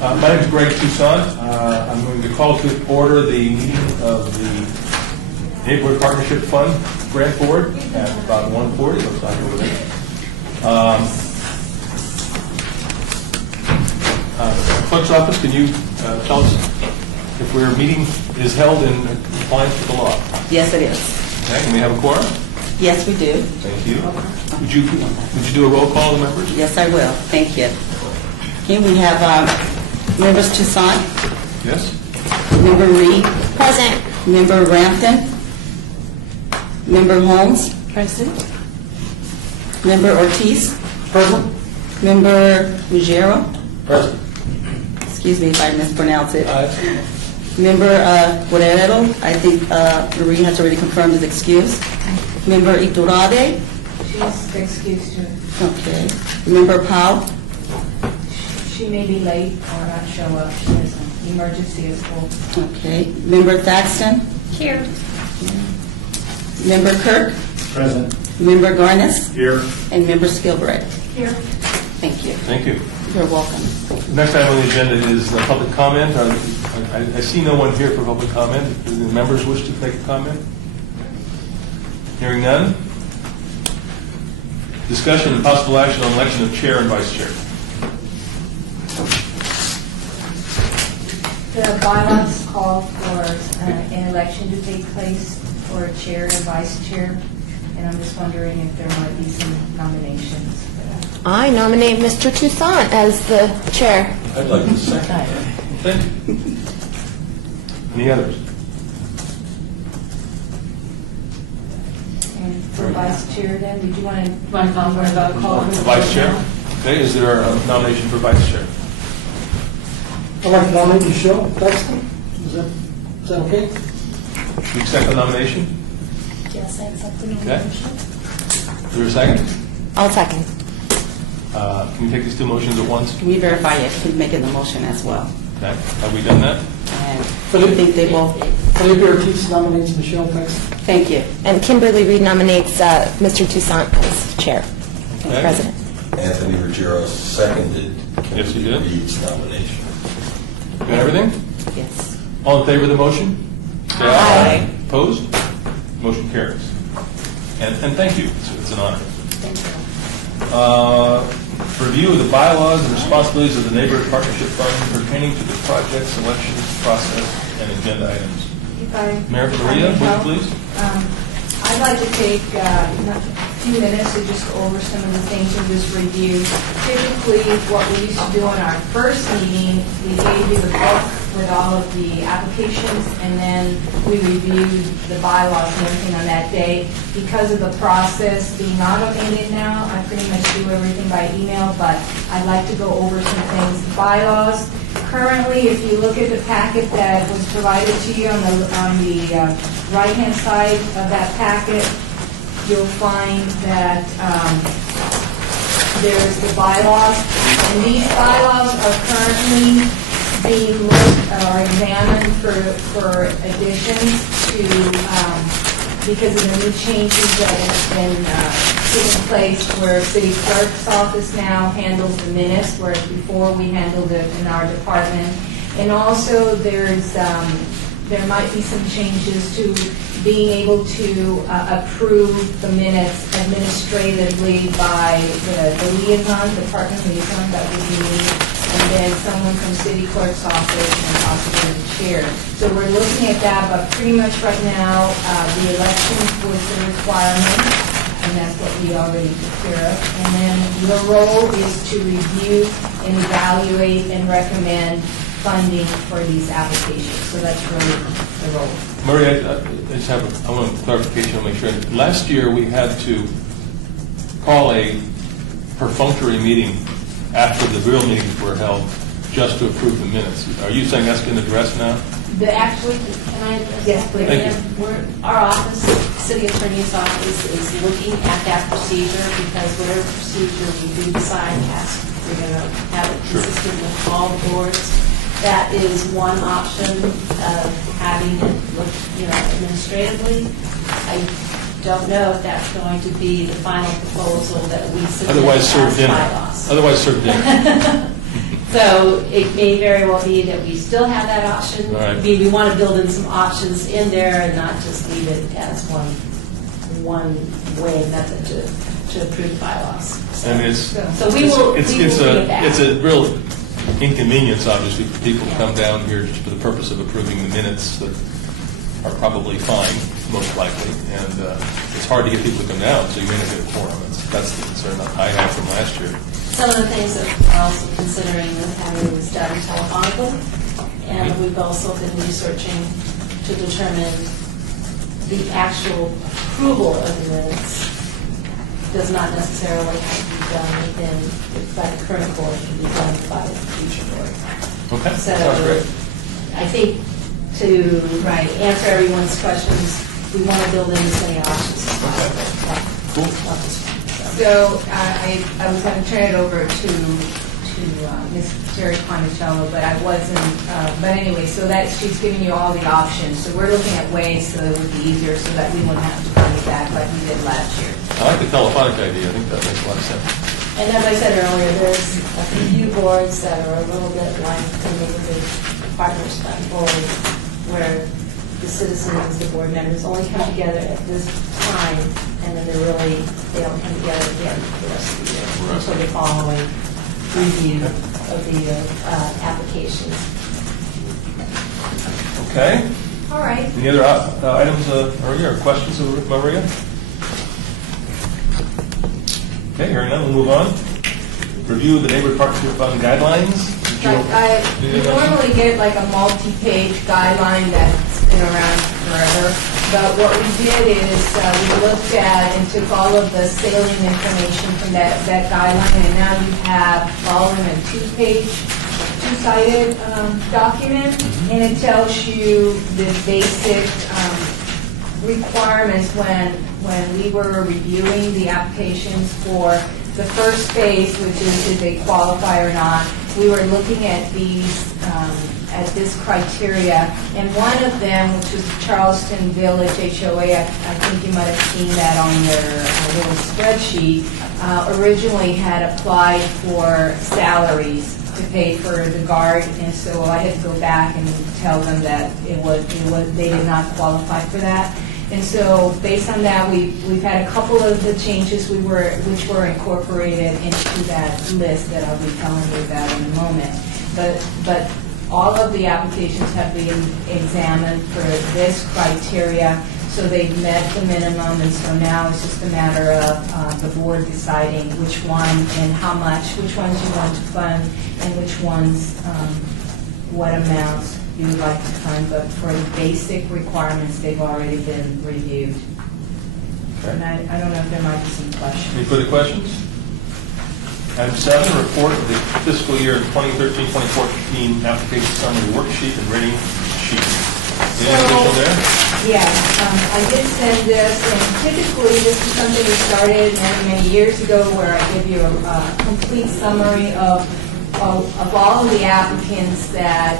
My name is Greg Toussaint. I'm going to call to order the meeting of the Neighborhood Partnership Fund Grant Board at about 1:40. Looks like over there. Clerk's office, can you tell us if our meeting is held in compliance with the law? Yes, it is. Okay, can we have a quorum? Yes, we do. Thank you. Would you do a roll call of the members? Yes, I will. Thank you. Okay, we have members Toussaint, Yes. member Reed, Present. member Rampton, member Holmes, Present. member Ortiz, Present. member Ruggiero, Present. excuse me if I mispronounce it, member Guerrero, I think Marie has already confirmed his excuse, member Iturralde, She's excused too. okay, member Powell, She may be late or not show up. She has an emergency at school. okay, member Thaxton, Here. member Kirk, Present. member Garnis, Here. and member Skilbright. Here. Thank you. Thank you. You're welcome. Next item on the agenda is public comment. I see no one here for public comment. Do the members wish to make a comment? Hearing none. Discussion and possible action on election of chair and vice chair. The bylaws call for an election to take place for a chair and vice chair, and I'm just wondering if there might be some nominations for that. I nominate Mr. Toussaint as the chair. I'd like to second. Thank you. Any others? And for vice chair then, did you want to call for a call? The vice chair? Okay, is there a nomination for vice chair? I'd like to nominate Michelle Thaxton. Is that okay? Do you accept the nomination? Yes, I accept the Okay. Is there a second? I'll second. Can we take these two motions at once? Can we verify if he's making the motion as well? Okay. Have we done that? And I think they will. Felipe Ortiz nominates Michelle Thaxton. Thank you. And Kimberly Reed nominates Mr. Toussaint as chair and Okay. president. Anthony Ruggiero seconded Yes, he did. Reed's nomination. Got everything? Yes. All in favor of the motion? Say Aye. Opposed? Motion carries. And thank you. It's an honor. Review of the bylaws and responsibilities of the Neighborhood Partnership Fund pertaining to the project selection process and agenda items. If I- Mayor if I Maria, may would you help, please? I'd like to take a few minutes to just go over some of the things and just review. Typically, what we used to do on our first meeting, we gave you the book with all of the applications, and then we reviewed the bylaws and everything on that day. Because of the process being automated now, I pretty much do everything by email, but I'd like to go over some things. Bylaws, currently, if you look at the packet that was provided to you on the right-hand side of that packet, you'll find that there's the bylaws, and these bylaws are currently being looked or examined for additions to, because of the new changes that have been taking place, where city clerk's office now handles the minutes, whereas before we handled it in our department. And also there might be some changes to being able to approve the minutes administratively by the liaison, department liaison, that would be me, and then someone from city clerk's office and possibly the chair. So we're looking at that, but pretty much right now, the elections was the requirement, and that's what we already took care of. And then your role is to review and evaluate and recommend funding for these applications. So that's really the role. Maria, I just have I want a clarification to make sure. Last year, we had to call a perfunctory meeting after the real meetings were held just to approve the minutes. Are you saying that's been addressed now? Actually, Can I? Yes, please. Thank you. Our office, city attorney's office, is looking at that procedure, because whatever procedure we do decide we're going to have it Sure. consistent with all boards. That is one option of having it look, administratively. I don't know if that's going to be the final proposal that we submit Otherwise, as serve dinner. bylaws. Otherwise, serve dinner. So it may very well be that we still have that option. All right. We want to build in some options in there and not just leave it as one way method to approve bylaws. And it's, So we will it's bring it back. it's a real inconvenience, obviously, for people to come down here just for the purpose of approving the minutes that are probably fine, most likely. And it's hard to get people to come down, so you may not get a quorum. That's the concern I had from last year. Some of the things that we're also considering is having this done telephonically, and we've also been researching to determine the actual approval of the minutes does not necessarily have to be done by the current board, it can be done by the future board. Okay, So sounds great. I think to answer everyone's questions, we want to build in as many options as possible. Cool. So I was going to turn it over to Ms. Terry Conticello, but I wasn't, but anyway, so that she's giving you all the options. So we're looking at ways so that it would be easier so that we wouldn't have to bring it back like we did last year. I like the telephonic idea. I think that makes a lot of sense. And as I said earlier, there's a few boards that are a little bit like the neighborhood partners fund board, where the citizens, the board members only come together at this time, and then they don't come together again for the rest of the year until the following review of the applications. Okay. All right. Any other items, Maria, or questions of Maria? Okay, hearing none, we'll move on. Review of the Neighborhood Partnership Fund guidelines. We normally get like a multi-page guideline that's been around forever, but what we did is we looked at and took all of the salient information from that guideline, and now you have all in a two-sided document, and it tells you the basic requirements when we were reviewing the applications for the first phase, which is did they qualify or not. We were looking at these, at this criteria, and one of them, which was Charleston Village HOA, I think you might have seen that on your little spreadsheet, originally had applied for salaries to pay for the guard, and so I had to go back and tell them that they did not qualify for that. And so, based on that, we've had a couple of the changes which were incorporated into that list that I'll be telling you about in a moment. But all of the applications have been examined for this criteria, so they've met the minimum, and so now it's just a matter of the board deciding which one and how much, which ones you want to fund, and which ones, what amounts you would like to fund, but for the basic requirements, they've already been reviewed. Okay. And I don't know if there might be some questions. Any further questions? Item 7, report of the fiscal year 2013-2014 application summary worksheet and rating sheet. Any additional there? Yeah, I did send this, and typically this is something we started many years ago, where I give you a complete summary of all of the applicants that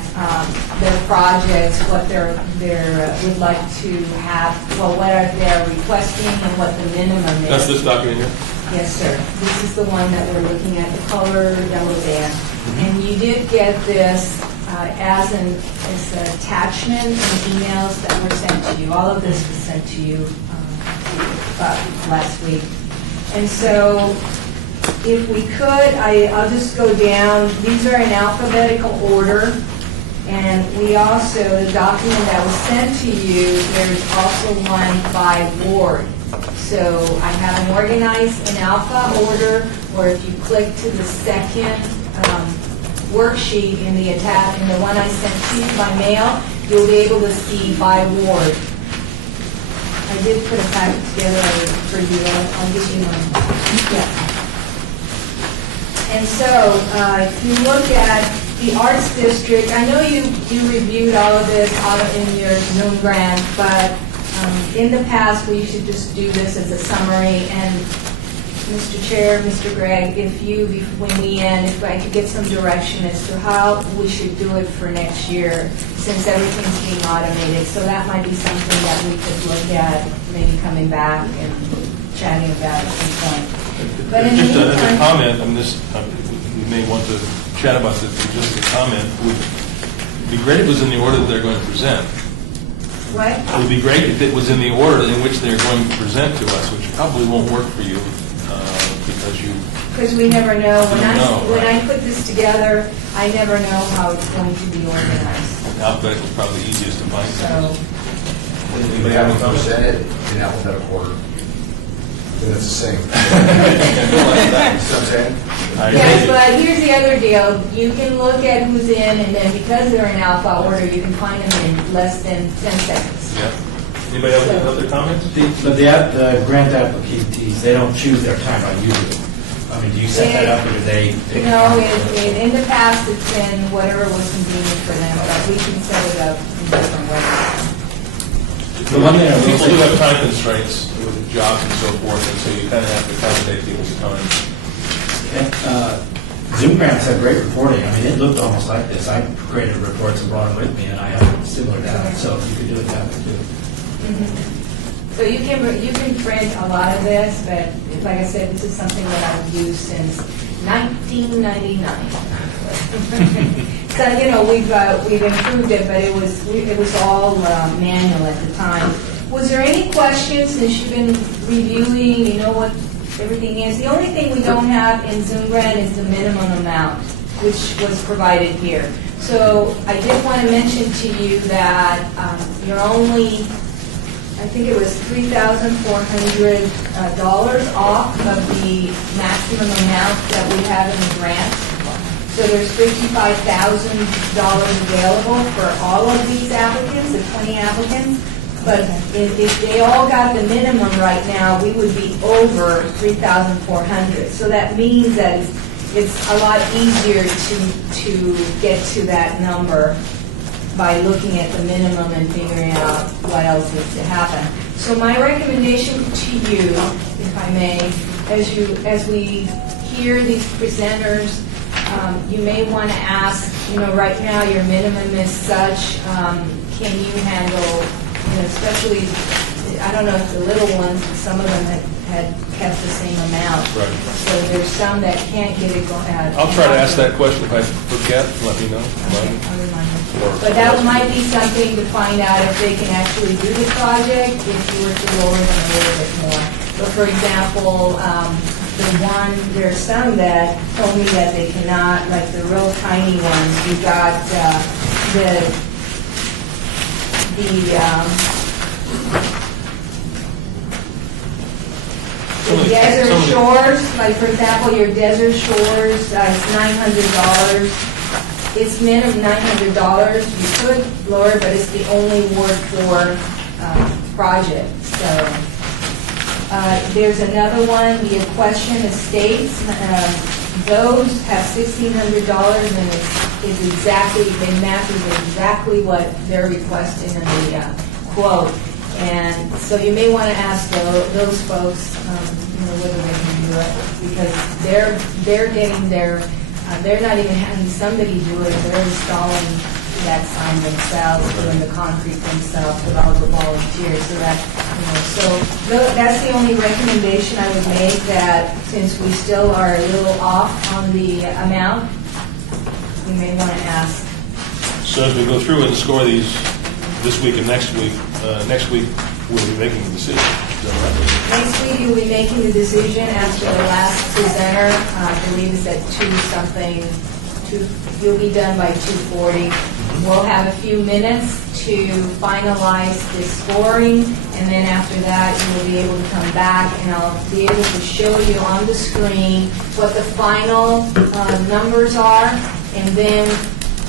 their projects, what they would like to have, well, what are they requesting and what the minimum is. That's this document here? Yes, sir. This is the one that we're looking at, the color yellow band. And you did get this as an attachment in emails that were sent to you. All of this was sent to you last week. And so, if we could, I'll just go down. These are in alphabetical order. And we also, the document that was sent to you, there's also one by ward. So I have them organized in alpha order, or if you click to the second worksheet in the one I sent to you by mail, you'll be able to see by ward. I did put a packet together for you. I'll give you one. Yeah. And so, if you look at the Arts District, I know you reviewed all of this in your Zoom grant, but in the past, we used to just do this as a summary. And Mr. Chair, Mr. Gregg, when we end, if I could get some direction as to how we should do it for next year, since everything's being automated. So that might be something that we could look at, maybe coming back and chatting about at some point. But in the Just a meantime, comment on this, you may want to chat about this, just a comment, would be great if it was in the order that they're going to present. What? It would be great if it was in the order in which they're going to present to us, which probably won't work for you, because you, Because we never know. You don't know, When I right. put this together, I never know how it's going to be organized. alphabetical is probably easiest to find. So, Anybody have a percentage in alphabetical order? Then it's the same. You know what I'm saying? yes, but here's the other deal. You can look at who's in, and then because they're in alpha order, you can find them in less than 10 seconds. Yeah. Anybody else have other comments? But the grant applicantees, they don't choose their time like you do. I mean, do you set that up, or do they? No, in the past, it's been whatever was convenient for them, but we can set it up in different ways. The one thing I will People say- do have time constraints with jobs and so forth, and so you kind of have to accommodate people's time. Zoom grants have great reporting. I mean, it looked almost like this. I created reports and brought them with me, and I have similar data, so you could do it that way too. So you can print a lot of this, but like I said, this is something that I've used since 1999. So, we've improved it, but it was all manual at the time. Was there any questions since you've been reviewing, you know what everything is? The only thing we don't have in Zoom Grant is the minimum amount, which was provided here. So I did want to mention to you that you're only, I think it was $3,400 off of the maximum amount that we have in the grant. So there's $55,000 available for all of these applicants, the 20 applicants. But if they all got the minimum right now, we would be over $3,400. So that means that it's a lot easier to get to that number by looking at the minimum and figuring out what else needs to happen. So my recommendation to you, if I may, as we hear these presenters, you may want to ask, right now your minimum is such, can you handle, especially, I don't know if the little ones, some of them had kept the same amount. Right. So there's some that can't get it going. I'll try to ask that question. If I forget, let me know. I'll remind you. But that might be something to find out if they can actually do the project, if you were to lower them a little bit more. But for example, there's some that told me that they cannot, like the real tiny ones. You got the desert shores, like for example, your desert shores, it's $900. It's minimum $900. You could lower it, but it's the only word for project. So there's another one, the Equestrian Estates. Those have $1,600, and it's exactly, it matches exactly what they're requesting in the quote. And so you may want to ask those folks, whether they can do it, because they're getting they're not even having somebody do it, they're installing that sign themselves, doing the concrete themselves with all the volunteers. So that's the only recommendation I would make, that since we still are a little off on the amount, we may want to ask. So as we go through and score these this week and next week we'll be making a decision. Is that right? Next week, you'll be making the decision after the last presenter. I believe it's at 2-something. You'll be done by 2:40. We'll have a few minutes to finalize the scoring, and then after that, you will be able to come back, and I'll be able to show you on the screen what the final numbers are, and then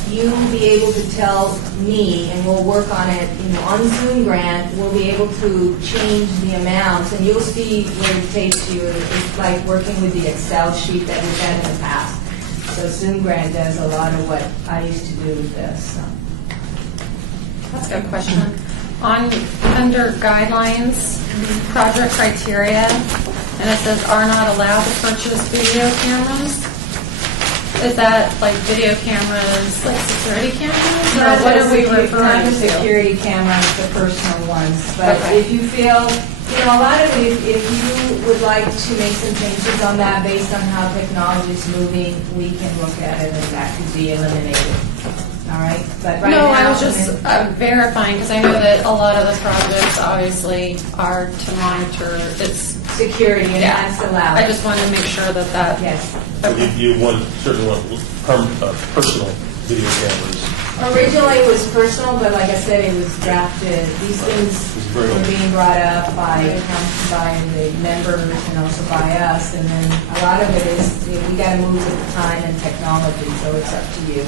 you will be able to tell me, and we'll work on it, on Zoom Grant, we'll be able to change the amounts, and you'll see where it takes you. It's like working with the Excel sheet that we've had in the past. So Zoom Grant does a lot of what I used to do with this. So. That's a good question. Under guidelines, project criteria, and it says are not allowed to purchase video cameras. Is that like video cameras, like security cameras, or what are we referring Not the to? security cameras, the personal ones. But Okay. if you feel You know, a lot of it, if you would like to make some changes on that based on how technology is moving, we can look at it and that could be eliminated. All right? But right No, now. I was just verifying, because I know that a lot of the projects obviously are to monitor its. Security, and Yeah. that's allowed. I just wanted to make sure that that. Yes. You certainly want personal video cameras. Originally, it was personal, but like I said, it was drafted. These things very were old. being brought up by the members and also by us. And then a lot of it is, we got to move with the time and technology, so it's up to you.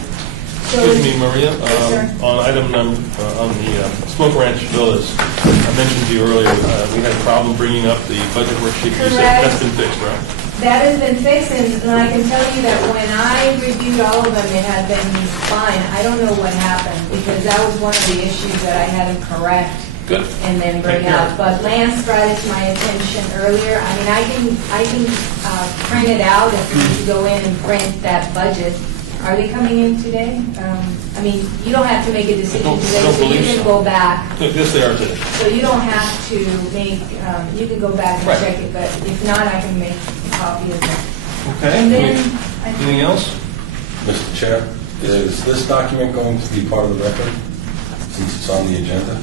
So Excuse me, Maria, Yes, sir. on item number, on the Smoke Ranch Villas, I mentioned to you earlier, we had a problem bringing up the budget worksheet. You said Correct. that's been fixed, right? that has been fixed, and I can tell you that when I reviewed all of them, it had been fine. I don't know what happened, because that was one of the issues that I had to correct Good. and then bring Take care. up. But Lance brought it to my attention earlier. I mean, I can print it out if we need to go in and print that budget. Are they coming in today? I mean, you don't have to make a decision I today, don't so you believe can so. go back. Yes, they are today. So you don't have to make, you can go back and Right. check it, but if not, I can make a copy of it. Okay. And then, I Anything else? Mr. Chair, is this document going to be part of the record since it's on the agenda?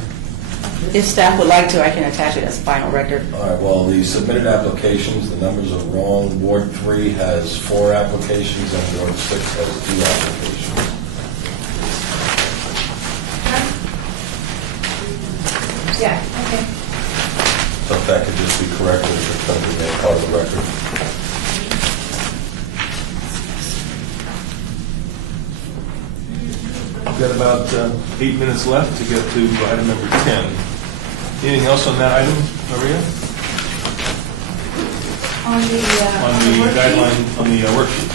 If staff would like to, I can attach it as final record. All right, well, the submitted applications, the numbers are wrong. Ward 3 has 4 applications and Ward 6 has 2 applications. yeah, okay. So if that could just be corrected, if it's going to be made part of the record. We've got about 8 minutes left to get to item number 10. Anything else on that item, Maria? On the On the worksheet? guideline, on the worksheet?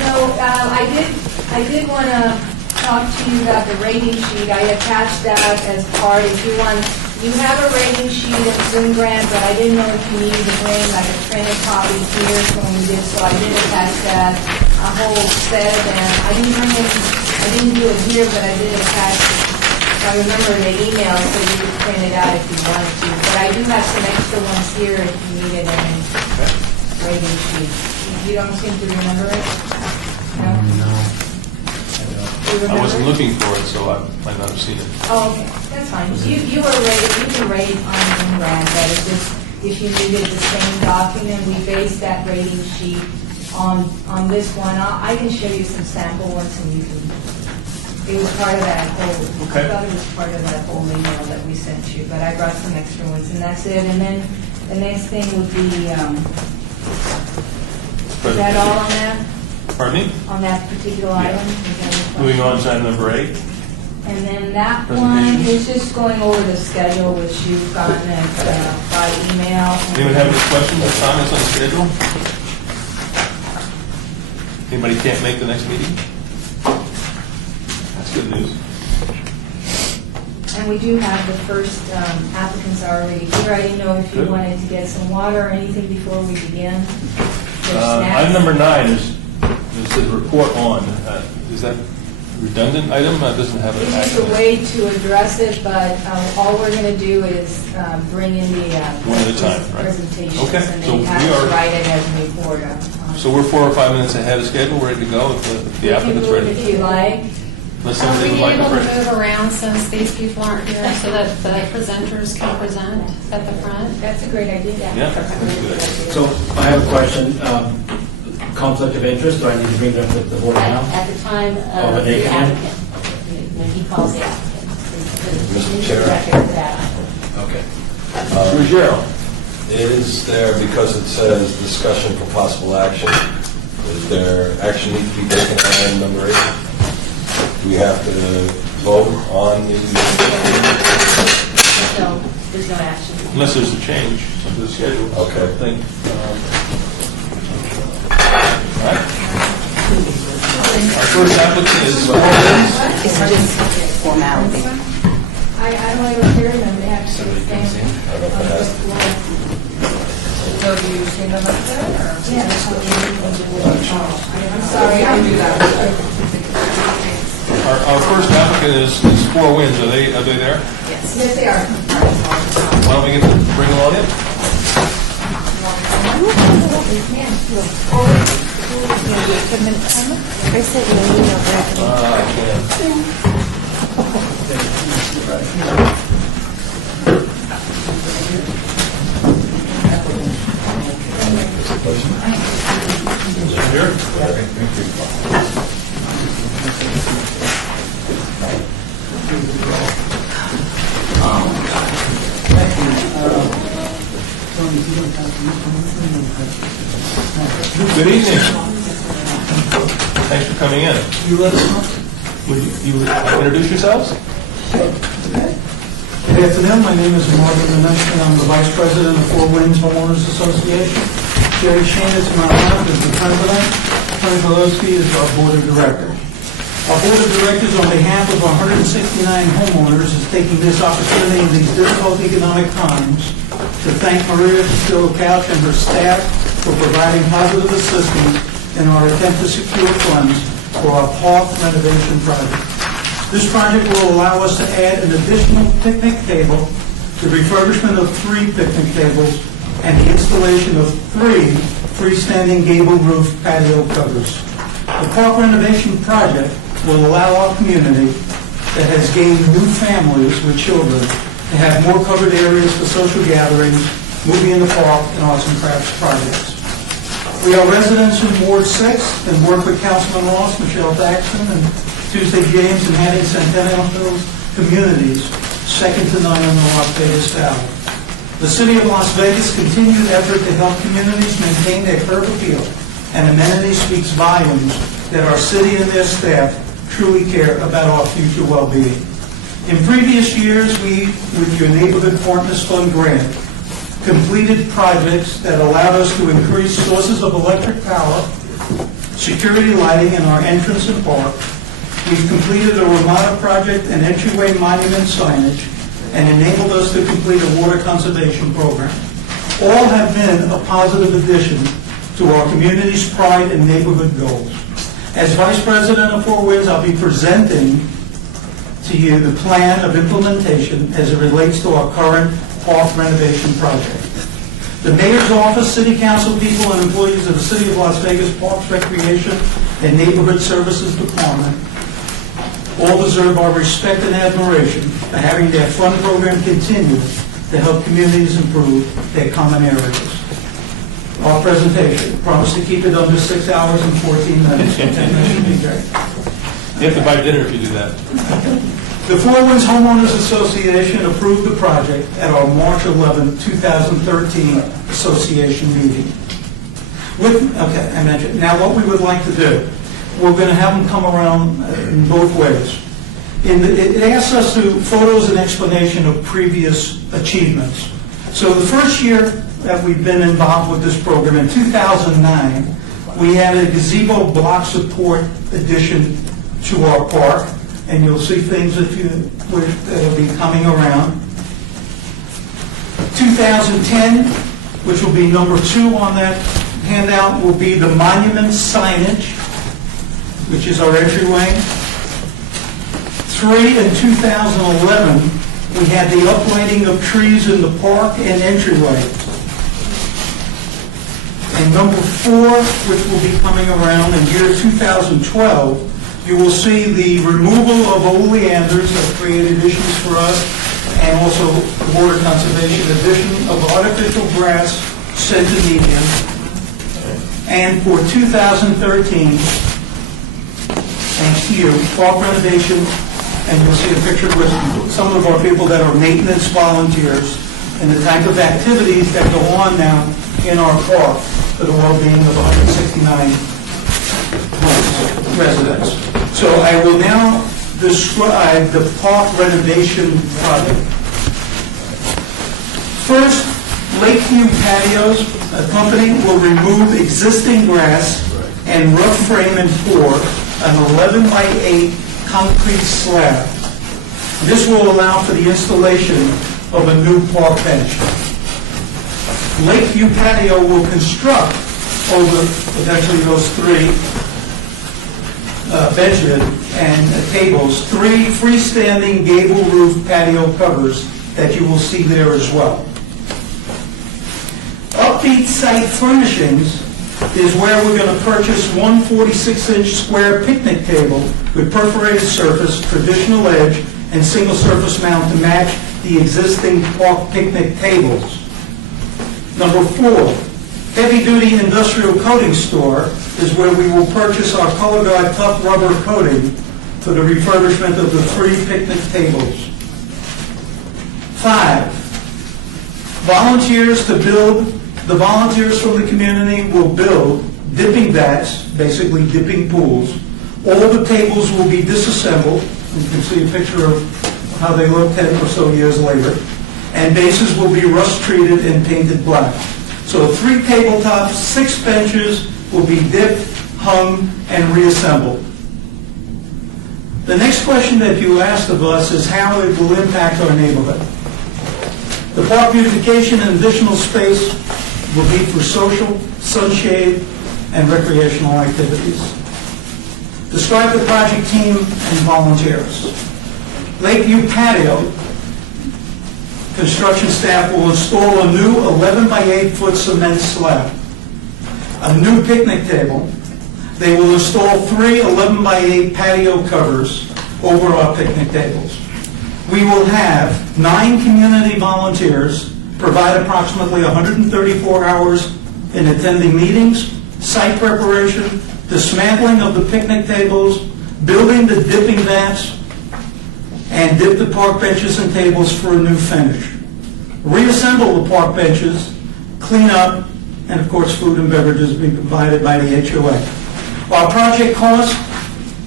No, I did want to talk to you about the rating sheet. I attached that as part, if you want, you have a rating sheet at Zoom Grant, but I didn't know if you needed to bring like a printed copy here from when we did, so I did attach that, a whole set of them. I didn't do it here, but I did attach it. I remember the email, so you could print it out if you wanted to. But I do have some extra ones here if you needed any rating sheet. You don't seem to remember it? No? No. You I remember wasn't it? looking for it, so I might not have seen it. Oh, okay, that's fine. You were rated, you can rate on Zoom Grant, but it's just, if you needed the same document, we based that rating sheet on this one. I can show you some sample ones and you can, it was part of that whole, Okay. I thought it was part of that whole email that we sent you, but I brought some extra ones and that's it. And then the next thing would be, is that all on that, Pardon me? on that particular item? Is there any Moving on questions? to item number 8. And then that one Presentations. is just going over the schedule, which you've gotten by email. Anyone have any questions or comments on the schedule? Anybody can't make the next meeting? That's good news. And we do have the first applicants already here. I didn't know if you Good. wanted to get some water or anything before we begin. There's Item snacks. number 9 is, it says report on. Is that redundant item? Doesn't have an It's just a action. way to address it, but all we're going to do is bring in the One at a time, right? presentations. Okay, And so they have we to are- write it as a report. So we're 4 or 5 minutes ahead of schedule, ready to go if the applicant's You can ready. move if you like. Unless Are somebody we would like able to to bring. move around since these people aren't here so that the presenters can present at the front? That's a great idea. Yeah, that's a good idea. So I have a question. Conflict of interest, do I need to bring that to the board now? At the time Oh, of they the can? applicant, when he calls the applicant. Mr. Chair. Record for that. Okay. Ruggiero. Is there, because it says discussion for possible action, is there action need to be taken on item number 8? Do we have to vote on the, So there's no action. Unless there's a change to the schedule. Okay. I think. All right. Our first applicant is It's just formality. I don't ever hear them, they actually stand. I don't know if it has to So do you see them up there? Yeah, that's what I'm sorry, I do that. Our first applicant is Four Winds. Are they there? Yes, they are. why don't we bring them on in? I sent you an email back. I can't. Here? Good evening. Thanks for coming in. You let us know. Would you introduce yourselves? Good afternoon, my name is Marvin Mineski, and I'm the Vice President of Four Winds Homeowners Association. Jerry Shane is to my left, is the President. Tony Volosky is our Board of Directors. Our Board of Directors, on behalf of 169 homeowners, is taking this opportunity in these difficult economic times to thank Maria Castillo-Couch and her staff for providing positive assistance in our attempt to secure funds for our park renovation project. This project will allow us to add an additional picnic table, the refurbishment of 3 picnic tables, and the installation of 3 freestanding gable roof patio covers. The park renovation project will allow our community that has gained new families with children to have more covered areas for social gatherings, movie in the park, and arts and crafts projects. We are residents in Ward 6 and work with Councilman Ross, Michelle Thaxton, and Tuesday James in having Centennial Hills communities second to none in the Las Vegas Valley. The City of Las Vegas' continued effort to help communities maintain their curb appeal and amenities speaks volumes that our city and their staff truly care about our future well-being. In previous years, we, with your Neighborhood Partners Fund grant, completed projects that allowed us to increase sources of electric power, security lighting in our entrance and park. We've completed a Ramada project and entryway monument signage, and enabled us to complete a water conservation program. All have been a positive addition to our community's pride and neighborhood goals. As Vice President of Four Winds, I'll be presenting to you the plan of implementation as it relates to our current park renovation project. The Mayor's Office, City Council people, and employees of the City of Las Vegas Parks, Recreation, and Neighborhood Services Department all deserve our respect and admiration for having their fund program continue to help communities improve their common areas. Our presentation, promise to keep it under 6 hours and 14 minutes. 10 minutes should be great. You have to buy dinner if you do that. The Four Winds Homeowners Association approved the project at our March 11, 2013 association meeting. I mentioned. Now, what we would like to do, we're going to have them come around in both ways. It asks us to photos and explanation of previous achievements. So the first year that we've been involved with this program, in 2009, we added a gazebo block support addition to our park, and you'll see things that will be coming around. 2010, which will be number 2 on that handout, will be the monument signage, which is our entryway. 3, in 2011, we had the uplighting of trees in the park and entryway. And number 4, which will be coming around in year 2012, you will see the removal of oleanders that created issues for us, and also water conservation, addition of artificial grass, centennial. And for 2013, thanks to you, park renovation, and you'll see a picture with some of our people that are maintenance volunteers, and the type of activities that go on now in our park for the well-being of 169 residents. So I will now describe the park renovation project. First, Lakeview Patios, a company will remove existing grass and rough frame and pour an 11 by 8 concrete slab. This will allow for the installation of a new park bench. Lakeview Patio will construct over eventually those 3 benches and tables, 3 freestanding gable roof patio covers that you will see there as well. Upbeat Site Furnishings is where we're going to purchase one 46-inch square picnic table with perforated surface, traditional edge, and single surface mount to match the existing park picnic tables. Number 4, heavy-duty industrial coating store is where we will purchase our Color Guard tough rubber coating for the refurbishment of the 3 picnic tables. 5, volunteers to build. The volunteers from the community will build dipping vats, basically dipping pools. All the tables will be disassembled. You can see a picture of how they look 10 or so years later. And bases will be rust-treated and painted black. So 3 tabletops, 6 benches will be dipped, hung, and reassembled. The next question that you asked of us is how it will impact our neighborhood. The park beautification and additional space will be for social, sunshade, and recreational activities. Describe the project team and volunteers. Lakeview Patio, construction staff will install a new 11 by 8 foot cement slab, a new picnic table. They will install 3 11 by 8 patio covers over our picnic tables. We will have 9 community volunteers provide approximately 134 hours in attending meetings, site preparation, dismantling of the picnic tables, building the dipping vats, and dip the park benches and tables for a new finish. Reassemble the park benches, clean up, and of course food and beverages will be provided by the HOA. Our project cost,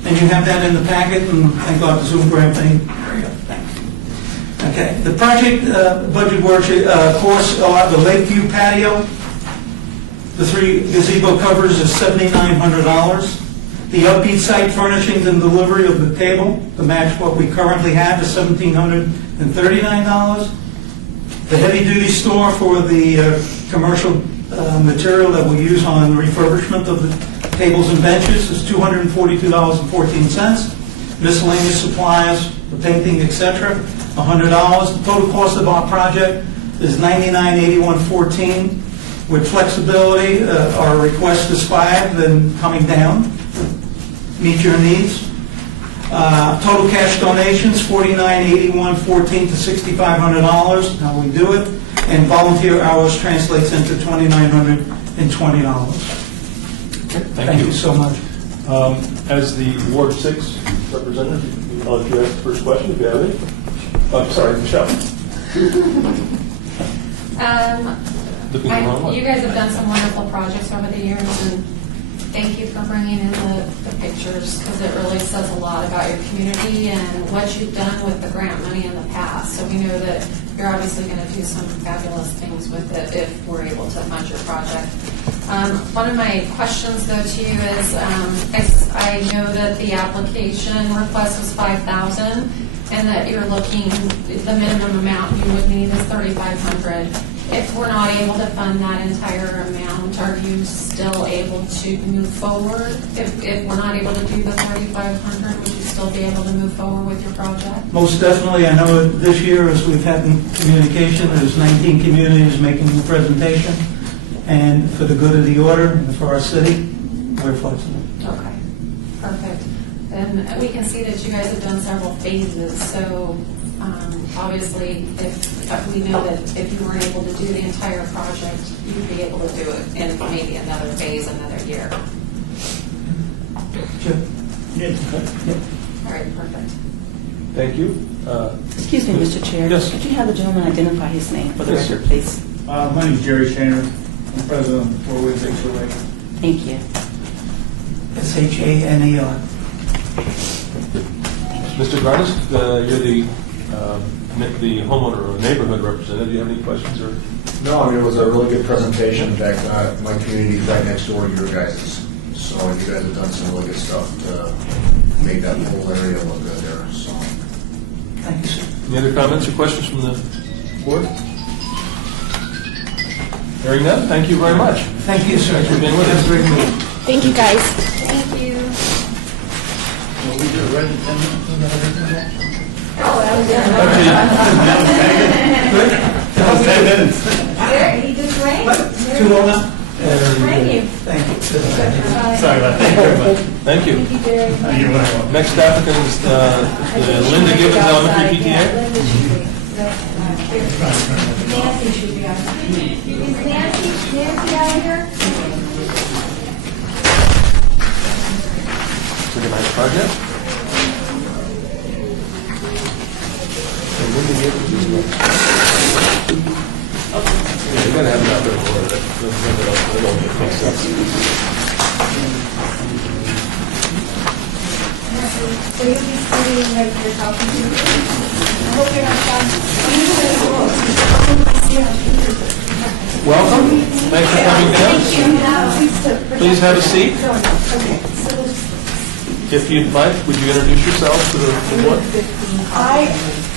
and you have that in the packet, and thank God the Zoom grant thing. There you go. Thanks. Okay, the project budget worksheet, course, the Lakeview patio, the 3 gazebo covers is $7,900. The Upbeat Site furnishings and delivery of the table to match what we currently have is $1,739. The heavy-duty store for the commercial material that we use on refurbishment of the tables and benches is $242.14. Miscellaneous supplies, the painting, etc., $100. The total cost of our project is $99.8114. With flexibility, our request is 5, then coming down. Meet your needs. Total cash donations, $49.8114 to $6,500. How we do it. And volunteer hours translates into $2,920. Thank you so much. As the Ward 6 representative, I'll let you ask the first question if you have any. Sorry, Michelle. You guys have done some wonderful projects over the years, and thank you for bringing in the pictures, because it really says a lot about your community and what you've done with the grant money in the past. So we know that you're obviously going to do some fabulous things with it if we're able to fund your project. One of my questions, though, to you is, I know that the application request was $5,000, and that you're looking, the minimum amount you would need is $3,500. If we're not able to fund that entire amount, are you still able to move forward? If we're not able to do the $3,500, would you still be able to move forward with your project? Most definitely. I know this year, as we've had in communication, there's 19 communities making the presentation. And for the good of the order and for our city, we're flexible. Okay, perfect. And we can see that you guys have done several phases, so obviously, if we know that if you weren't able to do the entire project, you'd be able to do it in maybe another phase, another year. Sure. Okay. All right, perfect. Thank you. Excuse me, Mr. Chair. Yes. Could you have the gentleman identify his name for the Yes. record, please? My name is Jerry Shaner. I'm president of Four Winds HOA. Thank you. SHANER. Mr. Gardis, you're the homeowner or neighborhood representative. Do you have any questions? Or No, I mean, it was a really good presentation. In fact, my community is right next door to your guys'. So you guys have done some really good stuff to make that whole area look good there. So Thank you, sir. any other comments or questions from the board? Hearing none, thank you very much. Thank you, sir. Thanks for being with us. Have a great meeting. Thank you, guys. Thank you. 10 minutes. There, he just rang. Too long now? Rang you. Thank you. Sorry about that. Thank you very much. Thank you. Thank you, Jerry. You're welcome. Next applicant is Linda Gibbons, Elementary PTA. Yeah, Linda should be. Nancy should be on. Is Nancy out here? Took a nice project. And Linda Gibbons is next. Yeah, you gotta have it out there for it. That don't make sense. So you'll be sitting right here talking to me? I hope you're not Welcome. Thanks for coming down. Please have a seat. If you'd like, would you introduce yourself to the board?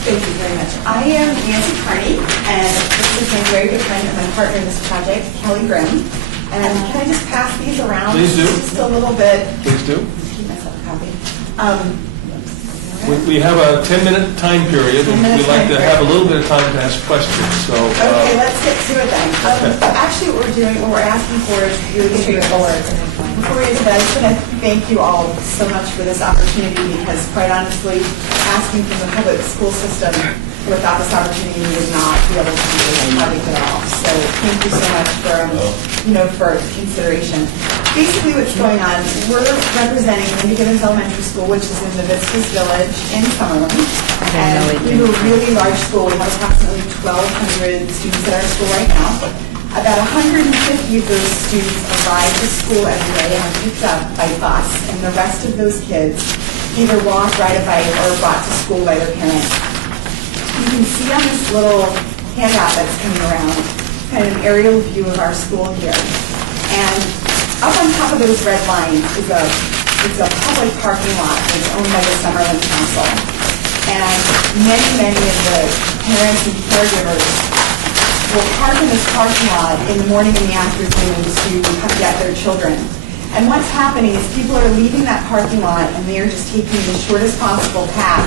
Thank you very much. I am Nancy Carney, and this is my very good friend and my partner in this project, Kelly Grimm. And can I just pass these around? Please do. Just a little bit. Please do. Keep myself a copy. We have a 10-minute time period, and we'd like to have a little bit of time to ask questions, so. Okay, let's get to it then. Actually, what we're asking for is really straightforward. Before we get to that, I just want to thank you all so much for this opportunity, because quite honestly, asking from the public school system without this opportunity would not be able to do this project at all. So thank you so much for consideration. Basically what's going on, we're representing Linda Gibbons Elementary School, which is in the Vistas Village in Summerlin. And we have a really large school. We have approximately 1,200 students at our school right now. About 150 of those students arrive to school every day and are picked up by bus, and the rest of those kids either walk, ride a bike, or are brought to school by their parents. You can see on this little handout that's coming around kind of an aerial view of our school here. And up on top of those red lines is a public parking lot that's owned by the Summerlin Council. And many of the parents and caregivers will park in this parking lot in the morning and the afternoon to come get their children. And what's happening is people are leaving that parking lot and they're just taking the shortest possible path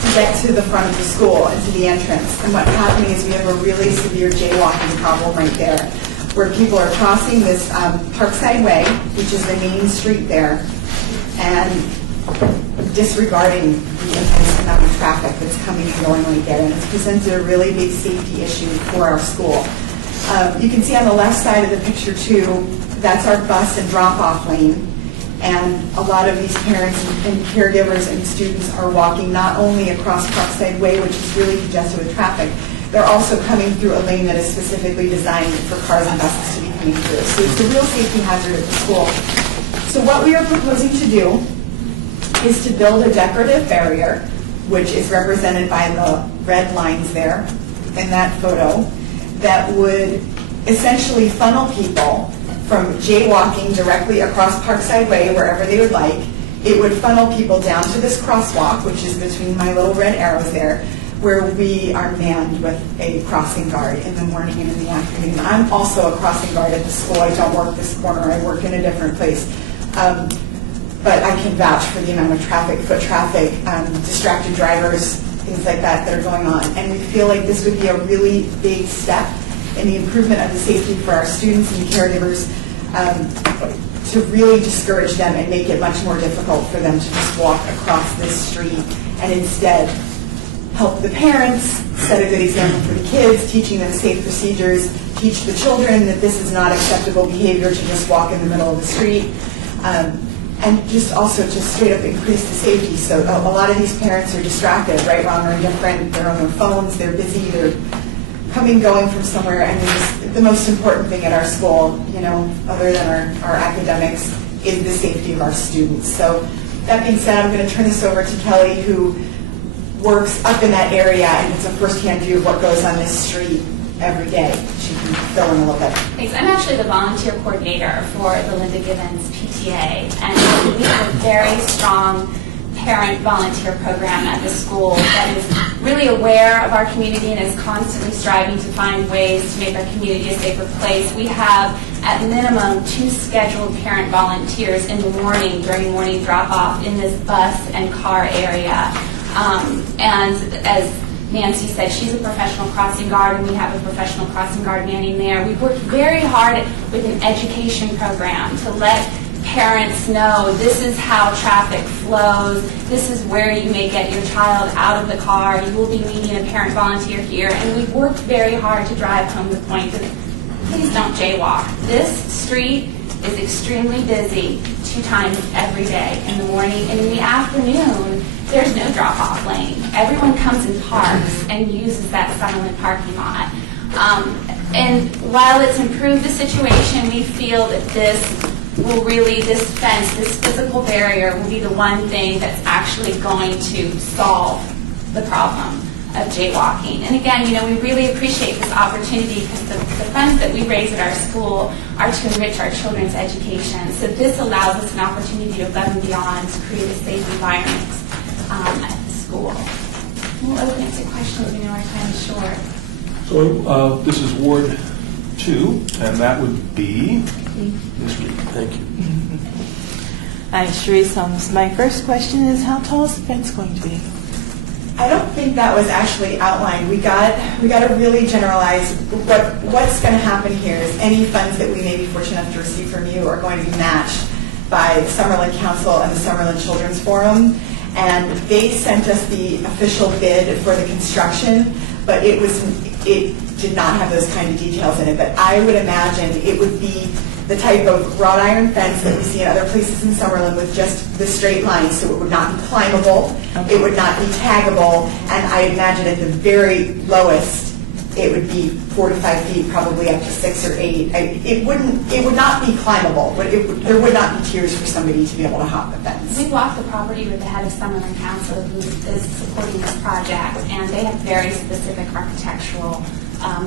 to get to the front of the school and to the entrance. And what's happening is we have a really severe jaywalking problem right there, where people are crossing this Parkside Way, which is the main street there, and disregarding the intense amount of traffic that's coming and going right there. And it's presented a really big safety issue for our school. You can see on the left side of the picture too, that's our bus and drop-off lane. And a lot of these parents and caregivers and students are walking not only across Parkside Way, which is really congested with traffic, they're also coming through a lane that is specifically designed for cars and buses to be coming through. So it's a real safety hazard at the school. So what we are proposing to do is to build a decorative barrier, which is represented by the red lines there in that photo, that would essentially funnel people from jaywalking directly across Parkside Way, wherever they would like. It would funnel people down to this crosswalk, which is between my little red arrows there, where we are manned with a crossing guard in the morning and in the afternoon. I'm also a crossing guard at the school. I don't work this corner. I work in a different place. But I can vouch for the amount of traffic, foot traffic, distracted drivers, things like that are going on. And we feel like this would be a really big step in the improvement of the safety for our students and caregivers, to really discourage them and make it much more difficult for them to just walk across this street, and instead help the parents, set a good example for the kids, teaching them safe procedures, teach the children that this is not acceptable behavior to just walk in the middle of the street, and just also to straight up increase the safety. So a lot of these parents are distracted, right, wrong, or indifferent. They're on their phones, they're busy, they're coming, going from somewhere, and the most important thing at our school, other than our academics, is the safety of our students. So that being said, I'm going to turn this over to Kelly, who works up in that area and gets a first-hand view of what goes on this street every day. She can fill in a little bit. Thanks. I'm actually the volunteer coordinator for the Linda Gibbons PTA, and we have a very strong parent volunteer program at the school that is really aware of our community and is constantly striving to find ways to make our community a safer place. We have, at minimum, 2 scheduled parent volunteers in the morning during morning drop-off in this bus and car area. And as Nancy said, she's a professional crossing guard, and we have a professional crossing guard manning there. We've worked very hard with an education program to let parents know this is how traffic flows, this is where you may get your child out of the car, you will be meeting a parent volunteer here, and we've worked very hard to drive home the point that please don't jaywalk. This street is extremely busy 2 times every day, in the morning and in the afternoon. There's no drop-off lane. Everyone comes and parks and uses that Summerlin parking lot. And while it's improved the situation, we feel that this fence, this physical barrier will be the one thing that's actually going to solve the problem of jaywalking. And again, we really appreciate this opportunity because the funds that we raise at our school are to enrich our children's education. So this allows us an opportunity to go above and beyond to create a safe environment at the school. We'll open it to questions. We know our time is short. So this is Ward 2, and that would be Ms. Reed. Thank you. Hi, Cherise Holmes. My first question is, how tall is the fence going to be? I don't think that was actually outlined. We got to really generalize what's going to happen here is any funds that we may be fortunate enough to receive from you are going to be matched by the Summerlin Council and the Summerlin Children's Forum. And they sent us the official bid for the construction, but it did not have those kind of details in it. But I would imagine it would be the type of wrought iron fence that we see in other places in Summerlin with just the straight lines, so it would not be climbable, it would not be taggable, and I imagine at the very lowest it would be 4 to 5 feet, probably up to 6 or 8. It would not be climbable, but there would not be tiers for somebody to be able to hop the fence. We walked the property with the head of Summerlin Council who is supporting this project, and they have very specific architectural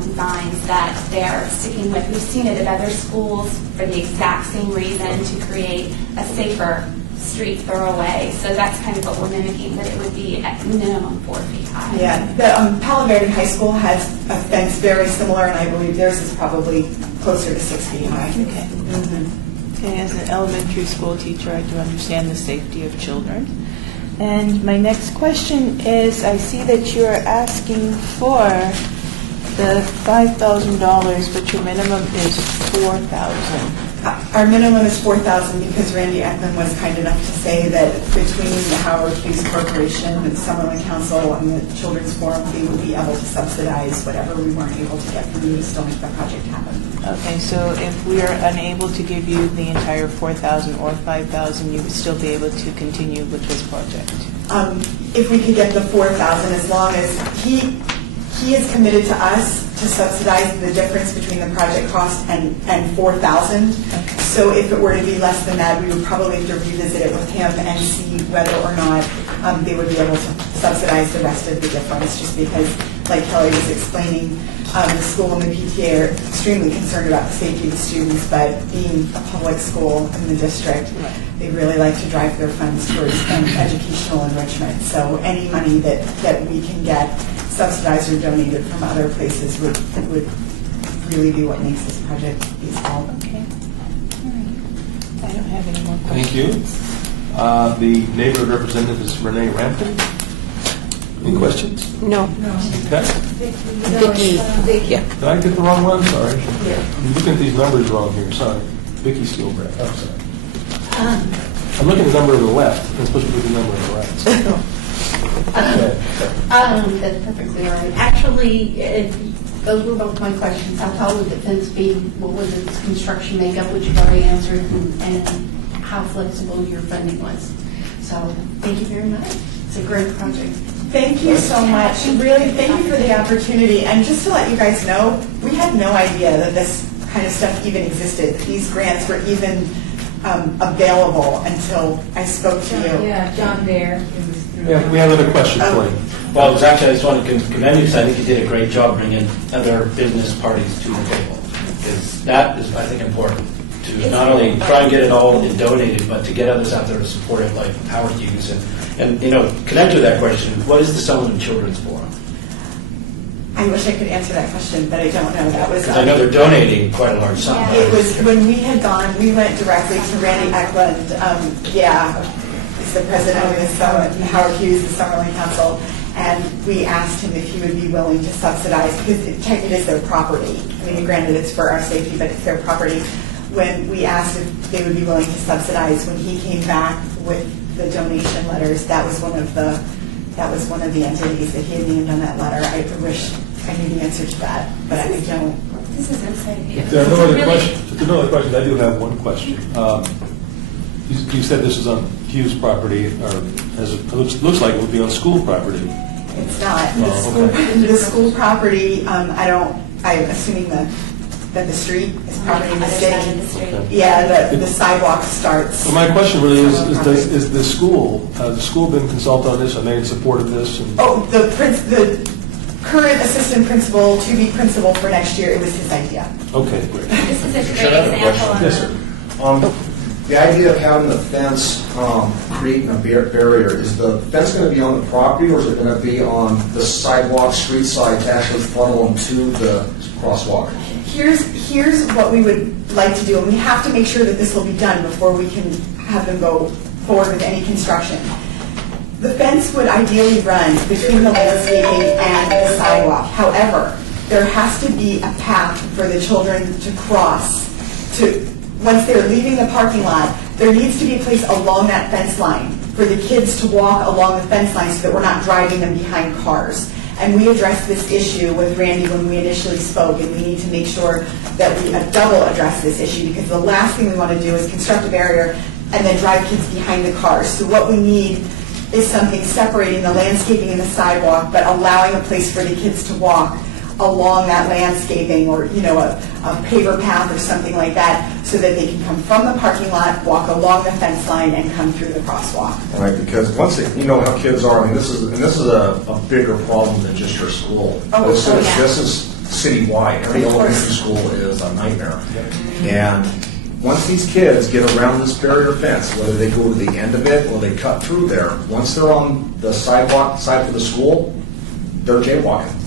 designs that they're sticking with. We've seen it at other schools for the exact same reason, to create a safer street thoroughway. So that's kind of what we're mimicking, that it would be at minimum 4 feet high. Yeah, the Palo Verde High School has a fence very similar, and I believe theirs is probably closer to 6 feet high. Okay. Okay, as an elementary school teacher, I do understand the safety of children. And my next question is, I see that you're asking for the $5,000, but your minimum is $4,000. Our minimum is $4,000 because Randy Ekman was kind enough to say that between the Howard Hughes Corporation, the Summerlin Council, and the Children's Forum, we would be able to subsidize whatever we weren't able to get from you to still make the project happen. Okay, so if we are unable to give you the entire $4,000 or $5,000, you would still be able to continue with this project? If we could get the $4,000, as long as he is committed to us to subsidize the difference between the project cost and $4,000. Okay. So if it were to be less than that, we would probably have to revisit it with him and see whether or not they would be able to subsidize the rest of the difference, just because, like Kelly was explaining, the school and the PTA are extremely concerned about the safety of the students, but being a public school in the district, they really like to drive their funds towards educational enrichment. So any money that we can get subsidized or donated from other places would really be what makes this project feasible. Okay. All right. I don't have any more questions. Thank you. The neighborhood representative is Renee Rampton. Any questions? No. Okay. Vicki. Yeah. Did I get the wrong one? Sorry. I'm looking at these numbers wrong here. Sorry. Vicki Steelbrand. Oh, sorry. I'm looking at the number on the left. I'm supposed to be the number on the right. That's perfectly all right. Actually, those were both my questions. How tall would the fence be? What was its construction makeup, which you've already answered, and how flexible your funding was. So thank you very much. It's a great project. Thank you so much. Really, thank you for the opportunity. And just to let you guys know, we had no idea that this kind of stuff even existed. These grants were even available until I spoke to you. Yeah, John Dare. Yeah, we have another question for you. Well, it was actually, I just wanted to commend you because I think you did a great job bringing other business parties to the table. Because that is, I think, important to not only try and get it all donated, but to get others out there to support it, like Howard Hughes. And connect to that question, what is the Summerlin Children's Forum? I wish I could answer that question, but I don't know. That was. Because I know they're donating quite a large sum. It was when we had gone. We went directly to Randy Eklund. the president of the Howard Hughes, the Summerlin Council, and we asked him if he would be willing to subsidize, because it is their property. I mean, granted, it's for our safety, but it's their property. When we asked if they would be willing to subsidize, when he came back with the donation letters, that was one of the entities that he had named on that letter. I wish I knew the answer to that, but I don't. This is insane. If there are no other questions, I do have one question. You said this is on Hughes property, or as it looks like it would be on school property. It's not. Oh, okay. The school property, I'm assuming that the street is property of the city. Okay. Yeah, the sidewalk starts. Well, my question really is the school, has the school been consulted on this? Are they in support of this? And Oh, the current assistant principal, to be principal for next year, it was his idea. Okay, great. This is a Mr. great Chair, I have a example. question. Yes, sir. The idea of having the fence creating a barrier, is the fence going to be on the property, or is it going to be on the sidewalk, street side, to actually funnel them to the crosswalk? Here's what we would like to do, and we have to make sure that this will be done before we can have them go forward with any construction. The fence would ideally run between the landscaping and the sidewalk. However, there has to be a path for the children to cross. Once they're leaving the parking lot, there needs to be a place along that fence line for the kids to walk along the fence line so that we're not driving them behind cars. And we addressed this issue with Randy when we initially spoke, and we need to make sure that we double address this issue, because the last thing we want to do is construct a barrier and then drive kids behind the cars. So what we need is something separating the landscaping and the sidewalk, but allowing a place for the kids to walk along that landscaping, or a paver path or something like that, so that they can come from the parking lot, walk along the fence line, and come through the crosswalk. Right, because once you know how kids are, I mean, this is a bigger problem than just your school. This is citywide. Every elementary school is a nightmare. And once these kids get around this barrier fence, whether they go to the end of it or they cut through there, once they're on the sidewalk side of the school, they're jaywalking.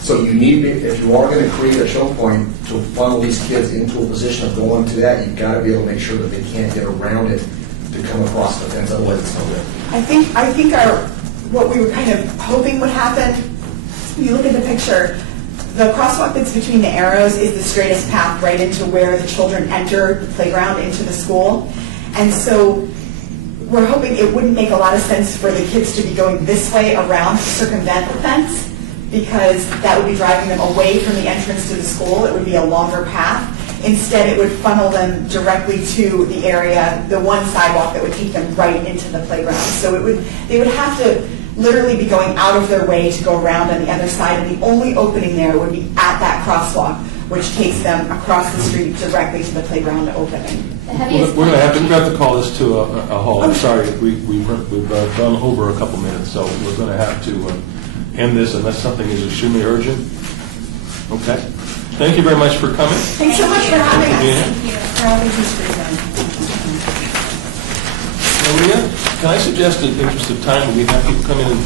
So you need, if you are going to create a choke point to funnel these kids into a position of going to that, you've got to be able to make sure that they can't get around it to come across the fence. Otherwise, it's no good. I think what we were kind of hoping would happen, if you look at the picture, the crosswalk that's between the arrows is the straightest path right into where the children enter the playground into the school. And so we're hoping it wouldn't make a lot of sense for the kids to be going this way around to circumvent the fence, because that would be driving them away from the entrance to the school. It would be a longer path. Instead, it would funnel them directly to the area, the one sidewalk that would take them right into the playground. So they would have to literally be going out of their way to go around on the other side, and the only opening there would be at that crosswalk, which takes them across the street directly to the playground opening. We're going to have to call this to a halt. I'm sorry, we've gone over a couple minutes, so we're going to have to end this unless something is extremely urgent. Okay. Thank you very much for coming. Thanks so much for having us. Maria, can I suggest, in the interest of time, we have people come in and,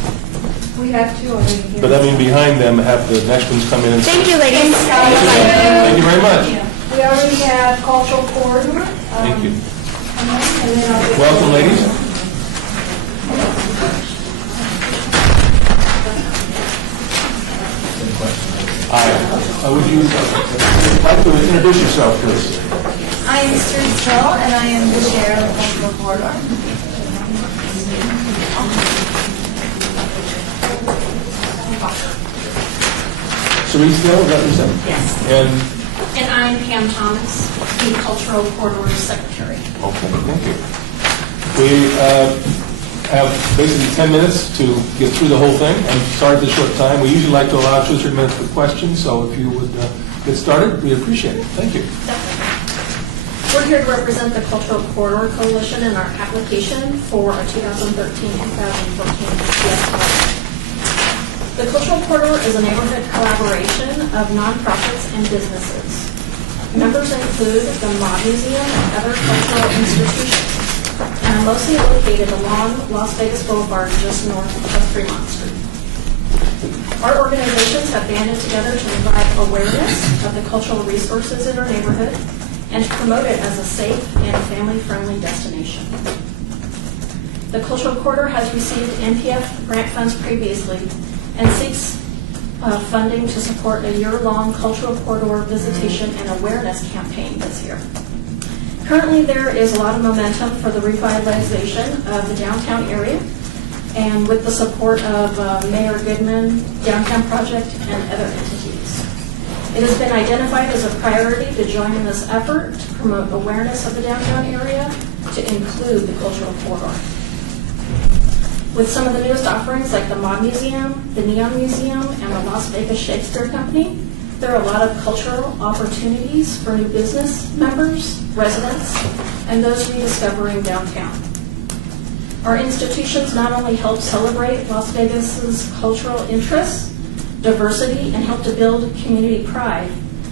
We have two already here. but I mean behind them, have the next ones come in and... Thank you, ladies. Thank you very much. We already have cultural corridor. Thank you. And then I'll- Welcome, ladies. Hi. Would you like to introduce yourself, please? I am Cerise Hill, and I am the chair of the Cultural Corridor. Cerise Hill, is that what you said? Yes. And I'm Pam Thomas, the Cultural Corridor Secretary. Okay, thank you. We have basically 10 minutes to get through the whole thing. I'm sorry for the short time. We usually like to allow 2 or 3 minutes for questions, so if you would get started, we'd appreciate it. Thank you. We're here to represent the Cultural Corridor Coalition in our application for our 2013-2014 PCS project. The Cultural Corridor is a neighborhood collaboration of nonprofits and businesses. Members include the Mod Museum and other cultural institutions, and are mostly located along Las Vegas Boulevard just north of Fremont Street. Our organizations have banded together to provide awareness of the cultural resources in our neighborhood and to promote it as a safe and family-friendly destination. The Cultural Corridor has received NPF grant funds previously and seeks funding to support a year-long Cultural Corridor visitation and awareness campaign this year. Currently, there is a lot of momentum for the revitalization of the downtown area, and with the support of Mayor Goodman, Downtown Project, and other entities. It has been identified as a priority to join in this effort to promote awareness of the downtown area to include the Cultural Corridor. With some of the newest offerings like the Mod Museum, the Neon Museum, and the Las Vegas Shakespeare Company, there are a lot of cultural opportunities for new business members, residents, and those rediscovering downtown. Our institutions not only help celebrate Las Vegas's cultural interests, diversity, and help to build community pride,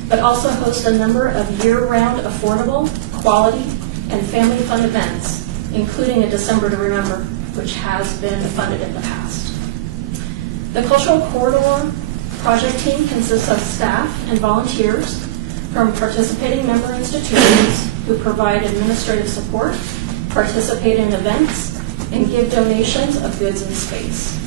but also host a number of year-round affordable, quality, and family-fun events, including a December to Remember, which has been funded in the past. The Cultural Corridor project team consists of staff and volunteers from participating member institutions who provide administrative support, participate in events, and give donations of goods and space.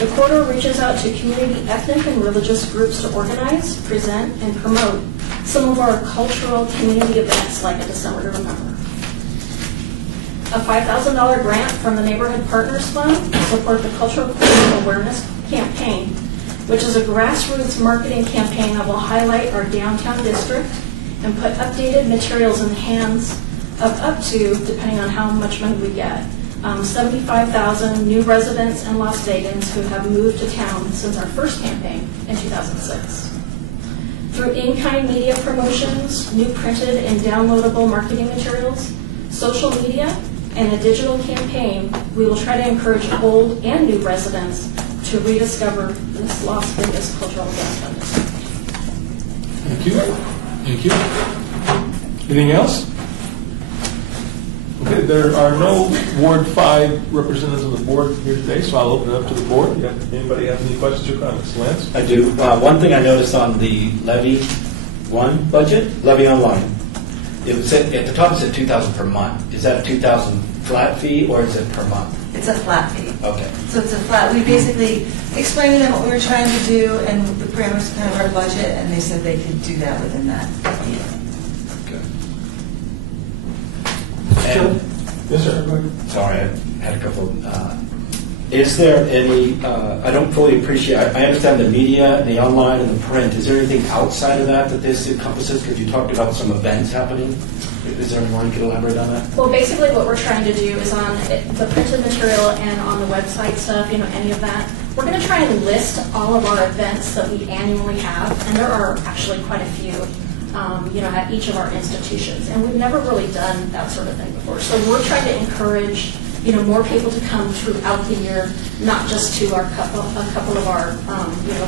The corridor reaches out to community ethnic and religious groups to organize, present, and promote some of our cultural community events like a December to Remember. A $5,000 grant from the Neighborhood Partners Fund to support the Cultural Corridor Awareness Campaign, which is a grassroots marketing campaign that will highlight our downtown district and put updated materials in the hands of up to, depending on how much money we get, 75,000 new residents in Las Vegas who have moved to town since our first campaign in 2006. Through in-kind media promotions, new printed and downloadable marketing materials, social media, and a digital campaign, we will try to encourage old and new residents to rediscover this Las Vegas cultural downtown district. Thank you. Thank you. Anything else? Okay, there are no Ward 5 representatives on the board here today, so I'll open it up to the board. Anybody have any questions or comments? Lance? I do. One thing I noticed on the Levy 1 budget, Levy Online, it was at the top it said $2,000 per month. Is that a $2,000 flat fee or is it per month? It's a flat fee. Okay. So it's a flat, we basically explained to them what we were trying to do and the parameters of kind of our budget, and they said they could do that within that. And, yes, sir. Sorry, I had a couple. Is there any, I don't fully appreciate, I understand the media, the online, and the print. Is there anything outside of that that this encompasses? Because you talked about some events happening. Is there any more you could elaborate on that? Well, basically what we're trying to do is on the printed material and on the website stuff, any of that, we're going to try and list all of our events that we annually have, and there are actually quite a few, at each of our institutions. And we've never really done that sort of thing before. So we're trying to encourage, more people to come throughout the year, not just to a couple of our,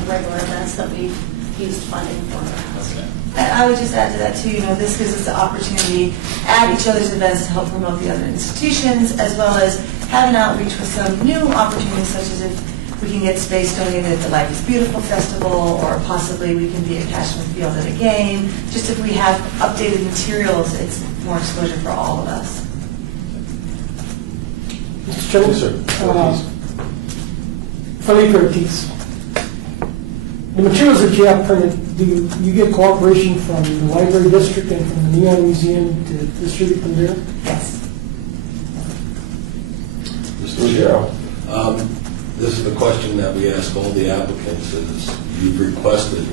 regular events that we've used funding for in the past. And I would just add to that too, this gives us the opportunity at each other's events to help promote the other institutions, as well as have an outreach with some new opportunities, such as if we can get space donated at the Life is Beautiful Festival, or possibly we can be at Cashman Field at a game. Just if we have updated materials, it's more exposure for all of us. Mr. Chairman? Yes, sir. Felipe Ortiz. The materials that you have printed, do you get cooperation from the library district and from the Neon Museum to distribute them there? Yes. Mr. Chair, this is the question that we ask all the applicants is, you've requested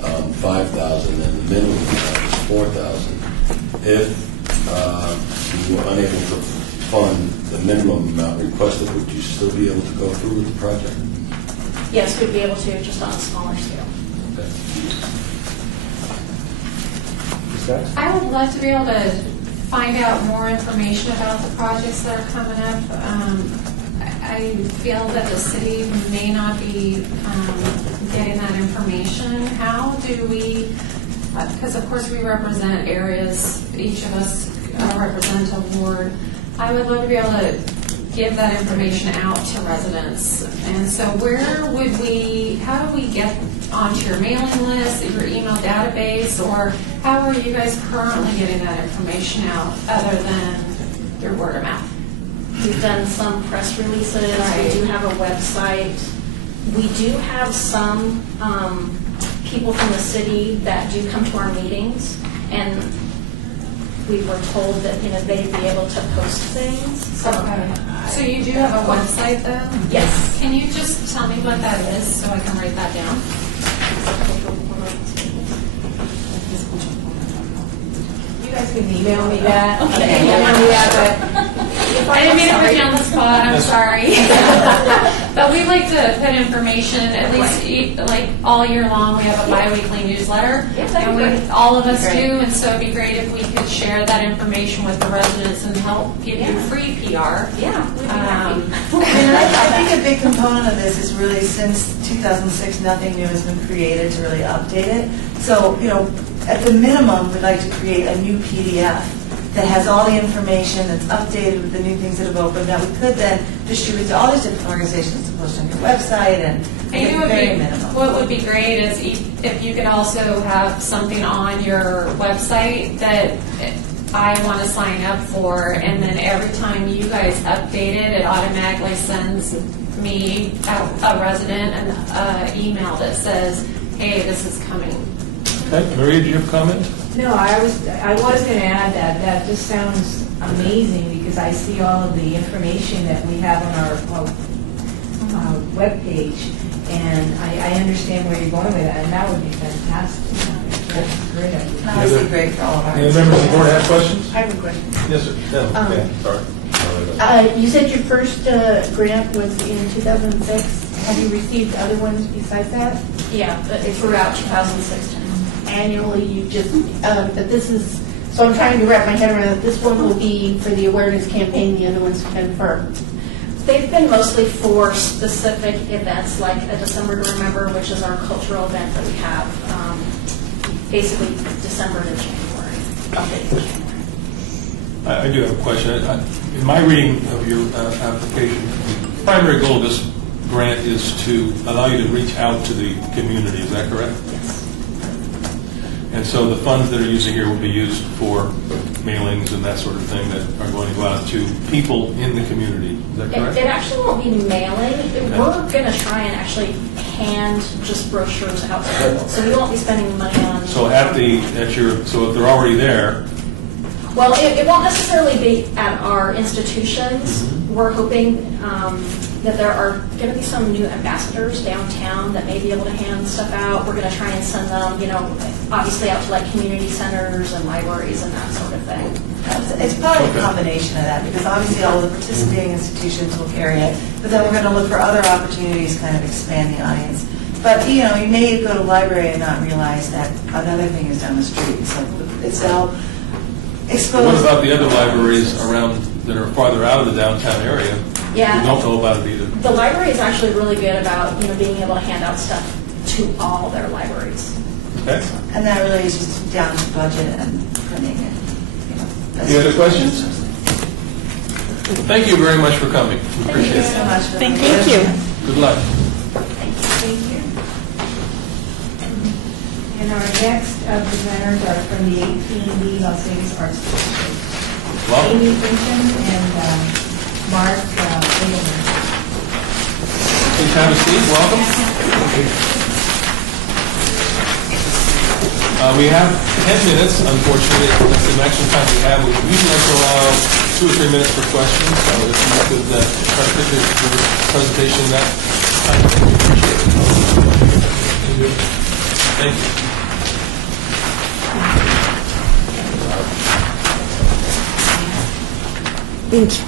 5,000 and the minimum is 4,000. If you were unable to fund the minimum amount requested, would you still be able to go through with the project? Yes, we'd be able to, just on a smaller scale. Okay. I would love to be able to find out more information about the projects that are coming up. I feel that the city may not be getting that information. How do we, because of course we represent areas, each of us represent a ward. I would love to be able to give that information out to residents. And so how do we get onto your mailing list, your email database, or how are you guys currently getting that information out other than through word of mouth? We've done some press releases. We do have a website. We do have some people from the city that do come to our meetings, and we were told that, they'd be able to post things. So you do have a website though? Yes. Can you just tell me what that is so I can write that down? You guys can email me that. Okay. Email me that, I didn't mean to put you on the spot, I'm sorry. But we like to put information, at least like all year long, we have a bi-weekly newsletter. Yes, that'd And be great. all of us Great. do, and so it'd be great if we could share that information with the residents and help give you free PR. Yeah, we'd be happy. I think a big component of this is really since 2006, nothing new has been created to really update it. So, at the minimum, we'd like to create a new PDF that has all the information that's updated with the new things that have opened that we could then distribute to all these different organizations to post on your website and I know very minimum. what would be great is if you could also have something on your website that I want to sign up for, and then every time you guys update it, it automatically sends me, a resident, an email that says, hey, this is coming. Okay, Maria, do you have a comment? No, I was going to add that just sounds amazing because I see all of the information that we have on our webpage, and I understand where you're going with that, and that would be fantastic. That's a great idea. That would be great for all of our. Any members of the board have questions? I have a question. Yes, sir. No, okay, sorry. You said your first grant was in 2006. Have you received other ones besides that? Yeah, but throughout 2016. Annually, you just, that this is, so I'm trying to wrap my head around that this one will be for the awareness campaign, the other one's been for. They've been mostly for specific events like a December to Remember, which is our cultural event that we have basically December to January. I do have a question. In my reading of your application, the primary goal of this grant is to allow you to reach out to the community. Is that correct? Yes. And so the funds that are used here will be used for mailings and that sort of thing that are going to go out to people in the community. Is that correct? It actually won't be mailing. We're going to try and actually hand just brochures out to people. So we won't be spending money on. So so if they're already there, Well, it won't necessarily be at our institutions. We're hoping that there are going to be some new ambassadors downtown that may be able to hand stuff out. We're going to try and send them, obviously out to like community centers and libraries and that sort of thing. It's probably a combination of that, because obviously all of the participating institutions will carry it, but then we're going to look for other opportunities to kind of expand the audience. But, you may go to the library and not realize that another thing is down the street, so it's all exposed. what about the other libraries around that are farther out of the downtown area? Yeah. We don't know about it either. The library is actually really good about, being able to hand out stuff to all their libraries. Okay. And that really is just down to budget and printing it. Any other questions? Thank you very much for coming. We appreciate Thank you it. so much. Thank you. Good luck. Thank you. And our next presenters are from the AT&D Las Vegas Arts District. Welcome. Amy Fincham and Mark Edelman. Please have a seat. Welcome. We have 10 minutes, unfortunately. That's the maximum time we have. We'd usually like to allow 2 or 3 minutes for questions. So if you could try to fit your presentation in that time, we appreciate it. Thank you. Thank you.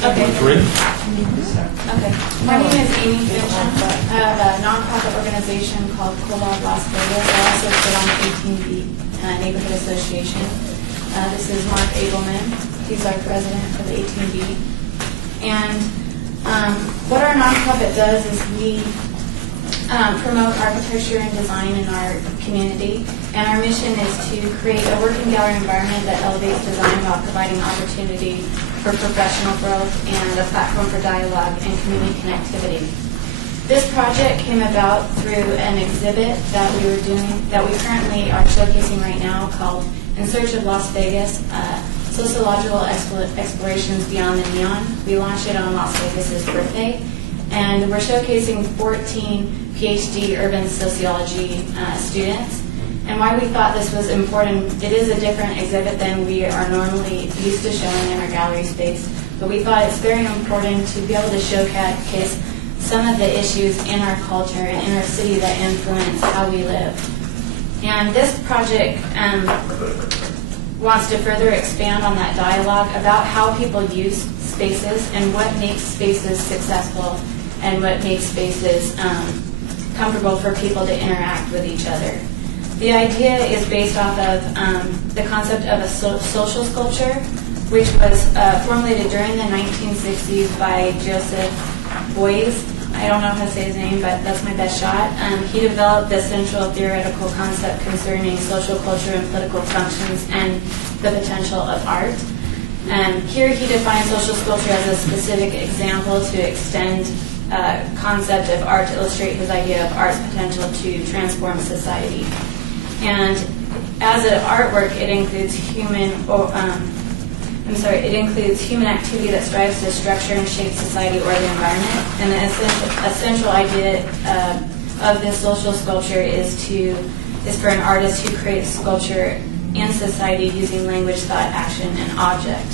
Okay. Three? Okay. My name is Amy Fincham. I have a nonprofit organization called Collab Las Vegas. I also sit on the 18B Neighborhood Association. This is Mark Abelman. He's our president for the 18B. And what our nonprofit does is we promote architecture and design in our community. And our mission is to create a working gallery environment that elevates design while providing opportunity for professional growth and a platform for dialogue and community connectivity. This project came about through an exhibit that we were doing, that we currently are showcasing right now, called In Search of Las Vegas, Sociological Explorations Beyond the Neon. We launched it on Las Vegas' birthday, and we're showcasing 14 PhD urban sociology students. And why we thought this was important, it is a different exhibit than we are normally used to showing in our gallery space, but we thought it's very important to be able to showcase some of the issues in our culture and in our city that influence how we live. And this project wants to further expand on that dialogue about how people use spaces and what makes spaces successful and what makes spaces comfortable for people to interact with each other. The idea is based off of the concept of a social sculpture, which was formulated during the 1960s by Joseph Beuys. I don't know how to say his name, but that's my best shot. He developed the central theoretical concept concerning social, culture, and political functions and the potential of art. Here he defines social sculpture as a specific example to extend concept of art to illustrate his idea of art's potential to transform society. And as an artwork, it includes human activity that strives to structure and shape society or the environment. And the essential idea of this social sculpture is for an artist who creates sculpture in society using language, thought, action, and object.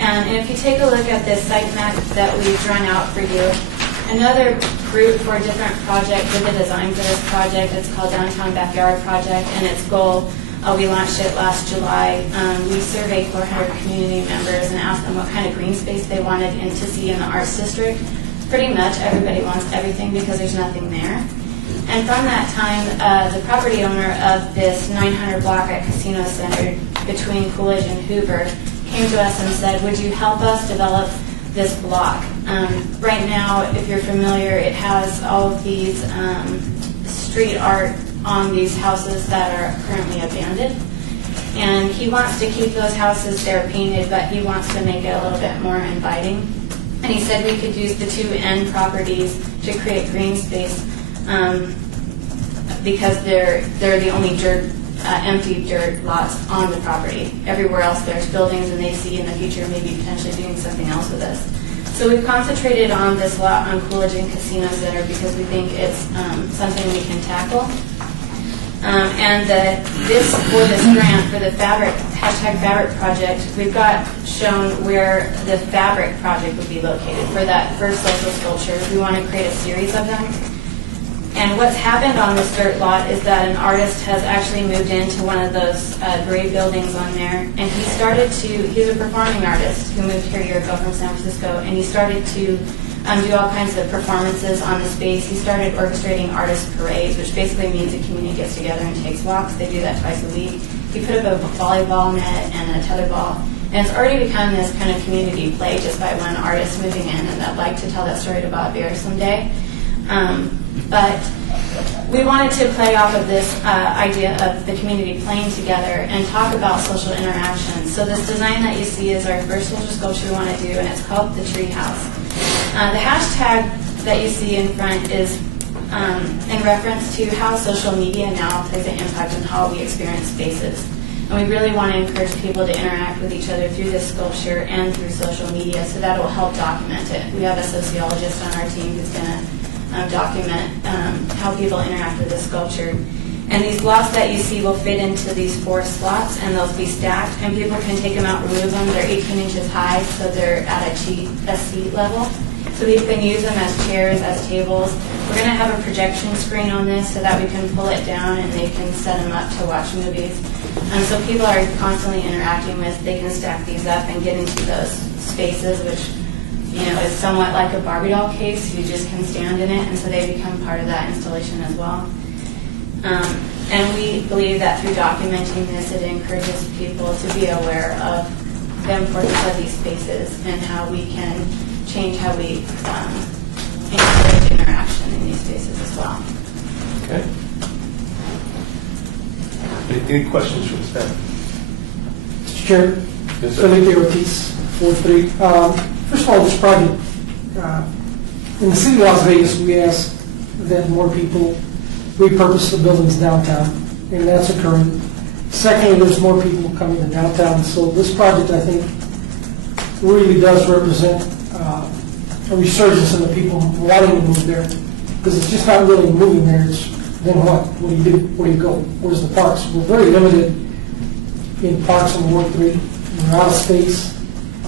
And if you take a look at this site map that we've drawn out for you, another group for a different project did the design for this project. It's called Downtown Backyard Project, and its goal, we launched it last July. We surveyed 400 community members and asked them what kind of green space they wanted to see in the arts district. Pretty much everybody wants everything because there's nothing there. And from that time, the property owner of this 900 block at Casino Center between Coolidge and Hoover came to us and said, would you help us develop this block? Right now, if you're familiar, it has all of these street art on these houses that are currently abandoned. And he wants to keep those houses there painted, but he wants to make it a little bit more inviting. And he said we could use the two end properties to create green space because they're the only empty dirt lots on the property. Everywhere else there's buildings, and they see in the future maybe potentially doing something else with this. So we've concentrated on this lot on Coolidge and Casino Center because we think it's something we can tackle. And for this grant, for the #Fabric project, we've got shown where the Fabric project would be located for that first social sculpture. We want to create a series of them. And what's happened on this dirt lot is that an artist has actually moved into one of those gray buildings on there, and he's a performing artist who moved here a year ago from San Francisco, and he started to do all kinds of performances on the space. He started orchestrating artist parades, which basically means the community gets together and takes walks. They do that twice a week. He put up a volleyball net and a tetherball, and it's already become this kind of community play just by one artist moving in, and I'd like to tell that story to Bob Beer someday. But we wanted to play off of this idea of the community playing together and talk about social interaction. So this design that you see is our first social sculpture we want to do, and it's called the Tree House. The hashtag that you see in front is in reference to how social media now plays an impact on how we experience spaces. And we really want to encourage people to interact with each other through this sculpture and through social media, so that will help document it. We have a sociologist on our team who's going to document how people interact with this sculpture. And these blocks that you see will fit into these 4 slots, and they'll be stacked, and people can take them out, remove them. They're 18 inches high, so they're at a seat level. So we can use them as chairs, as tables. We're going to have a projection screen on this so that we can pull it down and they can set them up to watch movies. So people are constantly interacting with, they can stack these up and get into those spaces, which is somewhat like a Barbie doll case. You just can stand in it, and so they become part of that installation as well. And we believe that through documenting this, it encourages people to be aware of the importance of these spaces and how we can change how we encourage interaction in these spaces as well. Okay. Any questions from staff? Mr. Chair, Yes, sir. Felipe Ortiz, 4-3. First of all, this project, in the city of Las Vegas, we ask that more people repurpose the buildings downtown, and that's occurring. Secondly, there's more people coming to downtown, so this project, I think, really does represent a resurgence in the people wanting to move there, because it's just not really moving there, it's then what? What do you do? Where do you go? Where's the parks? We're very limited in parks in Ward 3. We're out of space.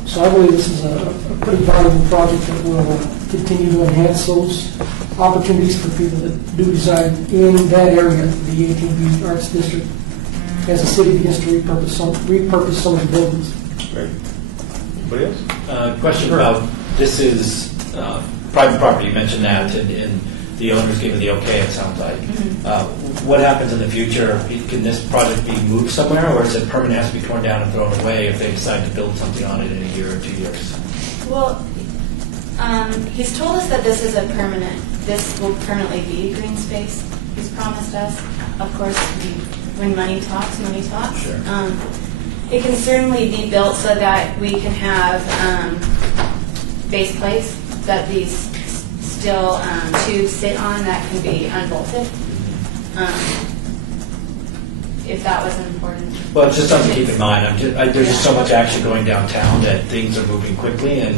So I believe this is a pretty valuable project that will continue to enhance those opportunities for people that do reside in that area, the 18B Arts District, as the city begins to repurpose some of the buildings. Great. Anybody else? Question about, this is private property, you mentioned that, and the owners gave it the okay, it sounds like. What happens in the future? Can this project be moved somewhere, or is it permanent, has to be torn down and thrown away if they decide to build something on it in a year or 2 years? Well, he's told us that this will permanently be green space. He's promised us. Of course, when money talks, money talks. Sure. It can certainly be built so that we can have base plates that these steel tubes sit on that can be unbolted. If that was important. Well, it's just something to keep in mind. There's just so much action going downtown that things are moving quickly, and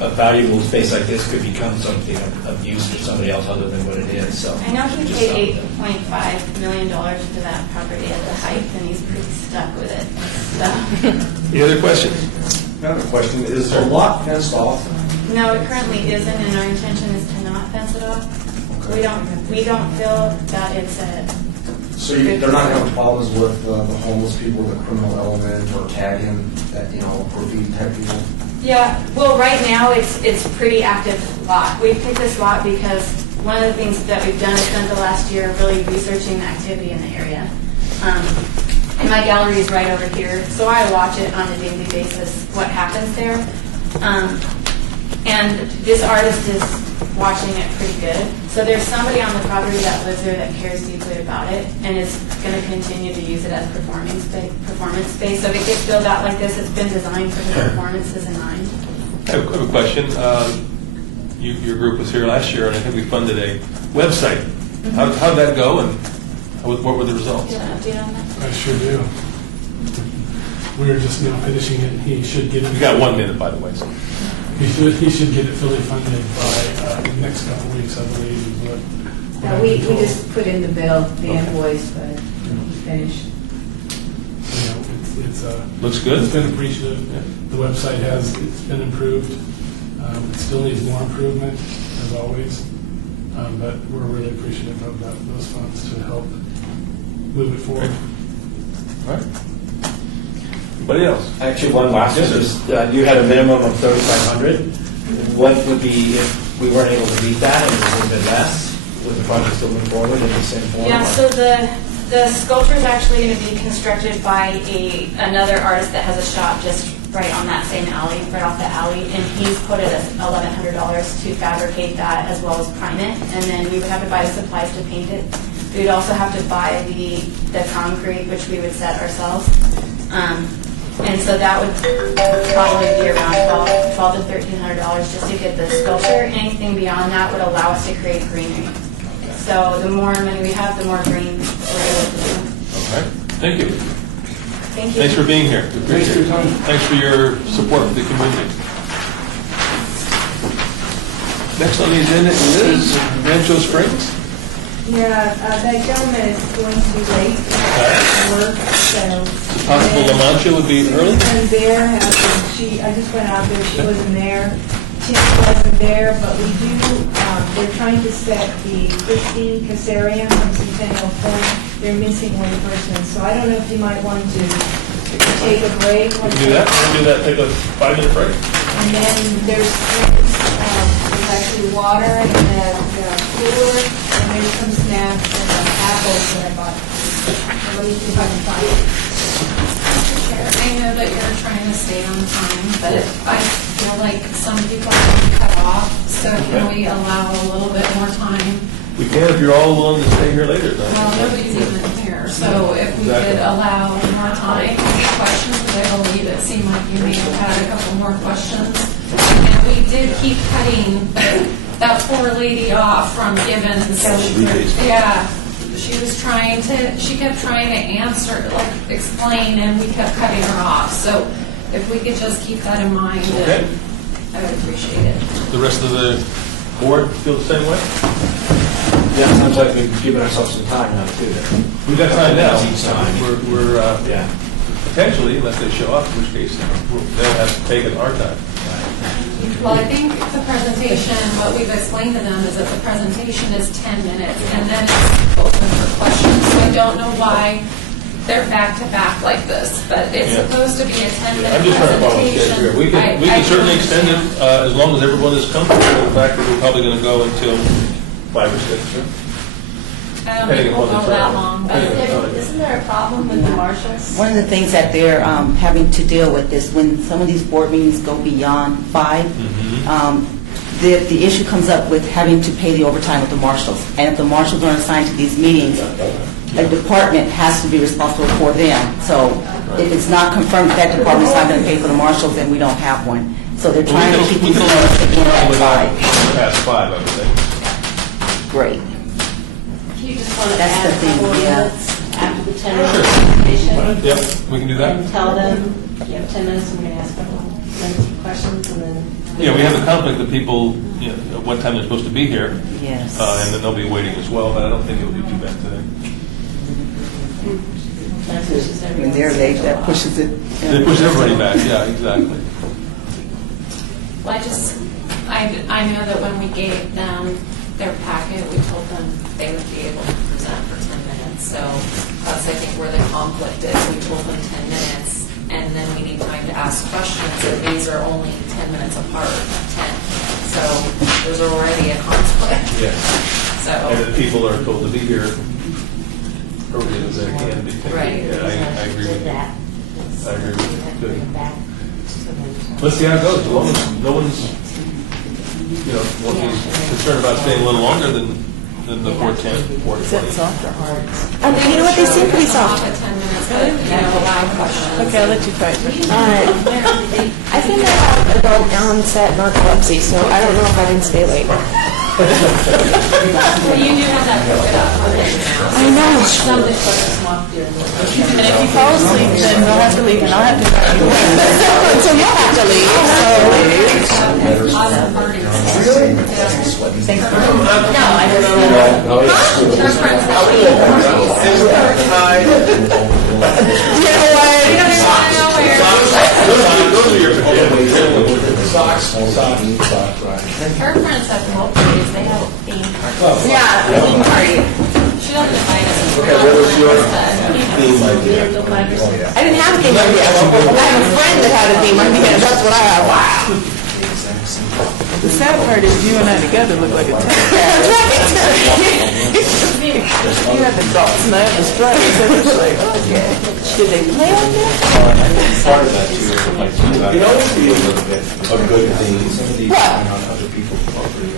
a valuable space like this could become something of use for somebody else other than what it is. So I know he paid $8.5 million for that property at the height, and he's pretty stuck with it. So. Any other questions? I have a question. Is the lot fenced off? No, it currently isn't, and our intention is to not fence it off. We don't feel that it's a. So they're not having problems with the homeless people, the criminal element, or tagging that, graffiti type people? Yeah, well, right now it's pretty active lot. We picked this lot because one of the things that we've done is spent the last year really researching the activity in the area. And my gallery is right over here, so I watch it on a daily basis, what happens there. And this artist is watching it pretty good. So there's somebody on the property that lives there that cares deeply about it and is going to continue to use it as performance space. So if it gets built out like this, it's been designed for the performances in mind. I have a question. Your group was here last year, and I think we funded a website. How did that go, and what were the results? Do you want to update on that? I sure do. We are just now finishing it. He should get it. You got 1 minute, by the way. So. He should get it fully funded by the next couple of weeks, I believe. Is what We just put in the bill, the invoice, but it's finished. Looks good. It's been appreciative. The website it's been improved. It still needs more improvement, as always. But we're really appreciative of those funds to help move it forward. All right. Anybody else? Actually, one last one. You had a minimum of 3,500. What would be if we weren't able to meet that and it was a little bit less? Would the project still move forward in the same form? Yeah, so the sculpture is actually going to be constructed by another artist that has a shop just right on that same alley, right off the alley, and he's put it at $1,100 to fabricate that as well as prime it, and then we would have to buy the supplies to paint it. We'd also have to buy the concrete, which we would set ourselves. And so that would probably be around $1,200 to $1,300 just to get the sculpture. Anything beyond that would allow us to create greenery. So the more money we have, the more green we're able to do. All right. Thank you. Thank you. Thanks for being here. Thanks for your time. Thanks for your support for the community. Next on the agenda is Rancho Springs. Yeah, that gentleman is going to be late at work, so. Possible La Mancha would be early? And there, I just went out there, she wasn't there. Tim wasn't there, but we do, they're trying to set the Christine Casarian from Centennial Point. They're missing one person, so I don't know if you might want to take a break. We can do that. We can do that. Take a 5-minute break. And then there's actually water in the cooler, and there's some snacks and apples that I bought. So let me see if I can find it. I know that you're trying to stay on time, but I feel like some people have to cut off, so can we allow a little bit more time? We can if you're all willing to stay here later. Though. Well, nobody's even here. So if we could allow more time for questions, because I believe it seemed like you may have had a couple more questions. And we did keep cutting that poor lady off from Gibbons. Yeah, she kept trying to answer, like, explain, and we kept cutting her off. So if we could just keep that in mind, Okay. I would appreciate it. The rest of the board feel the same way? Yeah, it sounds like we've given ourselves some time now, too. We've got time now. Needs time. We're Yeah. potentially, unless they show up, in which case they'll have to take it our time. Well, I think the presentation, what we've explained to them is that the presentation is 10 minutes, and then it's open for questions. So I don't know why they're back-to-back like this, but it's Yeah. supposed to be a 10-minute I'm just trying to follow the schedule here. presentation. We can certainly extend it as long as everyone is comfortable with the fact that we're probably going to go until 5 or 6. I don't think we'll go that long, but Isn't there a problem with the marshals? One of the things that they're having to deal with is when some of these board meetings go beyond 5, the issue comes up with having to pay the overtime with the marshals. And if the marshals aren't assigned to these meetings, a department has to be responsible for them. So if it's not confirmed that department's not going to pay for the marshals, then we don't have one. So they're trying to keep these meetings at 5. Past 5, I would think. Great. If you just want to That's add the a thing, couple of yeah. minutes after the 10-minute presentation. Yep, we can do that. And tell them, you have 10 minutes, I'm going to ask a couple minutes of questions, and then... Yeah, we have the conflict that people, you know, at what time they're supposed to be here. Yes. And then they'll be waiting as well, but I don't think it'll be too bad today. That pushes When everyone. they're late, that pushes it. They push everybody back, yeah, exactly. well, I know that when we gave them their packet, we told them they would be able to present for 10 minutes. So that's, I think, where the conflict is. We told them 10 minutes, and then we need time to ask questions, and these are only 10 minutes apart, 10. So there's already a conflict. Yeah. So, And the people are told to be here early as they can be. Right. Yeah, I agree with you. I agree with you. Good. Let's see how it goes. As long as no one's, you know, won't be concerned about staying a little longer than the 4:10, 4:20. Soft or hard? You know what, they seem pretty soft. at 10 minutes, but, you know, allow questions. Okay, I'll let you fight. I think I have adult onset narcolepsy, so I don't know if I can stay late. Well, you do have that broken up on it now. I know. Some just put us off during the And if you fall asleep, then you'll have to leave, and I'll have to fight you. So you'll have to leave, Awesome parties. Thanks for No, I just. Her friends that we. You know what? You don't even want to know where. Those are your pajamas. Socks, right. Her friends have both parties, they have a theme party. Yeah, a theme party. She doesn't invite us. Okay, what was your theme idea? I didn't have a theme idea. I have a friend that had a theme idea. That's what I have. Wow. The sad part is you and I together look like a team. You have the adults and I have the stripes, so it's like, okay. Did they play on that? Part of that too, like, you know, be a little bit of good things. On other people's property.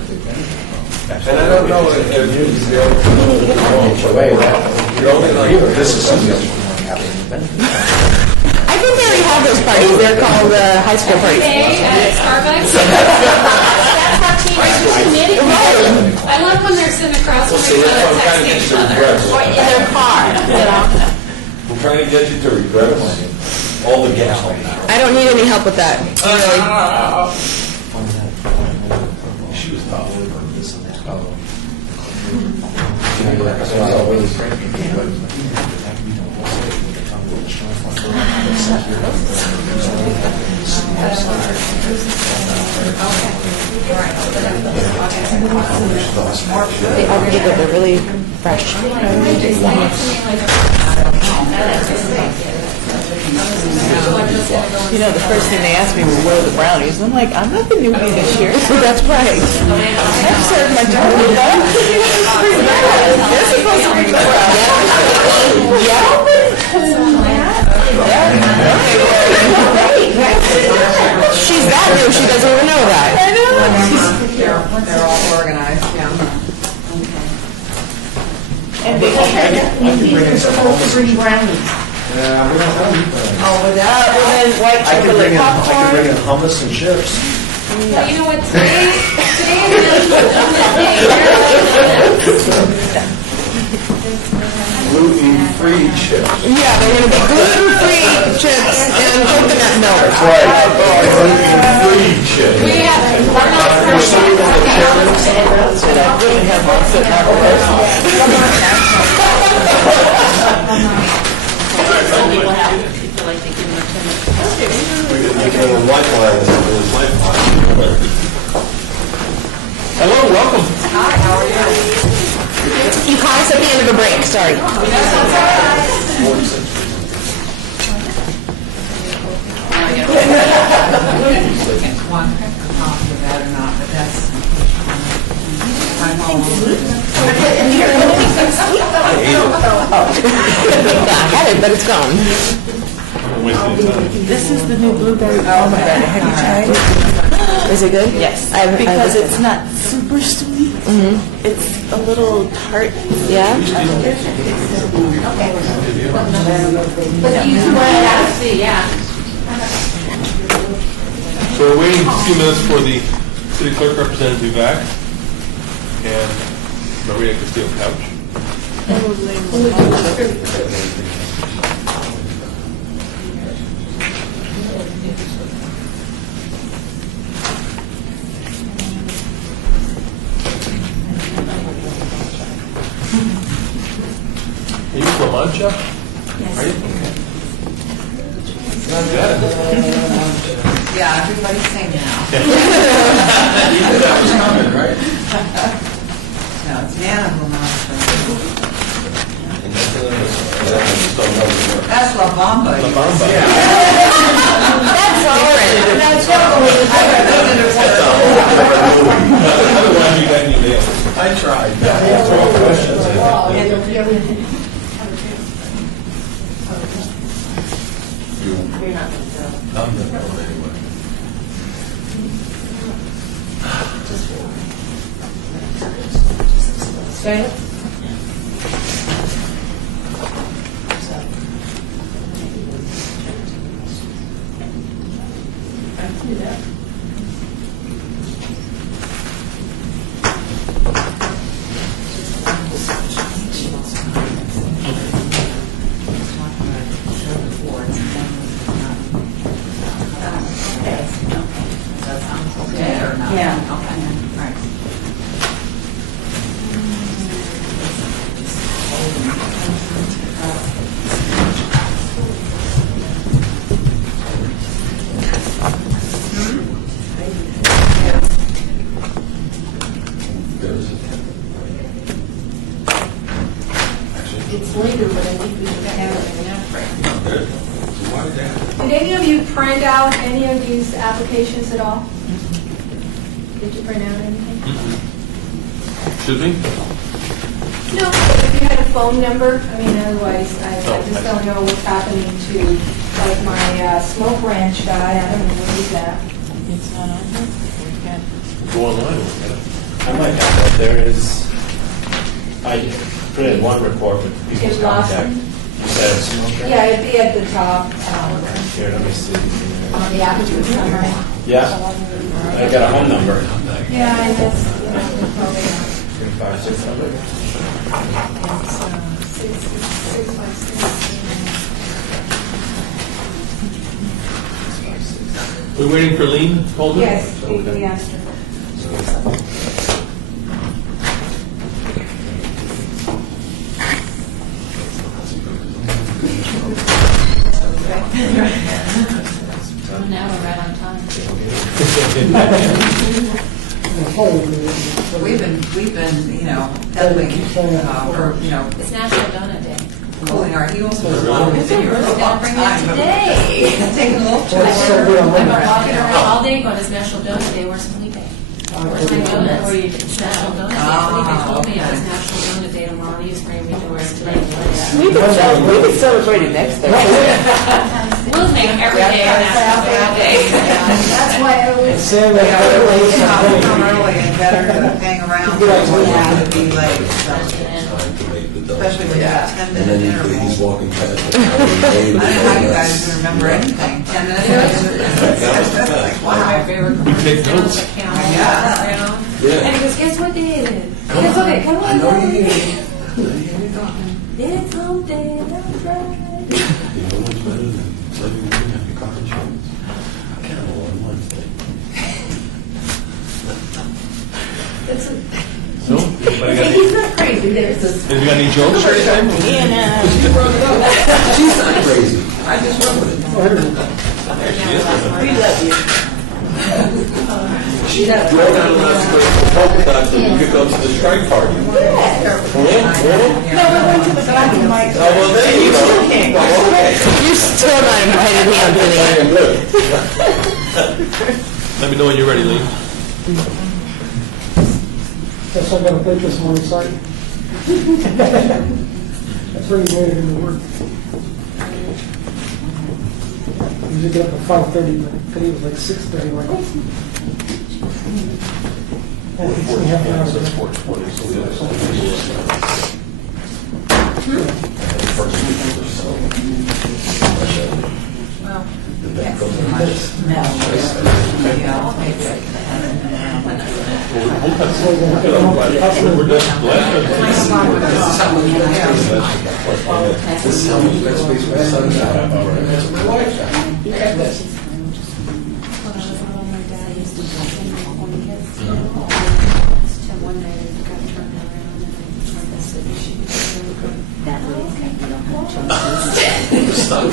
And I don't know if you're only like, this is something else we're having. I think they already have those parties. They're called high school parties. Hey, at Starbucks. That's how teachers committee. I love when they're sitting across from each other texting each other. Or in their car, you know. We're trying to get you to regret all the gas. I don't need any help with that. She was tough. They already go. They're really fresh. You know, the first thing they asked me was, where are the brownies? And I'm like, I'm not the newbie this year. That's right. I've served my time. They're supposed to bring the brownies. She's that new. She doesn't even know that. I know. They're all organized, yeah. And they bring in some hummus. Bring brownies. Yeah, we don't have any brownies. Oh, and white I could bring chocolate in popcorn. hummus and chips. Well, you know what, today is National Donut Day. Gluten-free chips. Yeah, they're going to be gluten-free chips and coconut milk. That's right. Gluten-free chips. We have, we're We're sitting on the chairs. So that really have one foot in our person. Some people have, feel like they give them a 10 We could make it a lifeline, it's a lifeline. Hello, welcome. You caught us at the end of a break, sorry. I had it, but it's gone. This is the new blueberry pomegranate. Have you tried it? Is it good? Yes. Because it's not super sweet. It's a little tart. Yeah? But you can let it out, see, yeah. So we're waiting a few minutes for the city clerk representative back and Maria Castillo Couch. Are you from Mancha? Yes. Are you? Not bad. Yeah, everybody's saying now. You knew that was coming, right? No, it's Nana Lamancha. That's La Bamba. La Bamba. That's orange. That's Otherwise, you got any mail. I tried. I'm the hell anyway. Straight? Yeah. Okay. Right. It's later, but I think we should have it in that frame. Good. So why did that? Did any of you print out any of these applications at all? Did you print out anything? Should we? No, if you had a phone number, I mean, otherwise, I just don't know what's happening to, like, my Smoke Ranch guy, I don't know where he's at. It's not on here? We can't. Go online. Look at it. I might have that. There is, I printed one report with people's It's lost. contact. You said it's smoke. Yeah, it'd be at the top, Here, let me see. on the applicant summary. Yeah, I got a home number. Yeah, and that's, probably 35600. We're waiting for Lean Holden? Yes, we asked her. Now we're right on time. We've been, peddling, for, It's National Donut Day. cooling our heels for a long We're time. gonna bring it today. It's taking a little I've been time. walking around all day going, it's National Donut Day, where's Felipe? Where's my donuts? It's National Donut Day. Felipe told me it was National Donut Day tomorrow, he's bringing me doors today. We could celebrate it next Thursday. We'll make every day a National Donut Day. That's why I always. Come early and better to hang around than to be late. So. don't. Especially when you have 10 And then minute intervals. he's walking past. I don't know how you guys can remember anything. 10 minutes. That's one of my favorite. Take notes. Yeah. Yeah. And he goes, guess what day it is? Guess what day? Come on, I know come on. you hear me talking. It's hump day, that's right. You know what's better than letting me have your car insurance? Camel on Wednesday. So, anybody got He's any, not crazy, there's this. anybody got any jokes or anything? She's not crazy. I just went with it. There she is. We love you. She's not throwing out a lot of polka dots and we could go to the strike party. Yeah? No, we went to the black and white. Oh, well, there you go. Oh, okay. You're still not invited me on dinner. Let me know when you're ready, Lee. Guess I gotta take this one aside. That's where you made it into work. Usually get up at 5:30, but today was like 6:30, like. That takes me half an hour to get up. We're just glad. This is how much best space my son's at. My wife's at. That way, you don't have Stuck.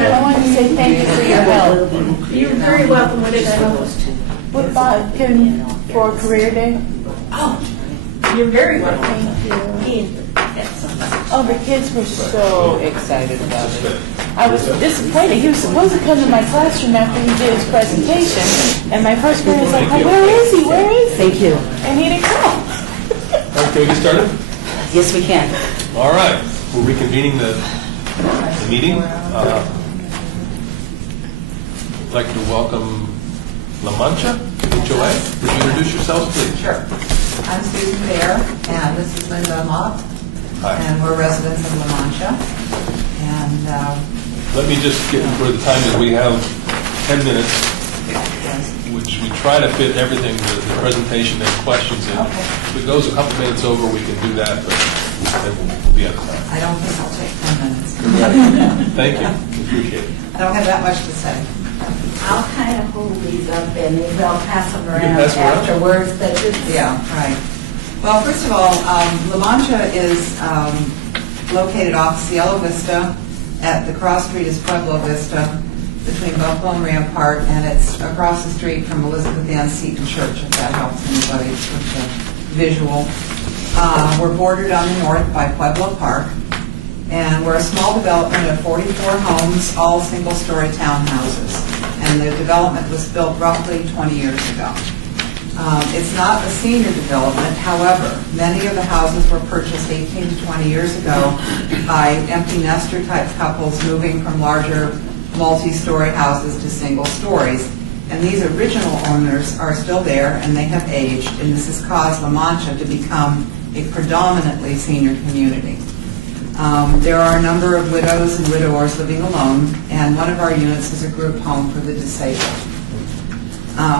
I want to say thank you for your help. You're very welcome. What did I know? What about him for Career Day? Oh, you're very welcome. Thank you. Oh, the kids were so excited about it. I was disappointed. He was supposed to come to my classroom after he did his presentation, and my first grade was like, where is he? Where is he? Thank you. And he didn't come. All right, can we get started? Yes, we can. All right, we're reconvening the meeting. I'd like to welcome La Mancha, HOA. Would you introduce yourselves, please? Sure. I'm Susan Bear, and this is Linda Mott, Hi. and we're residents of La Mancha. And Let me just get where the time is. We have 10 minutes, which we try to fit everything, the presentation and questions in. If it goes a couple minutes over, we can do that, but then we'll be out of time. I don't think I'll take 10 minutes. Thank you. Appreciate it. I don't have that much to say. I'll kind of hold these up and maybe I'll pass them can around pass them around? afterwards, but it's... Yeah, right. Well, first of all, La Mancha is located off Cielo Vista. At the cross street is Pueblo Vista, between Buffalo and Rampart, and it's across the street from Elizabeth Ann Seton Church, if that helps anybody with the visual. We're bordered on the north by Pueblo Park, and we're a small development of 44 homes, all single-story townhouses. And the development was built roughly 20 years ago. It's not a senior development. However, many of the houses were purchased 18 to 20 years ago by empty nester type couples moving from larger multi-story houses to single stories. And these original owners are still there, and they have aged, and this has caused La Mancha to become a predominantly senior community. There are a number of widows and widowers living alone, and one of our units is a group home for the disabled.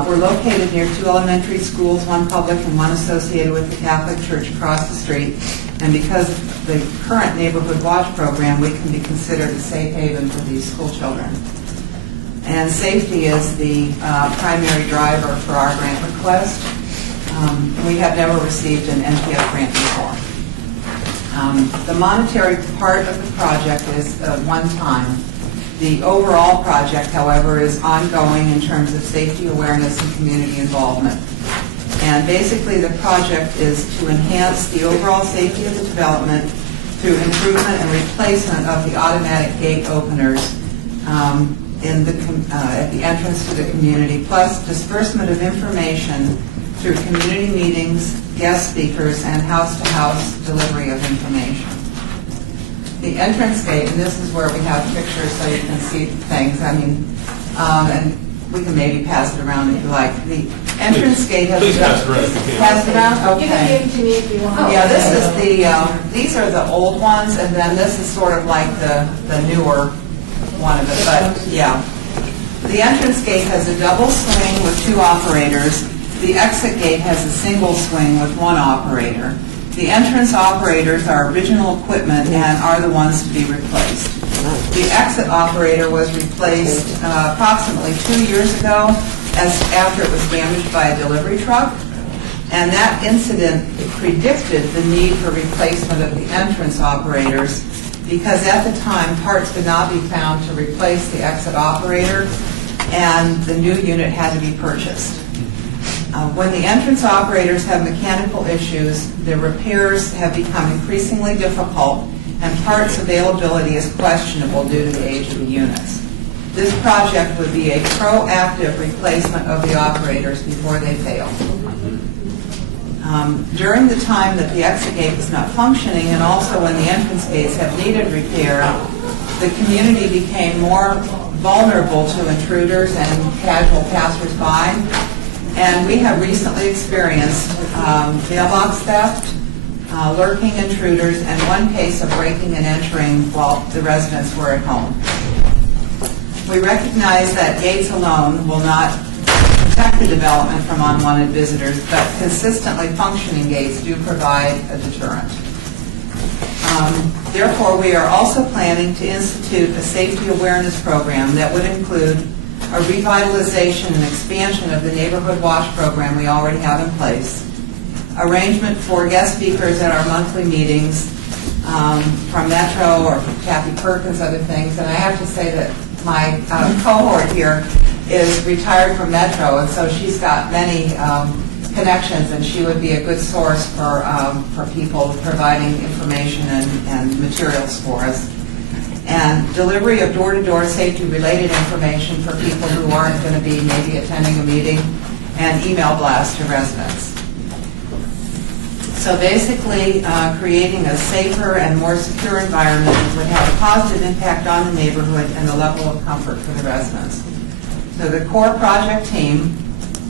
We're located near two elementary schools, one public and one associated with the Catholic Church across the street. And because of the current Neighborhood Watch program, we can be considered a safe haven for these school children. And safety is the primary driver for our grant request. We have never received an NPF grant before. The monetary part of the project is one-time. The overall project, however, is ongoing in terms of safety awareness and community involvement. And basically, the project is to enhance the overall safety of the development through improvement and replacement of the automatic gate openers at the entrance to the community, plus disbursement of information through community meetings, guest speakers, and house-to-house delivery of information. The entrance gate, and this is where we have pictures so you can see things. I mean, and we can maybe pass it around if you like. The entrance gate has... Please pass it around if you can. Pass it around? You can Okay. give it to me if you want. Yeah, this is these are the old ones, and then this is sort of like the newer one of it, but yeah. The entrance gate has a double swing with 2 operators. The exit gate has a single swing with 1 operator. The entrance operators are original equipment and are the ones to be replaced. The exit operator was replaced approximately 2 years ago after it was damaged by a delivery truck. And that incident predicted the need for replacement of the entrance operators because at the time, parts could not be found to replace the exit operator, and the new unit had to be purchased. When the entrance operators have mechanical issues, their repairs have become increasingly difficult, and parts availability is questionable due to the age of the units. This project would be a proactive replacement of the operators before they fail. During the time that the exit gate was not functioning, and also when the entrance gates have needed repair, the community became more vulnerable to intruders and casual passersby. And we have recently experienced mailbox theft, lurking intruders, and 1 case of breaking and entering while the residents were at home. We recognize that gates alone will not protect the development from unwanted visitors, but consistently functioning gates do provide a deterrent. Therefore, we are also planning to institute a safety awareness program that would include a revitalization and expansion of the neighborhood watch program we already have in place, arrangement for guest speakers at our monthly meetings from Metro or from Kathy Perkins, other things. And I have to say that my cohort here is retired from Metro, and so she's got many connections, and she would be a good source for people providing information and materials for us. And delivery of door-to-door safety-related information for people who aren't going to be maybe attending a meeting, and email blasts to residents. So basically, creating a safer and more secure environment would have a positive impact on the neighborhood and the level of comfort for the residents. So the core project team,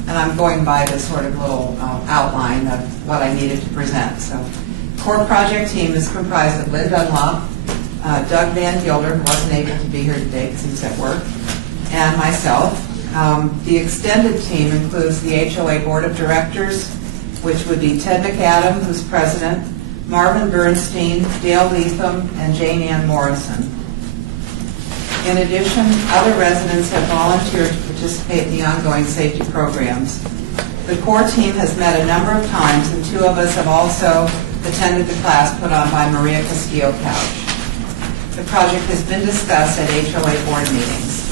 and I'm going by this sort of little outline of what I needed to present. So core project team is comprised of Lynn Dunlop, Doug Van Gilder, who wasn't able to be here today because he was at work, and myself. The extended team includes the HOA Board of Directors, which would be Ted McAdam, who's president, Marvin Bernstein, Dale Leatham, and Jane Ann Morrison. In addition, other residents have volunteered to participate in the ongoing safety programs. The core team has met a number of times, and 2 of us have also attended the class put on by Maria Castillo-Couch. The project has been discussed at HOA board meetings.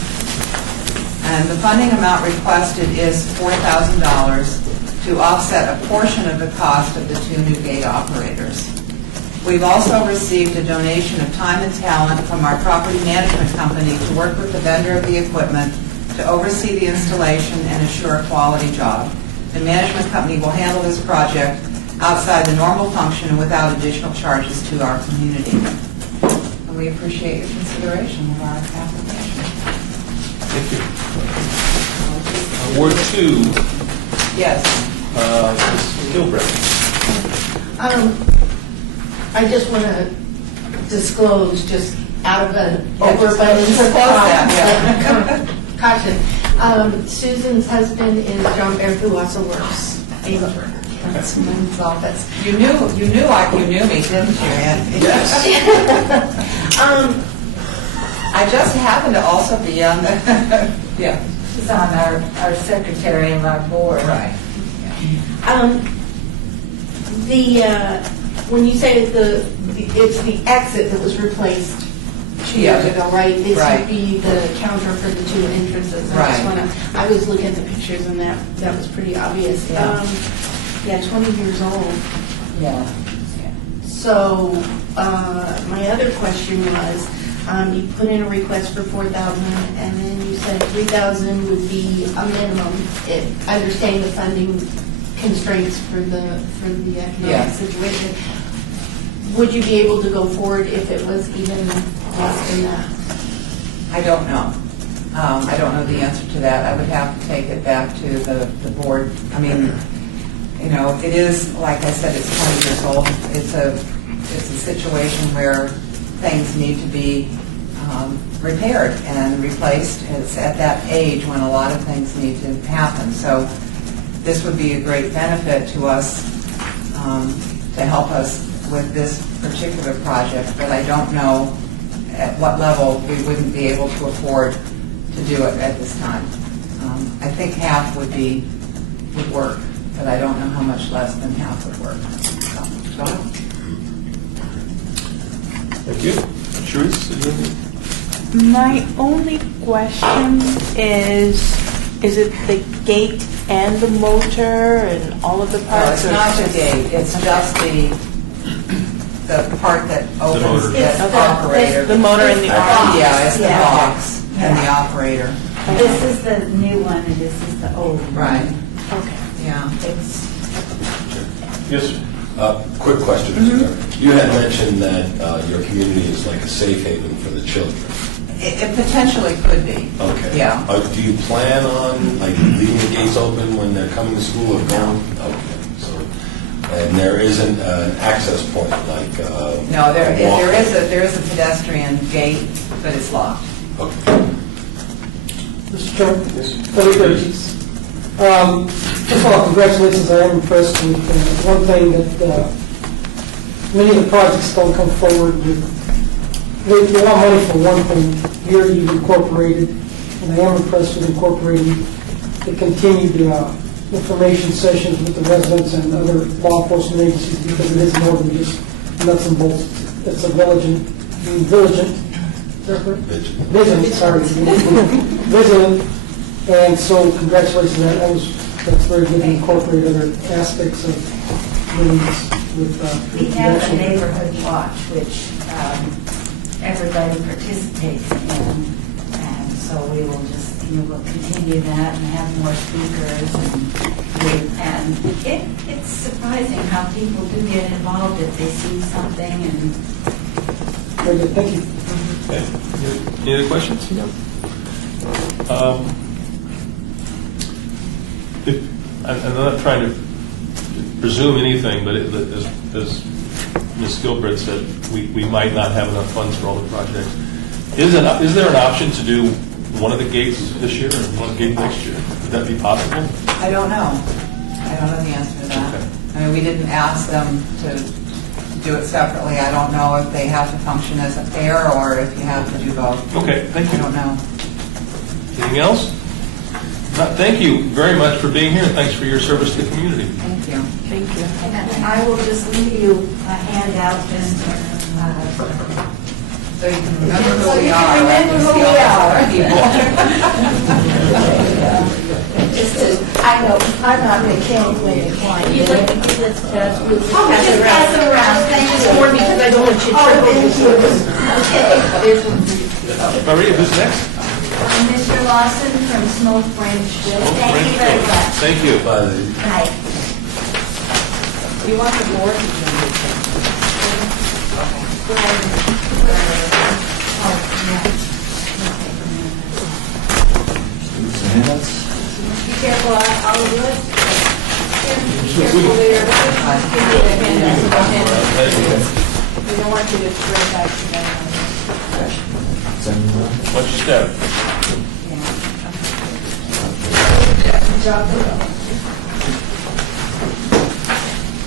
And the funding amount requested is $4,000 to offset a portion of the cost of the 2 new gate operators. We've also received a donation of time and talent from our property management company to work with the vendor of the equipment to oversee the installation and assure a quality job. The management company will handle this project outside the normal function and without additional charges to our community. And we appreciate your consideration of our application. Thank you. Ward 2. Yes. Ms. Gilbreth. I just want to disclose, just out of an overabundance of caution, Susan's husband is John Bear, who also works in Susan's office. You knew me, didn't you, Ann? Yes. I just happen to also be on the, yeah. She's on our secretary of our board. Right. When you say it's the exit that was replaced 2 years ago, right? This would be the counter for the 2 entrances. I was looking at the pictures, and that was pretty obvious. Yeah. 20 years old. Yeah. So my other question was, you put in a request for $4,000, and then you said $3,000 would be a minimum. Understanding the funding constraints for the economic situation. Would you be able to go forward if it was even less than that? I don't know. I don't know the answer to that. I would have to take it back to the board. I mean, you know, it is, like I said, it's 20 years old. It's a situation where things need to be repaired and replaced. It's at that age when a lot of things need to happen. So this would be a great benefit to us to help us with this particular project, but I don't know at what level we wouldn't be able to afford to do it at this time. I think half would work, but I don't know how much less than half would work. So, Thank you. Sharice, did you? My only question is it the gate and the motor and all of the No, parts? it's not the gate, it's just the part that opens the operator. The motor and the arm? Yeah, it's the box and the operator. This is the new one and this is the old one. Right. Okay. Yeah. Yes, sir. Quick question, Mr. Mayor. You had mentioned that your community is like a safe haven for the children. It potentially could be. Okay. Yeah. Do you plan on like leaving the gates open when they're coming to school or going? Okay. So, and there isn't an access point like. No, there walkway? is a pedestrian gate, but it's locked. Okay. Mr. Chairman? Yes. First of all, congratulations. I am impressed with one thing that many of the projects don't come forward with. They want money for one thing. Here you've incorporated, and I am impressed with incorporating the continued information sessions with the residents and other law enforcement agencies, because it is more than just nuts and bolts. It's a vigilant, vigilant, and so congratulations. That's very good to incorporate other aspects of things with. We have a neighborhood watch, which everybody participates in, and so we will just, we'll continue that and have more speakers, and it's surprising how people do get involved if they see something and. Very good, thank you. Okay. Any other questions? No. I'm not trying to presume anything, but as Ms. Gilbert said, we might not have enough funds for all the projects. Is there an option to do one of the gates this year and one gate next year? Would that be possible? I don't know. I don't know the answer to that. Okay. I mean, we didn't ask them to do it separately. I don't know if they have to function as a pair or if you have to do both. Okay, thank you. I don't know. Anything else? Thank you very much for being here, and thanks for your service to the community. Thank you. Thank you. And I will just leave you a handout, just So you can remember who so we you are. can remember who we are. Just to, I know, I'm not going to count when the client. You let me do this, pass it around. Thank you. More because I don't want you to Okay. Maria, who's next? Mr. Lawson from Smoke Branch. Thank you very much. Thank you. Hi. You want the board? Be careful, I'll do it. Be careful there. We don't want you to bring back to that. What's your step?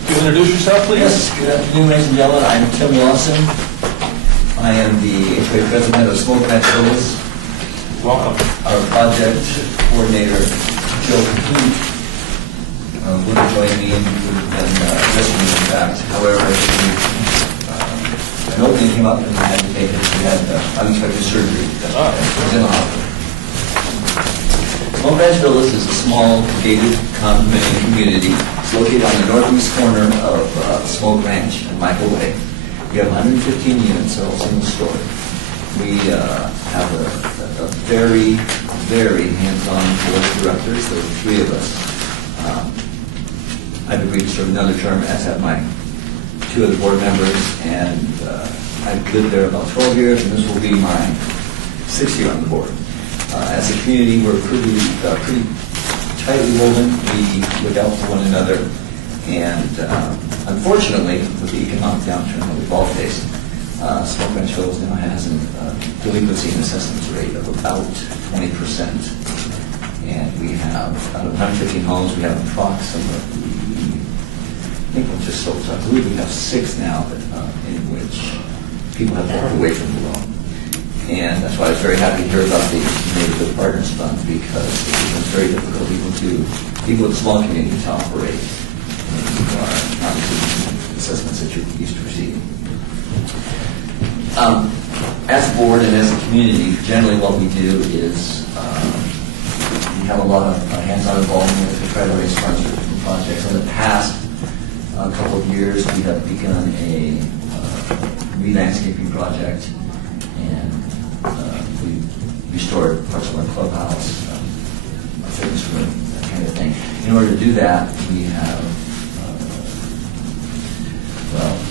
Can you introduce yourself, please? Yes, good afternoon, ladies and gentlemen. I'm Tim Lawson. I am the 8th grade president of Smoke Branch Villas. Welcome. Our project coordinator, Joe Kahoot, wouldn't join me and would have been listening, in fact. However, an opening came up and I had to take it. We had unexpected surgery that was in the hospital. Smoke Branch Villas is a small, gated condominium community. It's located on the northeast corner of Smoke Branch and Michael Way. We have 115 units, all single story. We have a very, very hands-on board of directors. There are 3 of us. I've agreed to serve another term, as have my 2 other board members, and I've lived there about 12 years, and this will be my 6th year on the board. As a community, we're pretty tightly woven. We look out for one another. And unfortunately, with the economic downturn that we've all faced, Smoke Ranch Hills now has a delinquency and assessments rate of about 20%. And we have, out of 115 homes, we have approximately, I think we'll just I believe we have 6 now in which people have walked away from the loan. And that's why I was very happy to hear about the Neighborhood Partners Fund, because it becomes very difficult people with small communities to operate when you are not receiving assessments that you're used to receiving. As a board and as a community, generally what we do is we have a lot of hands-on involvement to try to raise funds for different projects. In the past couple of years, we have begun a re-landscaping project, and we restored parts of our clubhouse, a fitness room, that kind of thing. In order to do that, we have,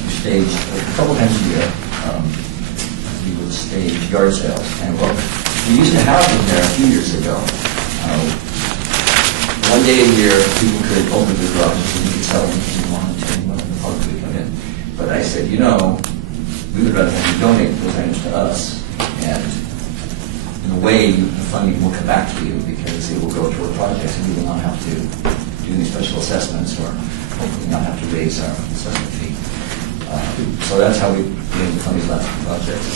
we stage a couple times a year. We would stage yard sales, and what we used to have them there a few years ago. One day a year, people could open their garages and we could sell them if they wanted to, and the public would come in. But I said, we would rather have you donate those items to us, and in a way, the funding will come back to you because it will go toward projects, and we will not have to do any special assessments, or hopefully not have to raise our assessment fee. So that's how we were able to fund these last two projects.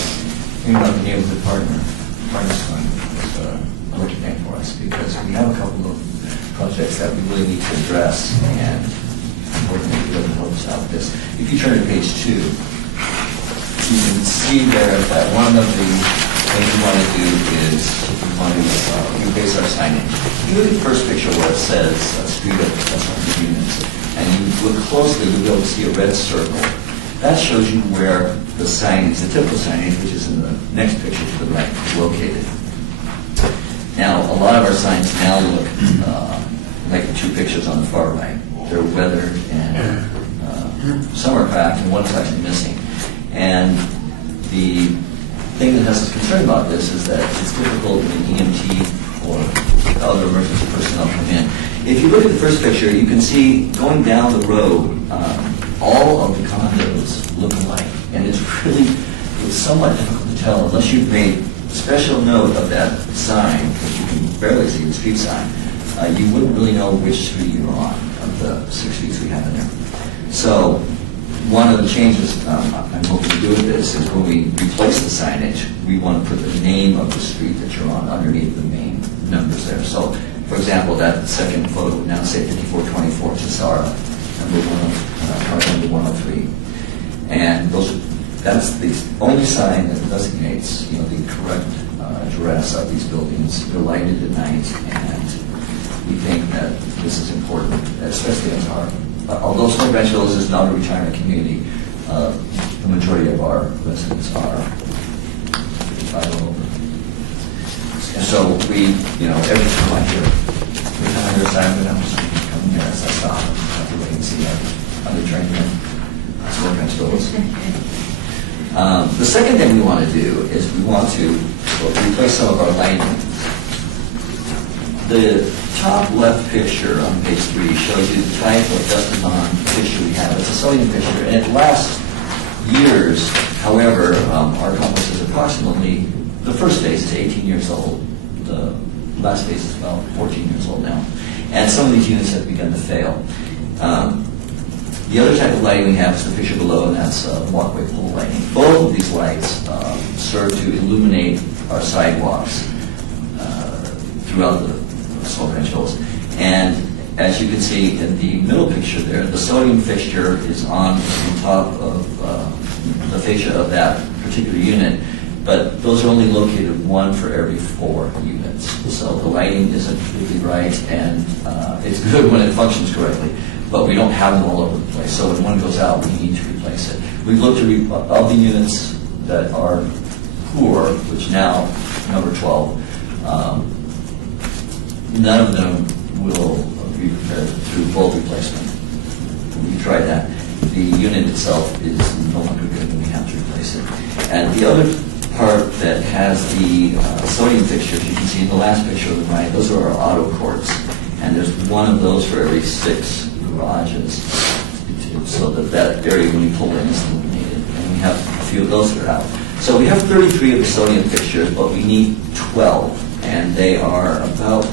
Thinking about the Neighborhood Partners Fund was a lucky thing for us, because we have a couple of projects that we really need to address, and importantly, we really help us out with this. If you turn to page 2, you can see there that one of the things we want to do is we want to rebase our signage. If you look at the first picture where it says street of assessment units, and you look closely, you'll be able to see a red circle. That shows you where the signage, the typical signage, which is in the next picture to the right, is located. Now, a lot of our signs now look like the 2 pictures on the far right. They're weathered, and some are cracked, and one's actually missing. And the thing that has us concerned about this is that it's difficult when EMT or other emergency personnel come in. If you look at the first picture, you can see going down the road, all of the condos look alike. And it's somewhat difficult to tell unless you've made special note of that sign, which you can barely see, the street sign. You wouldn't really know which street you're on of the 6 streets we have in there. So one of the changes I'm hoping to do with this is when we replace the signage, we want to put the name of the street that you're on underneath the main numbers there. So, for example, that second photo would now say 5424 Cesara, number 103. And that's the only sign that designates, the correct address of these buildings. They're lighted at night, and we think that this is important, especially as although Smoke Ranch Hills is not a retirement community, the majority of our residents are 55 or over. And so we, every time I hear a siren, I'm just coming here as I stop. I have to wait and see other train in Smoke Ranch Hills. The second thing we want to do is we want to replace some of our lighting. The top left picture on page 3 shows you the type of dust-on picture we have. It's a sodium picture, and it lasts years. However, our complex is approximately, the first phase is 18 years old. The last phase is about 14 years old now. And some of these units have begun to fail. The other type of lighting we have is the picture below, and that's walkway pole lighting. Both of these lights serve to illuminate our sidewalks throughout the Smoke Ranch Hills. And as you can see in the middle picture there, the sodium fixture is on top of the fascia of that particular unit, but those are only located 1 for every 4 units. So the lighting isn't completely right, and it's good when it functions correctly, but we don't have them all over the place. So when one goes out, we need to replace it. We've looked at all the units that are poor, which now, number 12, none of them will be repaired through bolt replacement. We tried that. The unit itself is no longer good, and we have to replace it. And the other part that has the sodium fixtures, you can see in the last picture on the right, those are our auto courts. And there's one of those for every 6 garages, so that area when you pull in is illuminated. And we have a few of those that are out. So we have 33 of the sodium fixtures, but we need 12. And they are about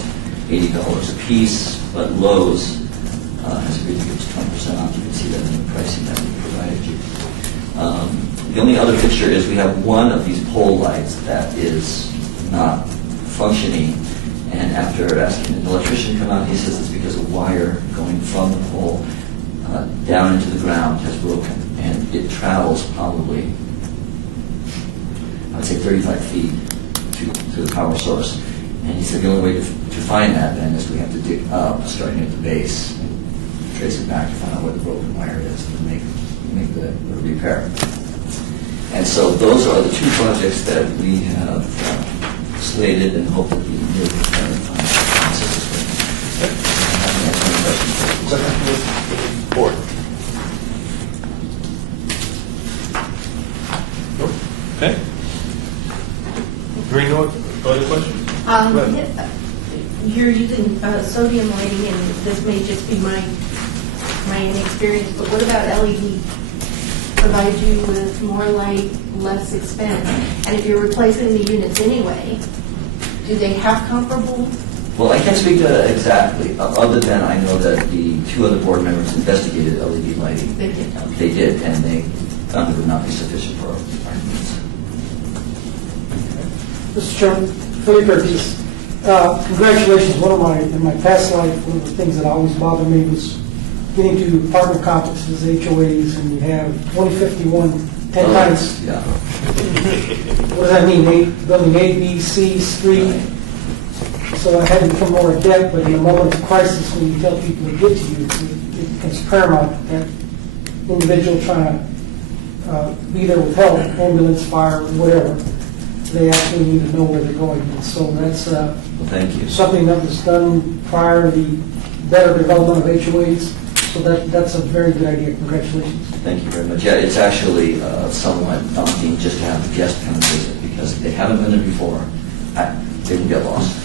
$80 a piece, but Lowe's has agreed to give us 20% off. You can see that in the pricing that we provided you. The only other picture is we have one of these pole lights that is not functioning, and after asking an electrician to come out, he says it's because a wire going from the pole down into the ground has broken, and it travels probably, I would say 35 feet to the power source. And he said the only way to find that then is we have to dig up, starting at the base, and trace it back to find out where the broken wire is and make the repair. And so those are the 2 projects that we have slated and hope that we will repair and find. Board. Okay. Hearing no other questions? Go ahead. You're using sodium lighting, and this may just be my inexperience, but what about LED? Provide you with more light, less expense. And if you're replacing the units anyway, do they have comparable? Well, I can't speak to that exactly, other than I know that the 2 other board members investigated LED lighting. They did. They did, and they found it would not be sufficient for our needs. Mr. Chairman, Philip Curtis, congratulations. In my past life, one of the things that always bothered me was getting to apartment complexes, HOAs, and you have 2051, 10 nights. Yeah. What does that mean? Building A, B, C, street. So I had to become more adept, but in a moment of crisis, when you tell people to get to you, it becomes paramount that individual trying to be there with help, ambulance, fire, whatever, they actually need to know where they're going. And so that's Thank you. something that was done prior to the better development of HOAs. So that's a very good idea. Congratulations. Thank you very much. Yeah, it's actually somewhat daunting just to have the guests come and visit, because if they haven't been there before, they can get lost.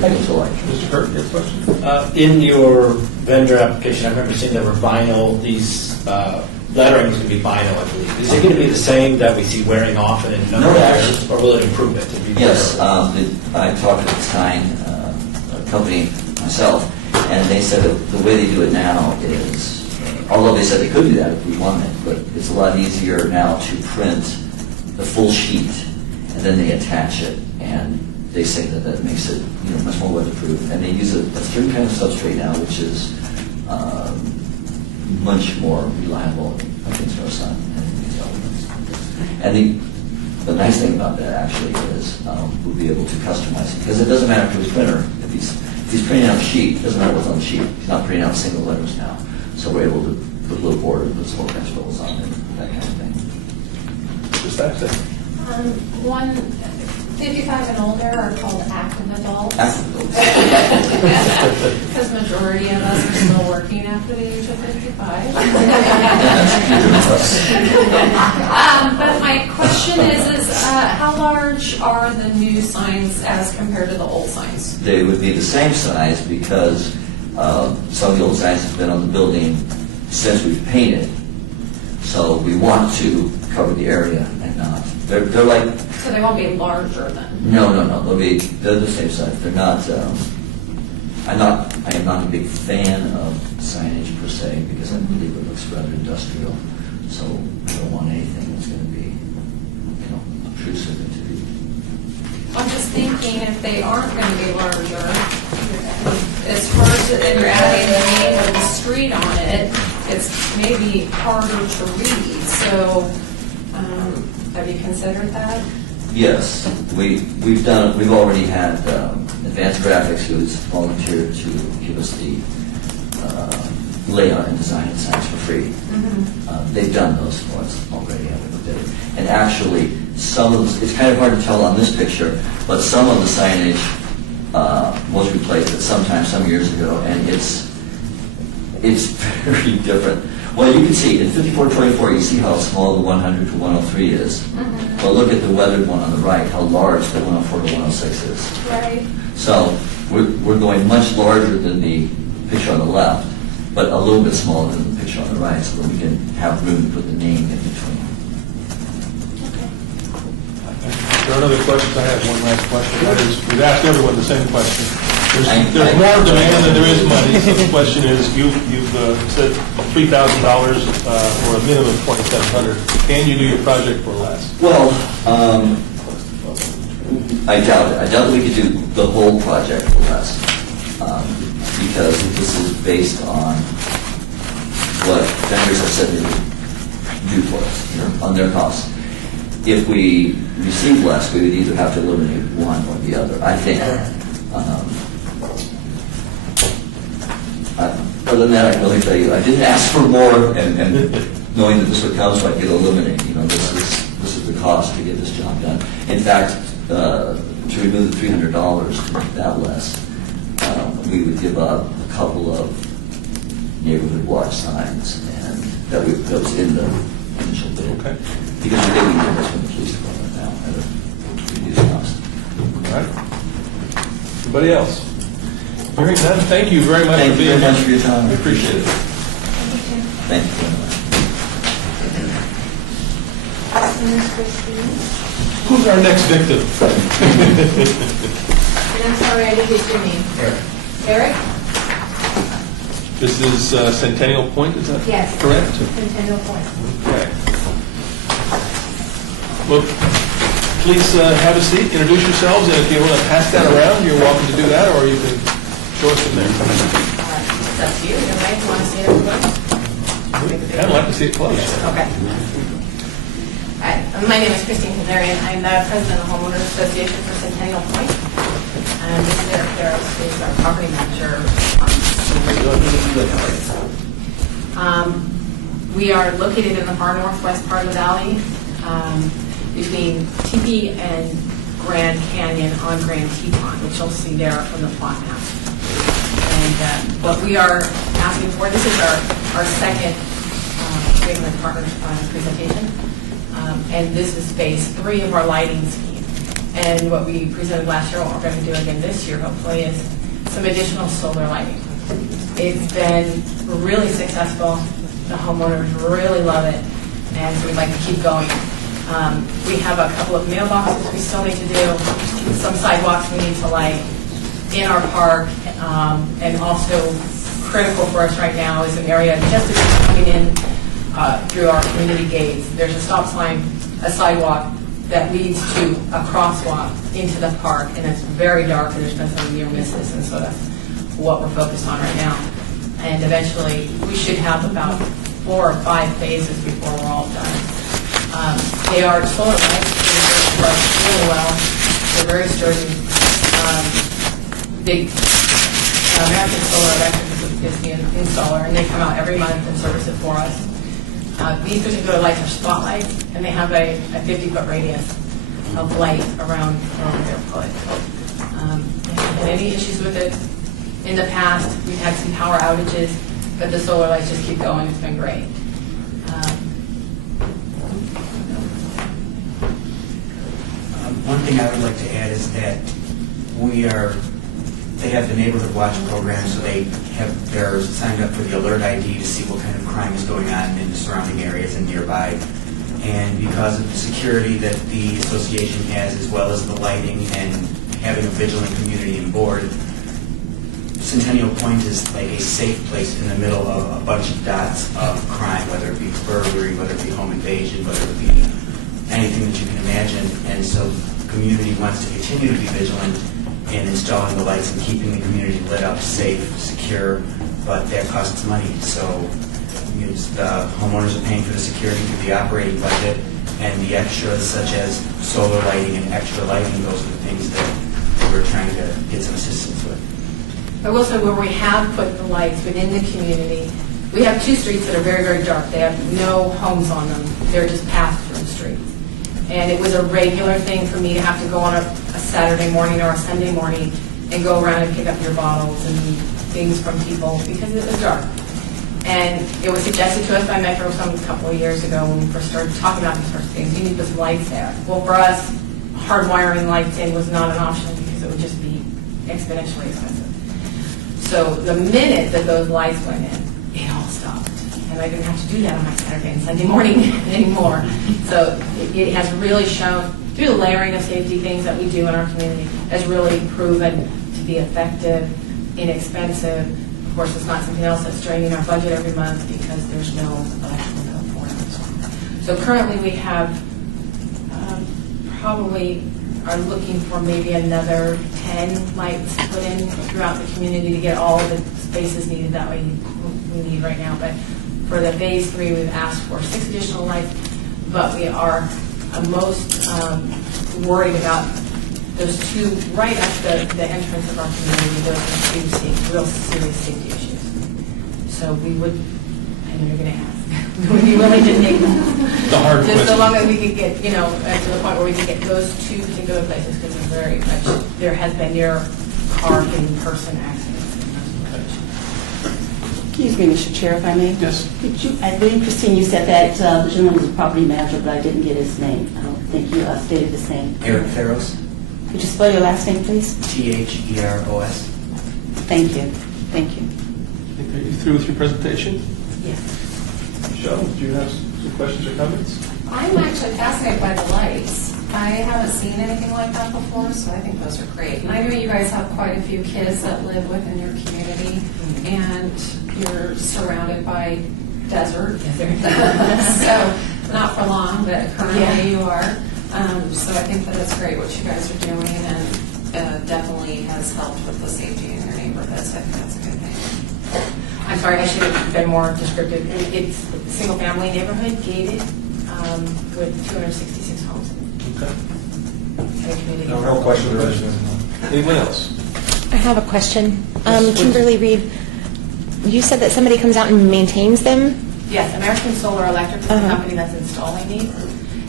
Mr. Kirk, your question? In your vendor application, I remember seeing there were vinyl, these lettering is going to be vinyl, I believe. Is it going to be the same that we see wearing off in another areas, or will it improve it? Yes, I talked to the sign company myself, and they said that the way they do it now is, although they said they could do that if we wanted, but it's a lot easier now to print the full sheet, and then they attach it, and they say that makes it much more weatherproof. And they use a certain kind of substrate now, which is much more reliable against our sun and these elements. And the nice thing about that actually is we'll be able to customize it, because it doesn't matter to his printer. If he's printing out a sheet, it doesn't matter what's on the sheet. He's not printing out single letters now. So we're able to put little borders, put small branch rolls on it, that kind of thing. Just that thing. 55 and older are called active adults. Active adults. Because majority of us are still working after the age of 55. But my question is how large are the new signs as compared to the old signs? They would be the same size, because some of the old signs have been on the building since we've painted. So we want to cover the area and not. They're like. So they won't be larger then? No. They're the same size. They're not. I am not a big fan of signage per se, because I believe it looks rather industrial. So I don't want anything that's going to be, obtrusive into the. I'm just thinking if they aren't going to be larger, as far as if you're adding the name of the street on it, it's maybe harder to read. So have you considered that? Yes, we've already had Advanced Graphics, who's volunteered to give us the layout and design and signs for free. Mm-hmm. They've done those for us already, haven't they? And actually, it's kind of hard to tell on this picture, but some of the signage was replaced at some time, some years ago, and it's very different. Well, you can see in 5424, you see how small the 100 to 103 is. But look at the weathered one on the right, how large the 104 to 106 is. Right. So we're going much larger than the picture on the left, but a little bit smaller than the picture on the right, so that we can have room to put the name in between. There are other questions. I have one last question. That is, we've asked everyone the same question. There's more demand than there is money, so the question is, you've said $3,000 or a minimum of $2,700. Can you do your project for less? Well, I doubt it. I doubt that we could do the whole project for less, because this is based on what vendors have said they would do for us, on their costs. If we receive less, we would either have to eliminate one or the other. I think. Other than that, I can only tell you, I didn't ask for more, and knowing that this would come, so I could eliminate. This is the cost to get this job done. In fact, to remove the $300 to make that less, we would give up a couple of neighborhood watch signs, and that was in the initial bid. Okay. Because we think we can get this from the police department now at a reduced cost. All right. Anybody else? Hearing none, thank you very much for being here. Thank you very much for your time. We appreciate it. Thank you very much. Who's our next victim? And I'm sorry, I didn't get your name. Eric? This is Centennial Point, is that Yes. correct? Centennial Point. Okay. Well, please have a seat, introduce yourselves, and if you want to pass that around, you're welcome to do that, or you can show us from there. It's up to you. You want to see it close? I'd like to see it close. Okay. Hi, my name is Christine Kazarian. I'm the president of the Homeowners Association for Centennial Point. And this is Eric Barrows, who's our property manager. We are located in the far northwest part of the valley, between Teepee and Grand Canyon on Grand Teton, which you'll see there from the plot map. And what we are asking for, this is our second Waveland Partners presentation. And this is phase 3 of our lighting scheme. And what we presented last year, what we're going to do again this year, hopefully, is some additional solar lighting. It's been really successful. The homeowners really love it, and so we'd like to keep going. We have a couple of mailboxes we still need to do, some sidewalks we need to light in our park, and also critical for us right now is an area just as you're coming in through our community gates. There's a stop sign, a sidewalk that leads to a crosswalk into the park, and it's very dark, and there's been some near misses, and so that's what we're focused on right now. And eventually, we should have about 4 or 5 phases before we're all done. They are solar lights, they work really well. They're very sturdy. American Solar Electric is the installer, and they come out every month and service it for us. These particular lights are spotlights, and they have a 50-foot radius of light around their put. And any issues with it? In the past, we've had some power outages, but the solar lights just keep going. It's been great. One thing I would like to add is that they have the neighborhood watch program, so they're signed up for the alert ID to see what kind of crime is going on in the surrounding areas and nearby. And because of the security that the association has, as well as the lighting and having a vigilant community on board, Centennial Point is like a safe place in the middle of a bunch of dots of crime, whether it be burglary, whether it be home invasion, whether it be anything that you can imagine. And so the community wants to continue to be vigilant in installing the lights and keeping the community lit up, safe, secure, but that costs money. So the homeowners are paying for the security through the operating budget, and the extras such as solar lighting and extra lighting, those are the things that we're trying to get some assistance with. I will say where we have put the lights within the community, we have 2 streets that are very, very dark. They have no homes on them. They're just pass-through streets. And it was a regular thing for me to have to go on a Saturday morning or a Sunday morning and go around and pick up your bottles and things from people because it was dark. And it was suggested to us by Metro some couple of years ago when we first started talking about these sorts of things, you need those lights there. Well, for us, hardwiring lights in was not an option because it would just be exponentially expensive. So the minute that those lights went in, it all stopped. And I didn't have to do that on my Saturday and Sunday morning anymore. So it has really shown, through the layering of safety things that we do in our community, has really proven to be effective, inexpensive. Of course, it's not something else that's draining our budget every month because there's no electrical bill for it. So currently we have probably are looking for maybe another 10 lights put in throughout the community to get all the spaces needed that we need right now. But for the phase 3, we've asked for 6 additional lights, but we are most worried about those 2 right at the entrance of our community. Those are 2 real serious safety issues. So we would, I know you're going to ask, would be willing to take them. The hard Just so question. long as we could get, to the point where we could get those 2 particular places, because it's very much, there has been near car and person accidents in those locations. Excuse me, Mr. Chair, if I may? Yes. Could you, I believe, Christine, you said that the gentleman was a property manager, but I didn't get his name. I don't think you stated his name. Eric Theros, Could you spell your last name, please? Theros. Thank you. Thank you. Are you through with your presentation? Yes. Michelle, do you have some questions or comments? I'm actually fascinated by the lights. I haven't seen anything like that before, so I think those are great. And I know you guys have quite a few kids that live within your community, and you're surrounded by desert. So, not for long, but currently you are. So I think that it's great what you guys are doing, and definitely has helped with the safety in your neighborhoods. I think that's a good thing. I'm sorry, I should have been more descriptive. It's a single-family neighborhood, gated, with 266 homes. Okay. And a community. No questions. Anyone else? I have a question. Yes, please. Kimberly Reed, you said that somebody comes out and maintains them? Yes, American Solar Electric is the company that's installing these,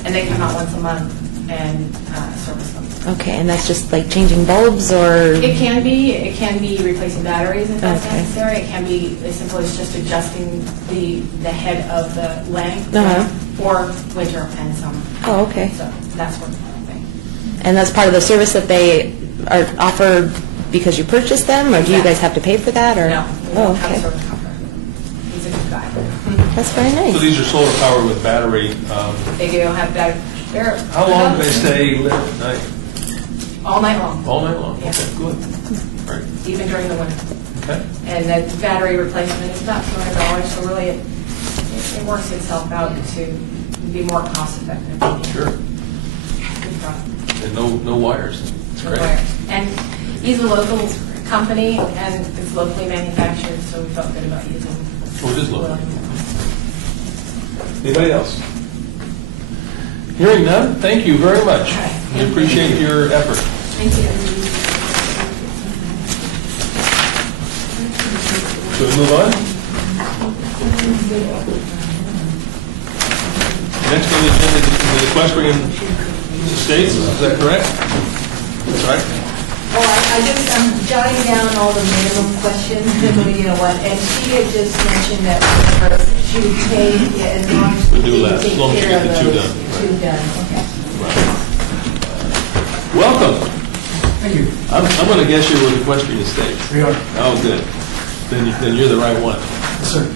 and they come out once a month and service them. Okay, and that's just like changing bulbs or? It can be replacing batteries if that's Okay. necessary. It can be as simple as just adjusting the head of the length for winter and summer. Oh, okay. So that's one thing. And that's part of the service that they are offered because you purchased them, or do you guys have to pay for that, or? No, we Oh, don't have a okay. service contract. He's a good guy. That's very So nice. these are solar powered with battery. They do have that. They're How long do they stay lit at night? all night long, All night long? Yeah. Okay, good. Right. even during the winter. Okay. And the battery replacement is about $200, so really it works itself out to be more cost effective. Sure. Good product. And no wires. It's great. And he's a local company and it's locally manufactured, so we felt good about using it. Oh, it is local. Anybody else? Hearing none, thank you very much. We appreciate your effort. Thank you. Shall we move on? Next on the agenda is the equestrian estates, is that correct? That's right. Well, I just, I'm jotting down all the minimum questions, you know what, and she had just mentioned that she would pay as long as We'll do they less, take as long as you care get of the two those. done. Two done, okay. Welcome. Thank you. I'm going to guess you're with equestrian estates. We are. Oh, good. Then you're the right one. Yes, sir.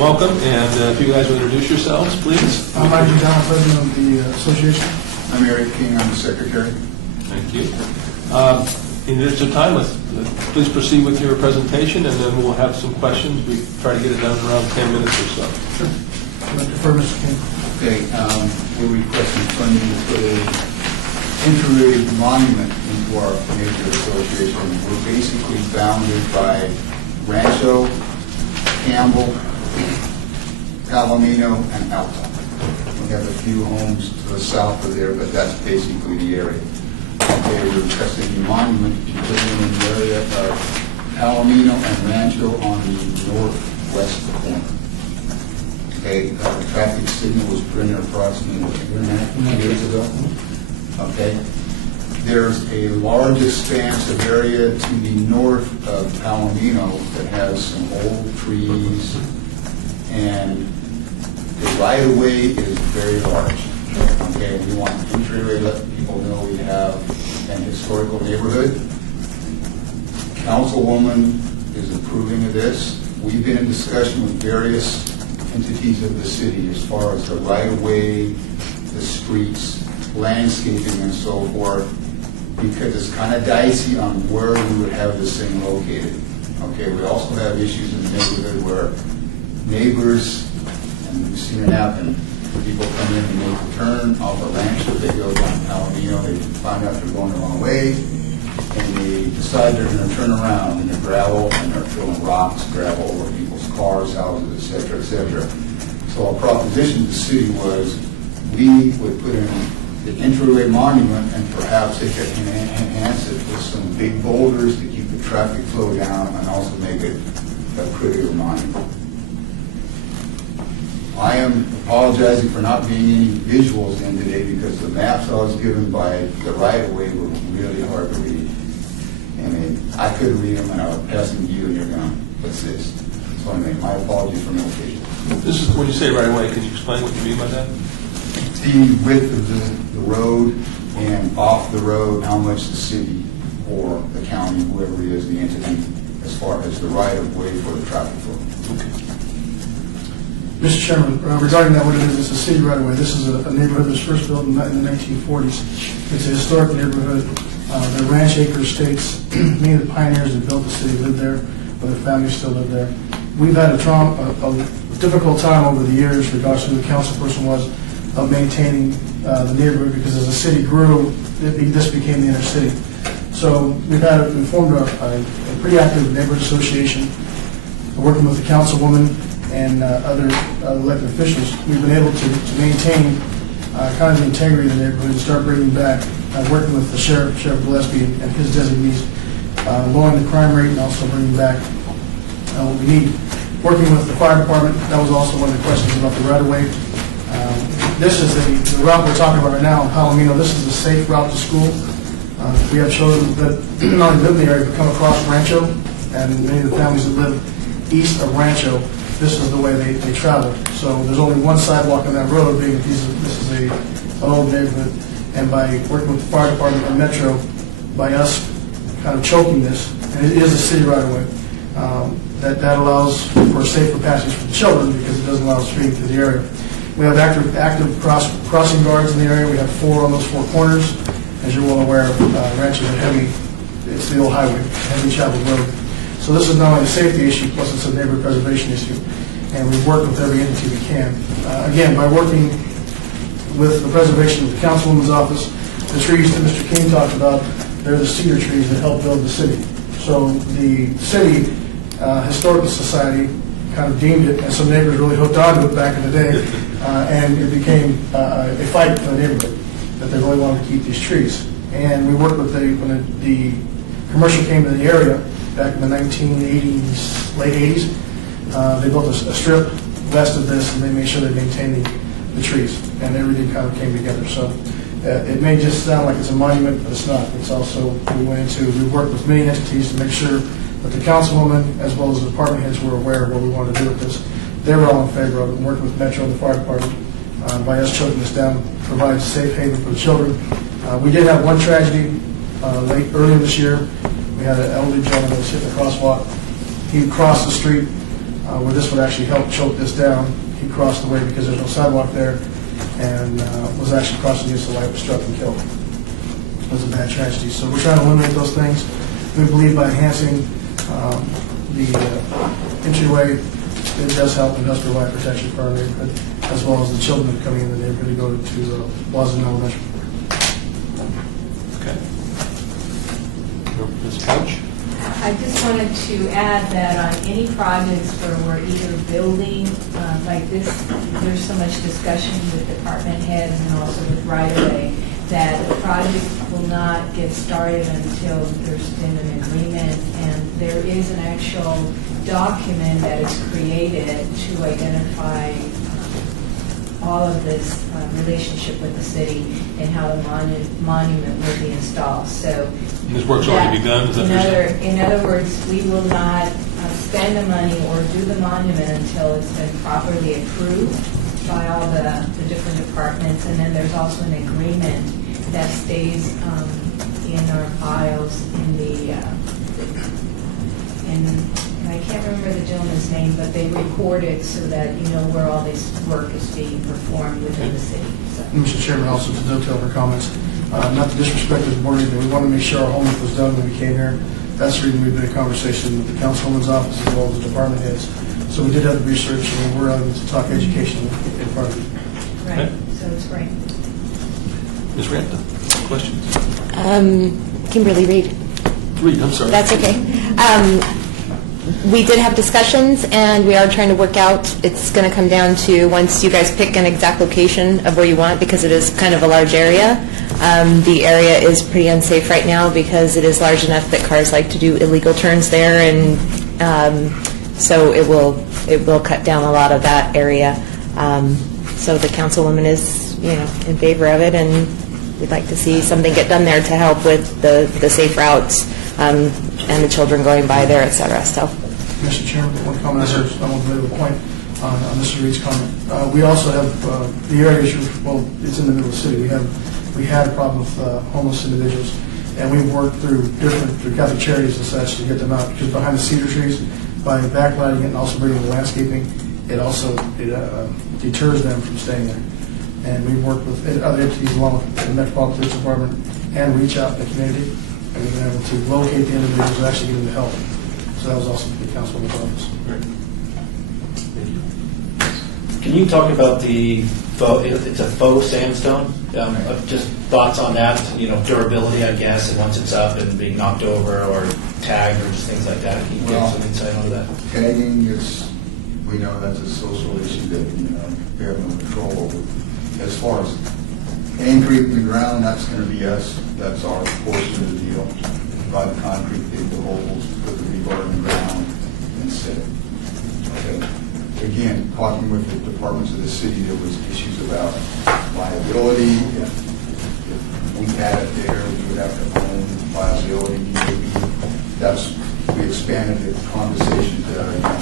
Welcome, and if you guys will introduce yourselves, please. I'm Mike McDonald, president of the association. I'm Eric King, I'm the secretary. Thank you. In the interest of time, please proceed with your presentation, and then we'll have some questions. We try to get it done in around 10 minutes or so. Sure. I'd like to defer, Mr. King. Okay, we're requesting funding to put a temporary monument into our major association. We're basically bounded by Rancho, Campbell, Palomino, and Alta. We have a few homes to the south of there, but that's basically the area. Okay, we're requesting a monument to be put in the area of Palomino and Rancho on the northwest corner. Okay, the traffic signal was put in approximately 2.5 years ago. Okay, there's a large expanse of area to the north of Palomino that has some old trees and the right-of-way is very large. Okay, we want to entryway, let people know we have an historical neighborhood. Councilwoman is approving of this. We've been in discussion with various entities of the city as far as the right-of-way, the streets, landscaping, and so forth, because it's kind of dicey on where we would have this thing located. Okay, we also have issues in the neighborhood where neighbors, and we've seen it happen, people come in and make a turn off a ranch, they go down Palomino, they find out they're going the wrong way, and they decide they're going to turn around in the gravel, and they're throwing rocks, gravel over people's cars, houses, et cetera, et cetera. So our proposition to the city was we would put in the entryway monument, and perhaps they could enhance it with some big boulders to keep the traffic flow down and also make it a prettier monument. I am apologizing for not being any visuals in today because the maps I was given by the right-of-way were really hard to read. I mean, I couldn't read them, and I was passing you, and you're going, what's this? So I make my apologies for no occasion. This is, when you say right away, can you explain what you mean by that? The width of the road and off the road, how much the city or the county, whoever it is, the entity, as far as the right-of-way for the traffic flow. Mr. Chairman, regarding that, what it is, it's a city right-of-way. This is a neighborhood that was first built in the 1940s. It's a historic neighborhood. The ranch acre estates, many of the pioneers that built the city lived there, but their families still live there. We've had a difficult time over the years, regardless of who the councilperson was, of maintaining the neighborhood, because as the city grew, this became the inner city. So we formed a pretty active neighborhood association, working with the councilwoman and other elected officials. We've been able to maintain kind of the integrity of the neighborhood and start bringing back, working with the Sheriff Gillespie and his designees, lowering the crime rate and also bringing back what we need. Working with the fire department, that was also one of the questions about the right-of-way. This is the route we're talking about right now in Palomino. This is a safe route to school. We have children that not only live in the area, but come across Rancho, and many of the families that live east of Rancho, this is the way they travel. So there's only one sidewalk on that road, being this is an old neighborhood. And by working with the fire department and Metro, by us kind of choking this, and it is a city right-of-way, that allows for a safer passage for the children because it doesn't allow streaming through the area. We have active crossing guards in the area. We have 4 on those 4 corners. As you're well aware, Rancho is a heavy, it's the old highway, heavy traveled road. So this is not only a safety issue, plus it's a neighborhood preservation issue. And we work with every entity we can. Again, by working with the preservation of the councilwoman's office, the trees that Mr. King talked about, they're the cedar trees that help build the city. So the city historical society kind of deemed it, and some neighbors really hooked onto it back in the day, and it became a fight in the neighborhood that they really wanted to keep these trees. And we worked with when the commercial came to the area back in the 1980s, late 80s, they built a strip west of this, and they made sure they maintained the trees, and everything kind of came together. So it may just sound like it's a monument, but it's not. It's also, we worked with many entities to make sure that the councilwoman, as well as the department heads, were aware of what we wanted to do with this. They were all in favor of it, and working with Metro and the fire department, by us choking this down, provides a safe haven for the children. We did have one tragedy earlier this year. We had an elderly gentleman that was hit in the crosswalk. He crossed the street where this would actually help choke this down. He crossed the way because there's no sidewalk there, and was actually crossing against the light, was struck and killed. It was a bad tragedy. So we're trying to eliminate those things. We believe by enhancing the entryway, it does help and does provide protection for our neighborhood, as well as the children coming in the neighborhood to go to Washington Elementary. Okay. Ms. Couch? I just wanted to add that on any projects where we're either building, like this, there's so much discussion with department heads and also with right-of-way, that the project will not get started until there's been an agreement, and there is an actual document that is created to identify all of this relationship with the city and how the monument will be installed. So this work's already begun? Is that in other words, we will not spend the money or do the monument until it's been properly approved by all the different departments. And then there's also an agreement that stays in our files in the, and I can't remember the gentleman's name, but they record it so that you know where all this work is being performed within the city. So. Mr. Chairman, also to dovetail her comments, not to disrespect the board, but we want to make sure our homework was done when we came here. That's the reason we've been in conversation with the councilwoman's office as well as the department heads. So we did have the research, and we're able to talk education in front of you. Right, so it's great. Ms. Ranta, questions? Kimberly Reed. Reed, I'm sorry. That's okay. We did have discussions, and we are trying to work out. It's going to come down to once you guys pick an exact location of where you want, because it is kind of a large area. The area is pretty unsafe right now because it is large enough that cars like to do illegal turns there, and so it will cut down a lot of that area. So the councilwoman is, in favor of it, and we'd like to see something get done there to help with the safe routes and the children going by there, et cetera. So, Mr. Chairman, one comment. I want to make a point on Mr. Reed's comment. We also have the area issue. Well, it's in the middle of the city. We had a problem with homeless individuals, and we've worked through Catholic Charities and such to get them out. Because behind the cedar trees, by backlighting it and also bringing the landscaping, it deters them from staying there. And we've worked with other entities along with the Metropolitan Police Department and reach out in the community, and we've been able to locate the individuals and actually give them the help. So that was also the councilwoman's office. Can you talk about it's a faux sandstone? Just thoughts on that, durability, I guess, and once it's up and being knocked over or tagged or just things like that. Can you give some insight on that? Tagging we know that's a social issue that we have no control over. As far as anchoring the ground, that's going to be us. That's our portion of the deal. Buy the concrete, dig the holes, put the rebar in the ground, and set it. Okay. Again, talking with the departments of the city, there was issues about liability. If we had it there, we would have to own liability. We expanded the conversation to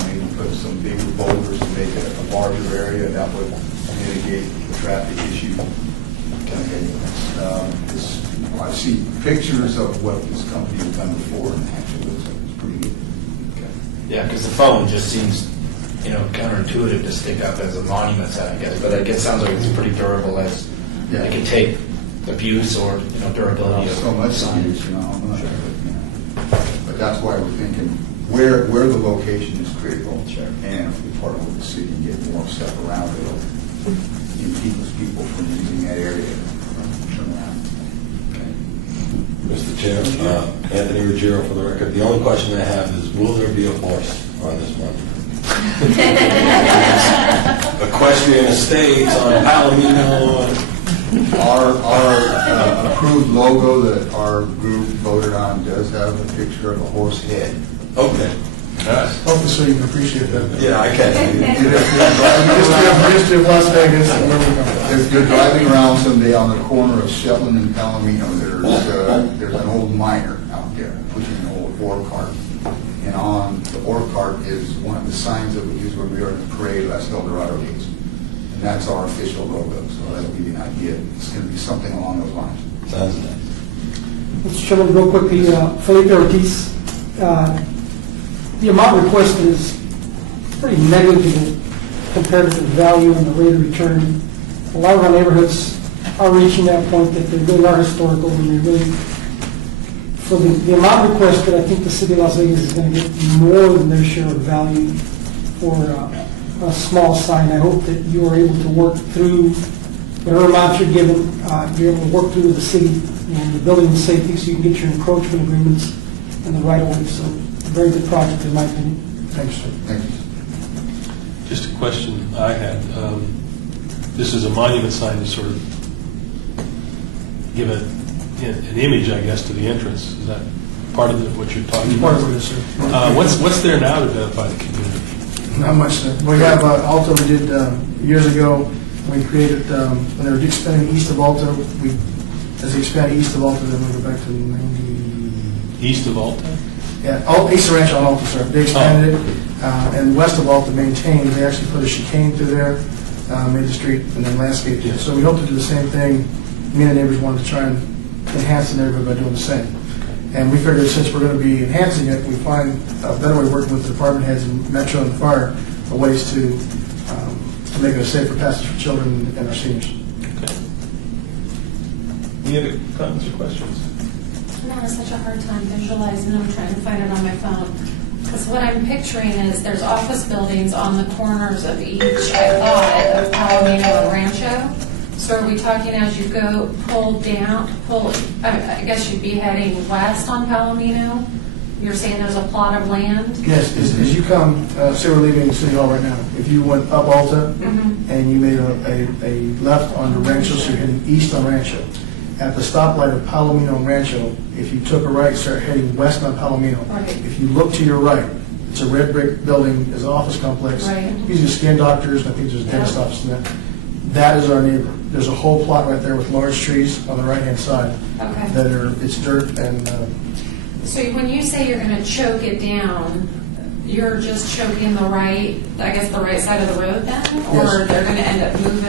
maybe put some bigger boulders to make it a larger area that would mitigate the traffic issue. Okay. I've seen pictures of what this company has done before, and actually looks like it's pretty good. Okay. Yeah, because the phone just seems, counterintuitive to stick up as a monument sign, I guess. But I guess it sounds like it's pretty durable as it can take abuse or durability. Not so much abuse, but that's why we're thinking where the location is critical, and if we partner with the city and get more stuff around it, it'll impede people from using that area to turn around. Mr. Chair, Anthony Ruggiero for the record. The only question I have is, will there be a horse on this monument? Equestrian Estates on Palomino. Our approved logo that our group voted on does have a picture of a horse head. Okay. Hopefully so you can appreciate that. Yeah, I can. History of Las Vegas and where we come from. If you're driving around someday on the corner of Shetland and Palomino, there's an old miner out there pushing an old ore cart. And on the ore cart is one of the signs that we use when we were in the parade, Las Eldorado Gates. And that's our official logo, so that'll give you an idea. It's going to be something along those lines. Sounds nice. Mr. Chairman, real quickly, Felipe Ortiz, the amount requested is pretty negligible compared to the value and the rate of return. A lot of our neighborhoods are reaching that point that they really are historical and they really, so the amount requested, I think the city of Las Vegas is going to get more than their share of value for a small sign. I hope that you are able to work through whatever amount you're given, you're able to work through with the city and the building and safety so you can get your encroachment agreements in the right of way. So a very good project in my opinion. Thanks, sir. Thank you. Just a question I had. This is a monument sign to sort of give an image, I guess, to the entrance. Is that part of what you're talking about? Part of it is, sir. What's there now to identify the community? Not much, sir. We have Alto, we did years ago, we created, when they were expanding east of Alto, as they expanded east of Alto, then we go back to 90... East of Alto? East of Rancho on Alta, sir. They expanded it, and west of Alta maintained, they actually put a chicane through there, made the street, and then landscaped it. So we hope to do the same thing. Me and the neighbors wanted to try and enhance the neighborhood by doing the same. And we figured since we're going to be enhancing it, we find a better way working with the department heads and Metro and Fire, ways to make it a safer passage for children and our seniors. Okay. Any other comments or questions? I'm having such a hard time visualizing, I'm trying to find it on my phone. Because what I'm picturing is there's office buildings on the corners of each, I thought, of Palomino and Rancho. So are we talking as you go, I guess you'd be heading west on Palomino? You're saying there's a plot of land? Yes, as you come, say we're leaving City Hall right now. If you went up Alta and you made a left onto Rancho, so you're heading east on Rancho. At the stoplight of Palomino and Rancho, if you took a right, start heading west on Palomino. Right. If you look to your right, it's a red brick building, there's an office complex. Right. These are skin doctors, and I think there's a dentist office in that. That is our neighbor. There's a whole plot right there with large trees on the right-hand side. Okay. It's dirt and... So when you say you're going to choke it down, you're just choking the right side of the road then? Or Yes. they're going to end up moving,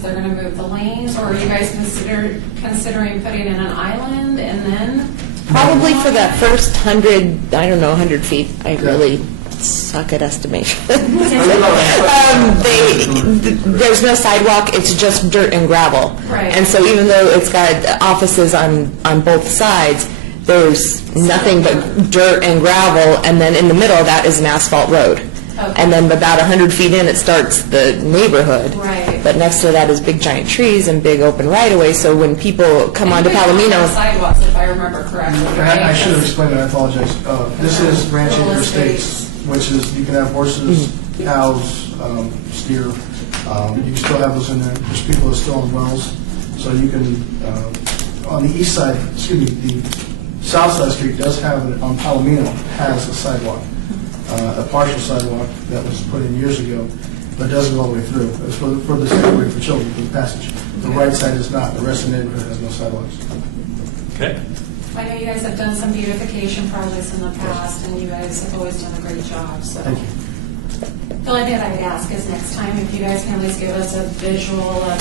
they're going to move the lanes? Or are you guys considering putting in an island and then? Probably for that first 100 feet. I really suck at estimation. There's no sidewalk, it's just dirt and gravel. Right. And so even though it's got offices on both sides, there's nothing but dirt and gravel, and then in the middle, that is an asphalt road. Okay. And then about 100 feet in, it starts the neighborhood. Right. But next to that is big giant trees and big open right-of-way, so when people come onto You don't have Palomino... sidewalks, if I remember correctly, right? I should have explained that, I apologize. This is Rancho Little Estates, which is, you can have horses, cows, steer, you can still have those in there. There's people that still in wells, so you can, on the east side, the south side street does have, on Palomino, has a sidewalk, a partial sidewalk that was put in years ago, but it doesn't go all the way through. It's for the safer way for children, for the passage. The right side is not, the rest of the neighborhood has no sidewalks. Okay. I know you guys have done some beautification projects in the past, and you guys have always done a great job, so. Thank you. The only thing I would ask is next time, if you guys can at least give us a visual of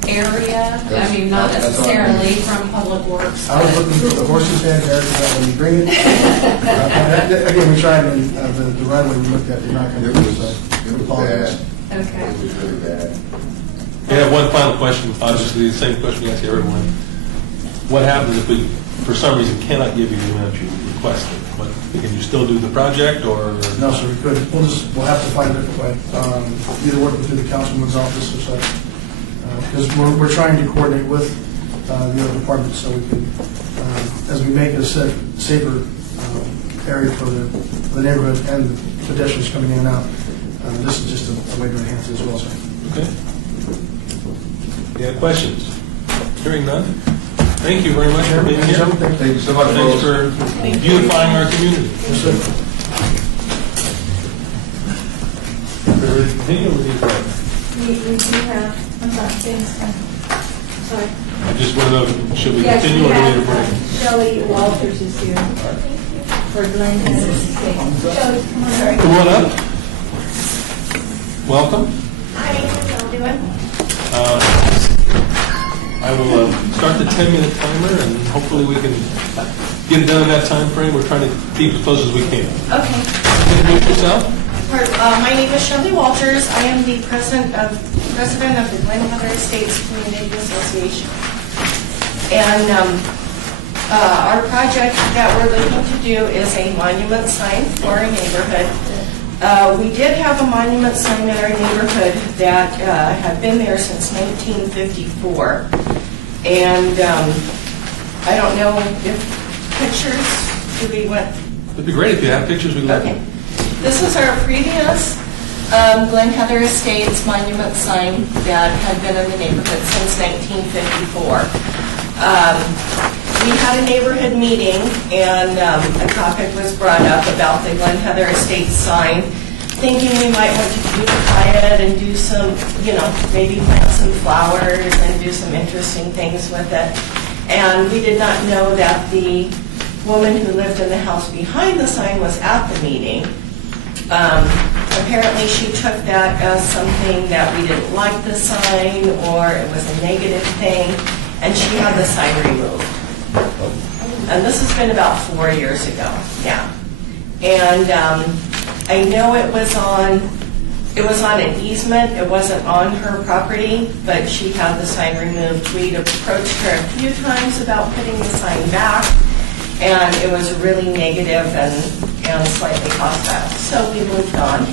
the area. I mean, not necessarily from Public Works. I was looking for the horse's head there, because when you bring it, again, we tried, and the right way we looked at did not come It through, was so. bad. Okay. It was really bad. We have one final question, obviously the same question we ask everyone. What happens if we, for some reason, cannot give you the amount you requested? Can you still do the project, or? No, sir, we couldn't. We'll have to find a different way. Either working through the councilman's office or such. Because we're trying to coordinate with the other departments so we can, as we make it a safer area for the neighborhood and the pedestrians coming in and out. This is just a way to enhance it as well, sir. Okay. Any questions? Hearing none? Thank you very much for being here. Thank you so much, Thanks Rose. for beautifying our community. Yes, sir. Ready to continue, or we need a break? We do have, I'm sorry. I just want to know, should we Yes, continue, or do we need a we break? have Shelley Walters is here for Glenn Hennessy. Shelley, come on. Sorry. Come on up. Welcome. Hi, how you doing? I will start the 10-minute timer, and hopefully we can get it done in that time frame. We're trying to keep as close as we can. Okay. Introduce yourself. My name is Shelley Walters. I am the president of the Glen Heather Estates Community Association. And our project that we're looking to do is a monument sign for our neighborhood. We did have a monument sign in our neighborhood that had been there since 1954. And I don't know if pictures, do we want? It'd be great if you have pictures. We'd love Okay. This is our previous Glen Heather Estates monument sign that had been in the neighborhood since 1954. We had a neighborhood meeting, and a topic was brought up about the Glen Heather Estates sign, thinking we might want to beautify it and do some, maybe plant some flowers and do some interesting things with it. And we did not know that the woman who lived in the house behind the sign was at the meeting. Apparently, she took that as something that we didn't like the sign, or it was a negative thing, and she had the sign removed. And this has been about 4 years ago, yeah. And I know it was on an easement, it wasn't on her property, but she had the sign removed. We'd approached her a few times about putting the sign back, and it was really negative and slightly hostile. So we moved on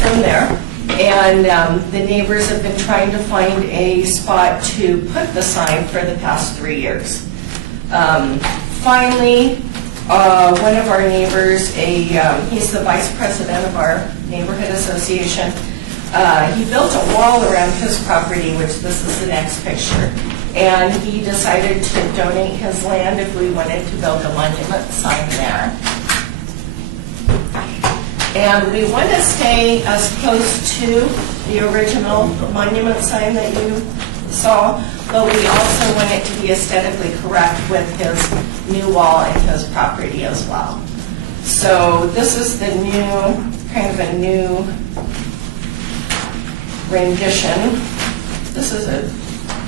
from there. And the neighbors have been trying to find a spot to put the sign for the past 3 years. Finally, one of our neighbors, he's the vice president of our neighborhood association, he built a wall around his property, which this is the next picture, and he decided to donate his land if we wanted to build a monument sign there. And we want to stay as close to the original monument sign that you saw, but we also want it to be aesthetically correct with his new wall and his property as well. So this is the new, kind of a new rendition. This is a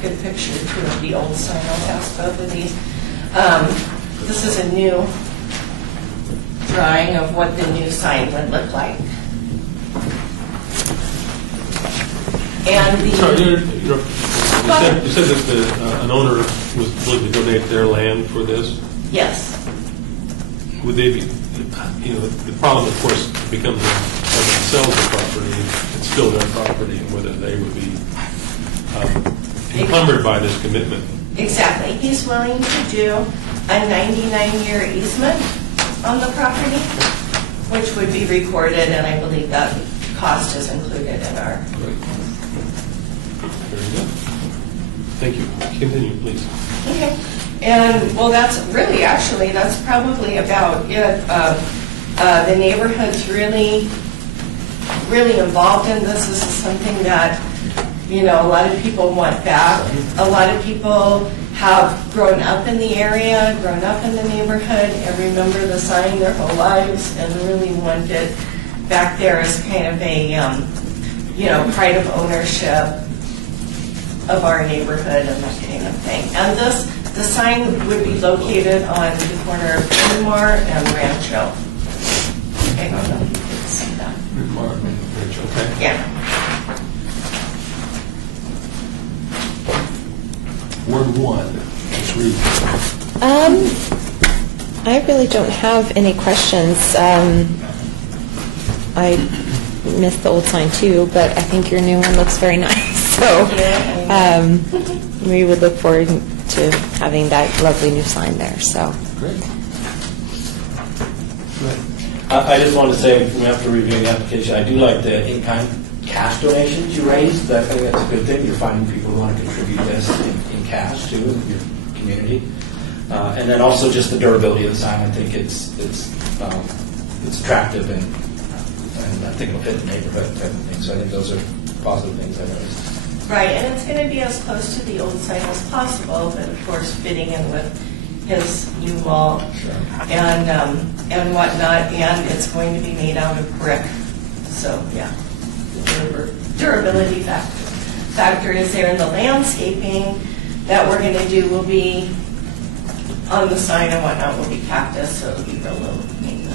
good picture too of the old sign. I'll pass both of these. This is a new drawing of what the new sign would look like. And the... Sorry, you said that an owner was willing to donate their land for this? Yes. Would they be, the problem, of course, becomes when someone sells the property, it's still their property, and whether they would be encumbered by this commitment. Exactly. He's willing to do a 99-year easement on the property, which would be recorded, and I believe that cost is included in our... Great. Very good. Thank you. Continue, please. Okay. And, well, that's probably about it. The neighborhood's really involved in this. This is something that, a lot of people want back. A lot of people have grown up in the area, grown up in the neighborhood, and remember the sign their whole lives, and really want it back there as kind of a, pride of ownership of our neighborhood and that kind of thing. And the sign would be located on the corner of Inmar and Rancho. I don't know if you can see that. Inmar and Rancho, okay. Yeah. Word 1, let's read. I really don't have any questions. I missed the old sign too, but I think your new one looks very nice. So we would look forward to having that lovely new sign there. So great. I just want to say, after reviewing the application, I do like the in-kind cash donations you raised. I think that's a good thing. You're finding people who want to contribute this in cash too in your community, and then also just the durability of the sign. I think it's attractive and I think it'll fit the neighborhood type of thing. So I think those are positive things I noticed. Right, and it's going to be as close to the old sign as possible, but of course fitting in with his new wall and whatnot, and it's going to be made out of brick. So yeah, the durability factor is there, and the landscaping that we're going to do will be on the sign and whatnot will be cactus, so it'll be real low maintenance.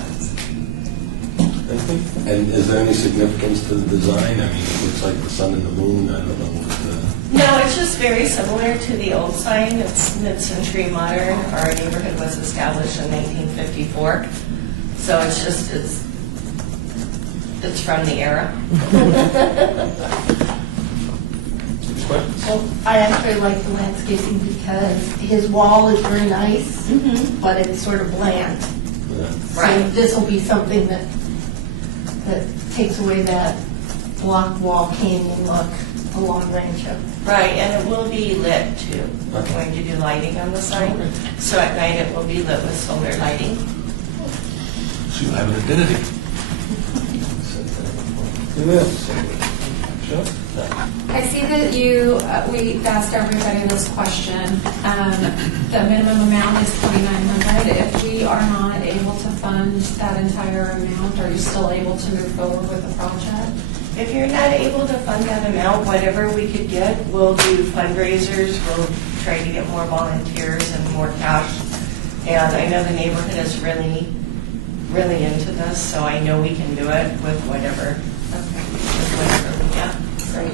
And is there any significance to the design? I mean, it looks like the sun and the moon. I don't know what No, it's just very similar to the old sign. It's mid-century modern. Our neighborhood was established in 1954. So it's from the era. Well, I actually like the landscaping because his wall is very nice, but it's sort of bland. Right. So this will be something that takes away that block wall canyon look along Rancho. Right, and it will be lit too. We're going to do lighting on the sign. So at night it will be lit with solar lighting. So you'll have an identity. I see that we asked everybody this question. The minimum amount is $2,900. If we are not able to fund that entire amount, are you still able to move forward with the project? If you're not able to fund that amount, whatever we could get, we'll do fundraisers, we'll try to get more volunteers and more cash. And I know the neighborhood is really into this, so I know we can do it with whatever we get. Great.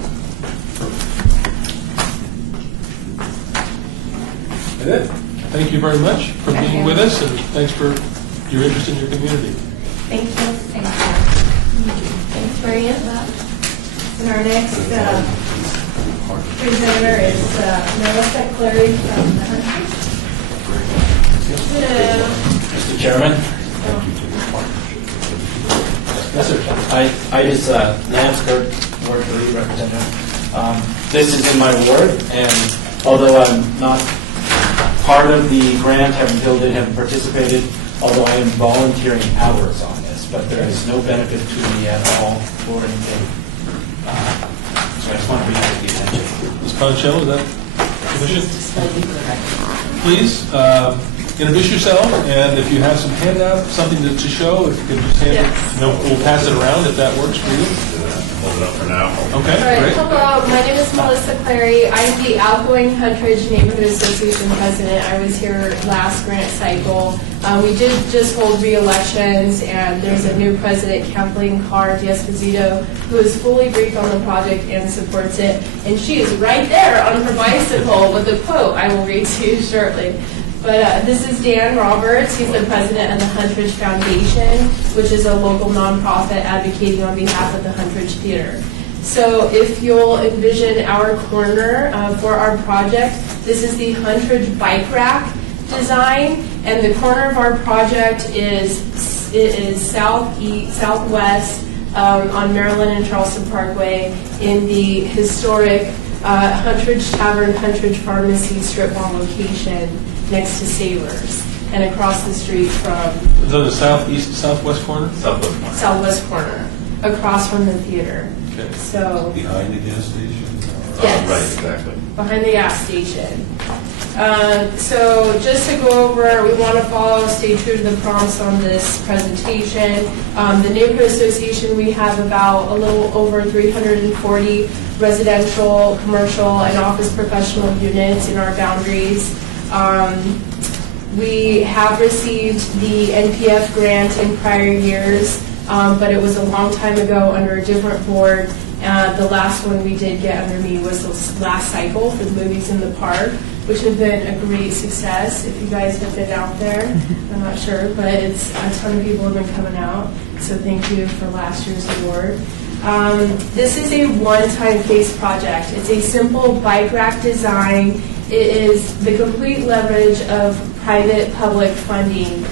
That's it. Thank you very much for being with us, and thanks for your interest in your community. Thank you. Thank you. Thanks, Marian. And our next presenter is Melissa Clary from the Hunters. Hello. Mr. Chairman? Yes, sir. I just, Lance Kirk, Ward 3 representative. This is in my ward, and although I'm not part of the grant, haven't filled it, haven't participated, although I am volunteering hours on this, but there is no benefit to me at all or anything. So I just want to bring that to the attention. Ms. Poncello, is that sufficient? Please introduce yourself, and if you have some handout, something to show, if you could just hand it, we'll pass it around if that works for you. Hold it up for now. Okay, All right. great. Hello, my name is Melissa Clary. I'm the outgoing Huntridge Neighborhood Association president. I was here last grant cycle. We did just hold re-elections, and there's a new president, Kathleen Carr D'Esposito, who is fully briefed on the project and supports it. And she is right there on her bicycle with a quote I will read to you shortly. But this is Dan Roberts. He's the president of the Huntridge Foundation, which is a local nonprofit advocating on behalf of the Huntridge Theater. So if you'll envision our corner for our project, this is the Huntridge bike rack design, and the corner of our project is southwest on Maryland and Charleston Parkway in the historic Huntridge Tavern, Huntridge Pharmacy strip mall location next to Sailors, and across the street from... Is that the southwest corner? Southwest corner. Southwest corner, across from the theater. Okay. So, Behind the gas station? yes. Right, exactly. Behind the gas station. So just to go over, we want to stay true to the promise on this presentation. The Neighborhood Association, we have about a little over 340 residential, commercial, and office professional units in our boundaries. We have received the NPF grant in prior years, but it was a long time ago under a different board. The last one we did get under me was the last cycle for the Movies in the Park, which has been a great success. If you guys have been out there, I'm not sure, but it's a ton of people have been coming out. So thank you for last year's award. This is a one-time phase project. It's a simple bike rack design. It is the complete leverage of private-public funding.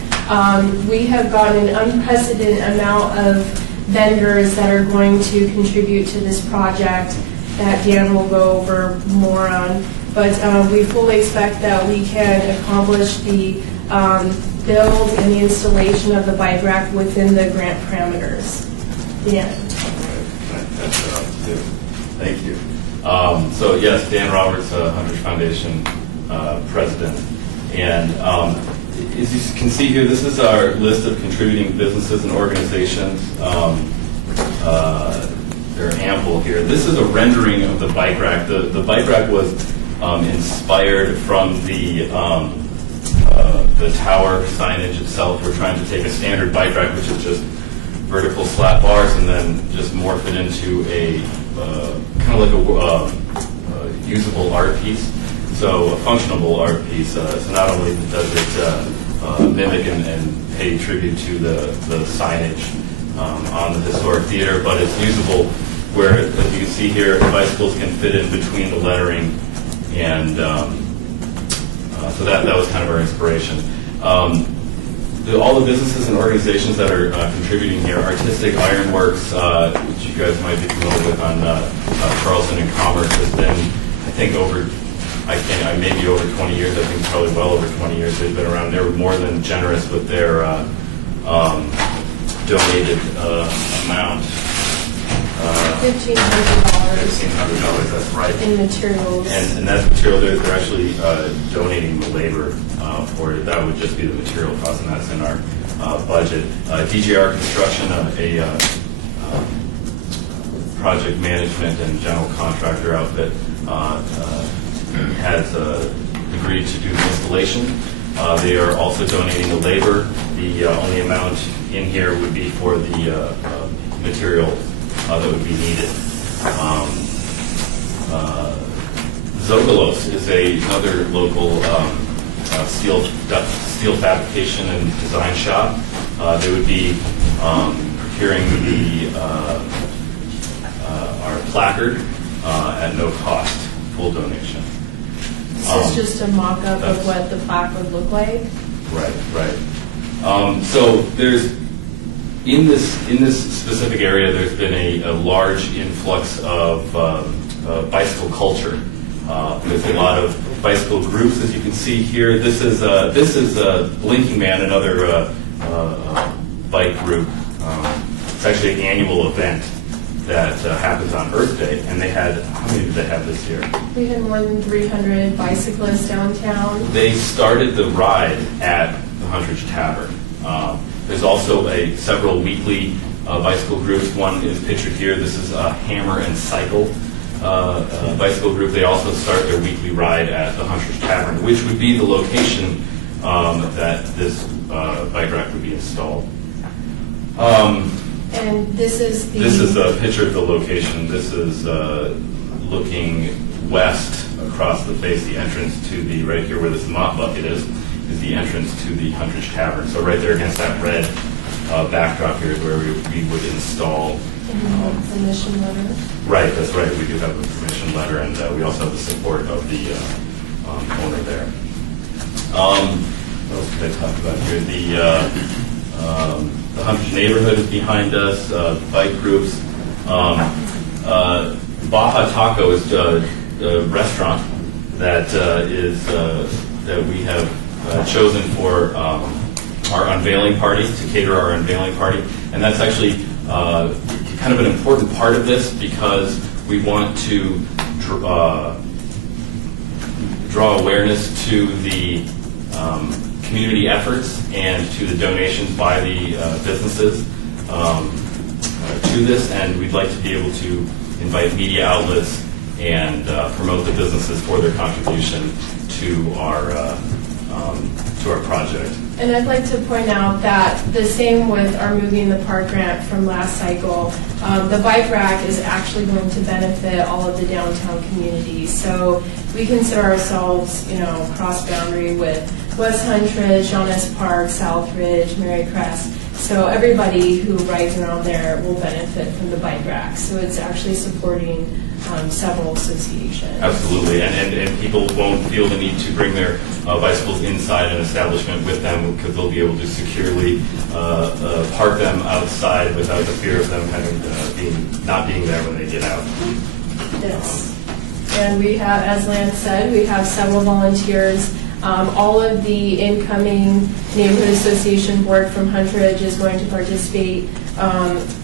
We have gotten an unprecedented amount of vendors that are going to contribute to this project that Dan will go over more on. But we fully expect that we can accomplish the build and the installation of the bike rack within the grant parameters. Dan. Thank you. So yes, Dan Roberts, Huntridge Foundation president. And as you can see here, this is our list of contributing businesses and organizations. They're ample here. This is a rendering of the bike rack. The bike rack was inspired from the tower signage itself. We're trying to take a standard bike rack, which is just vertical slat bars, and then just morph it into a kind of like a usable art piece. So a functional art piece. So not only does it mimic and pay tribute to the signage on the historic theater, but it's usable where, as you can see here, bicycles can fit in between the lettering, and so that was kind of our inspiration. All the businesses and organizations that are contributing here, Artistic Ironworks, which you guys might be familiar with on Charleston and Commerce, has been, I think, maybe over 20 years. I think probably well over 20 years they've been around. They're more than generous with their donated amount. $1,500 that's right. in materials. And that material, they're actually donating the labor for it. That would just be the material cost, and that's in our budget. DJR Construction, a project management and general contractor outfit, has agreed to do the installation. They are also donating the labor. The only amount in here would be for the material that would be needed. Zogalos is another local steel fabrication and design shop. They would be procuring our placard at no cost, full donation. This is just a mock-up of what the plaque would look like. Right. So there's in this specific area, there's been a large influx of bicycle culture. There's a lot of bicycle groups, as you can see here. This is Blinking Man, another bike group. It's actually an annual event that happens on Earth Day, and how many did they have this year? We had more than 300 bicyclists downtown. They started the ride at the Huntridge Tavern. There's also several weekly bicycle groups. One is pictured here. This is Hammer and Cycle bicycle group. They also start their weekly ride at the Huntridge Tavern, which would be the location that this bike rack would be installed. And this is a picture of the location. This is looking west across the face. The entrance to right here where this mop bucket is the entrance to the Huntridge Tavern. So right there against that red backdrop here is where we would install. Permission letter. Right, that's right. We do have a permission letter, and we also have the support of the owner there. What else could I talk about here? The Huntridge neighborhood is behind us, bike groups. Baja Taco is a restaurant that that we have chosen for our unveiling party, to cater our unveiling party. And that's actually kind of an important part of this, because we want to draw awareness to the community efforts and to the donations by the businesses to this, and we'd like to be able to invite media outlets and promote the businesses for their contribution to our project. And I'd like to point out that the same with our Moving the Park grant from last cycle, the bike rack is actually going to benefit all of the downtown communities. So we consider ourselves, cross-boundary with West Huntridge, Jonas Park, Southridge, Mary Crest. So everybody who rides around there will benefit from the bike rack. So it's actually supporting several associations. Absolutely, and people won't feel the need to bring their bicycles inside an establishment with them, because they'll be able to securely park them outside without the fear of them not being there when they get out. Yes. And we have, as Lance said, we have several volunteers. All of the incoming neighborhood association board from Huntridge is going to participate.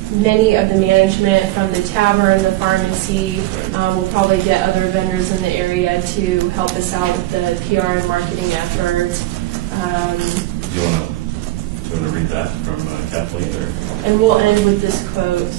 Many of the management from the tavern, the pharmacy, will probably get other vendors in the area to help us out with the PR and marketing efforts. Do you want to read that from Kathleen? Or? And we'll end with this quote.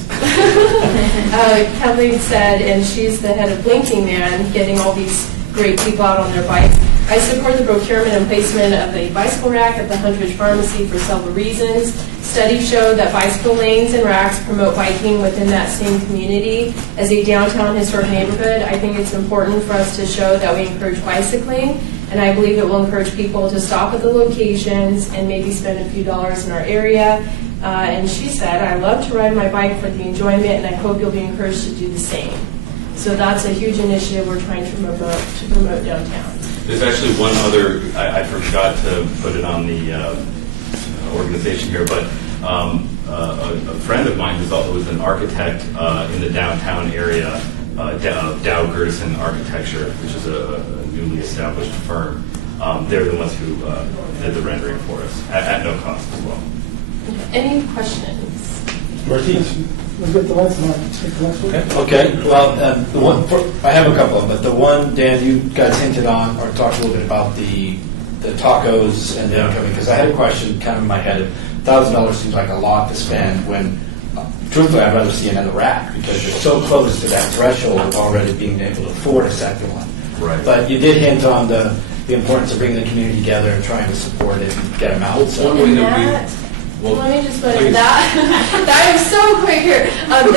Kathleen said, and she's the head of Blinking Man, getting all these great people out on their bikes. I support the procurement and placement of a bicycle rack at the Huntridge Pharmacy for several reasons. Studies show that bicycle lanes and racks promote biking within that same community. As a downtown historic neighborhood, I think it's important for us to show that we encourage bicycling, and I believe it will encourage people to stop at the locations and maybe spend a few dollars in our area. And she said, I love to ride my bike for the enjoyment, and I hope you'll be encouraged to do the same. So that's a huge initiative we're trying to promote downtown. There's actually one other, I forgot to put it on the organization here, but a friend of mine who's also an architect in the downtown area, Dow Gerson Architecture, which is a newly established firm. They're the ones who did the rendering for us at no cost as well. Any questions? Martine, We'll get the next one. Take the next one. Okay, well, the one, I have a couple, but the one, Dan, you guys hinted on, or talked a little bit about the tacos and the incoming, because I had a question kind of in my head. $1,000 seems like a lot to spend when, truthfully, I'd rather see another rack, because you're so close to that threshold of already being able to afford a second one. Right. But you did hint on the importance of bringing the community together and trying to support it and get them out, so. One way that That- Well, Let me just put please. in that, that is so quick here. That's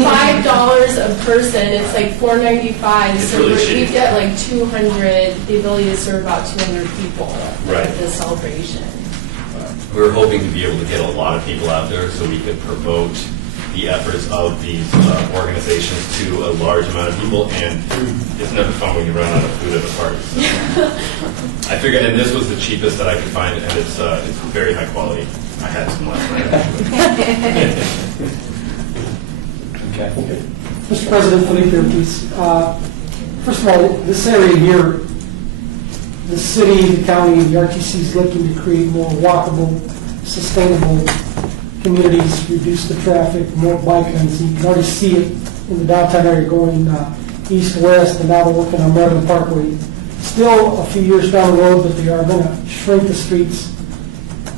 $5 a person, it's like $4.95. It's So really we cheap. get like 200, the ability to serve about 200 people Right. at this celebration. We were hoping to be able to get a lot of people out there so we could promote the efforts of these organizations to a large amount of people, and it's never fun when you run out of food at a party. So I figured, and this was the cheapest that I could find, and it's very high quality. I had some last night, actually. Okay. Mr. President, Philippe here, please. First of all, this area here, the city, the county, the RTC is looking to create more walkable, sustainable communities, reduce the traffic, more bike lanes. You can already see it in the downtown area going east-west, and now they're working on Maryland Parkway. Still a few years down the road, but they are going to shrink the streets,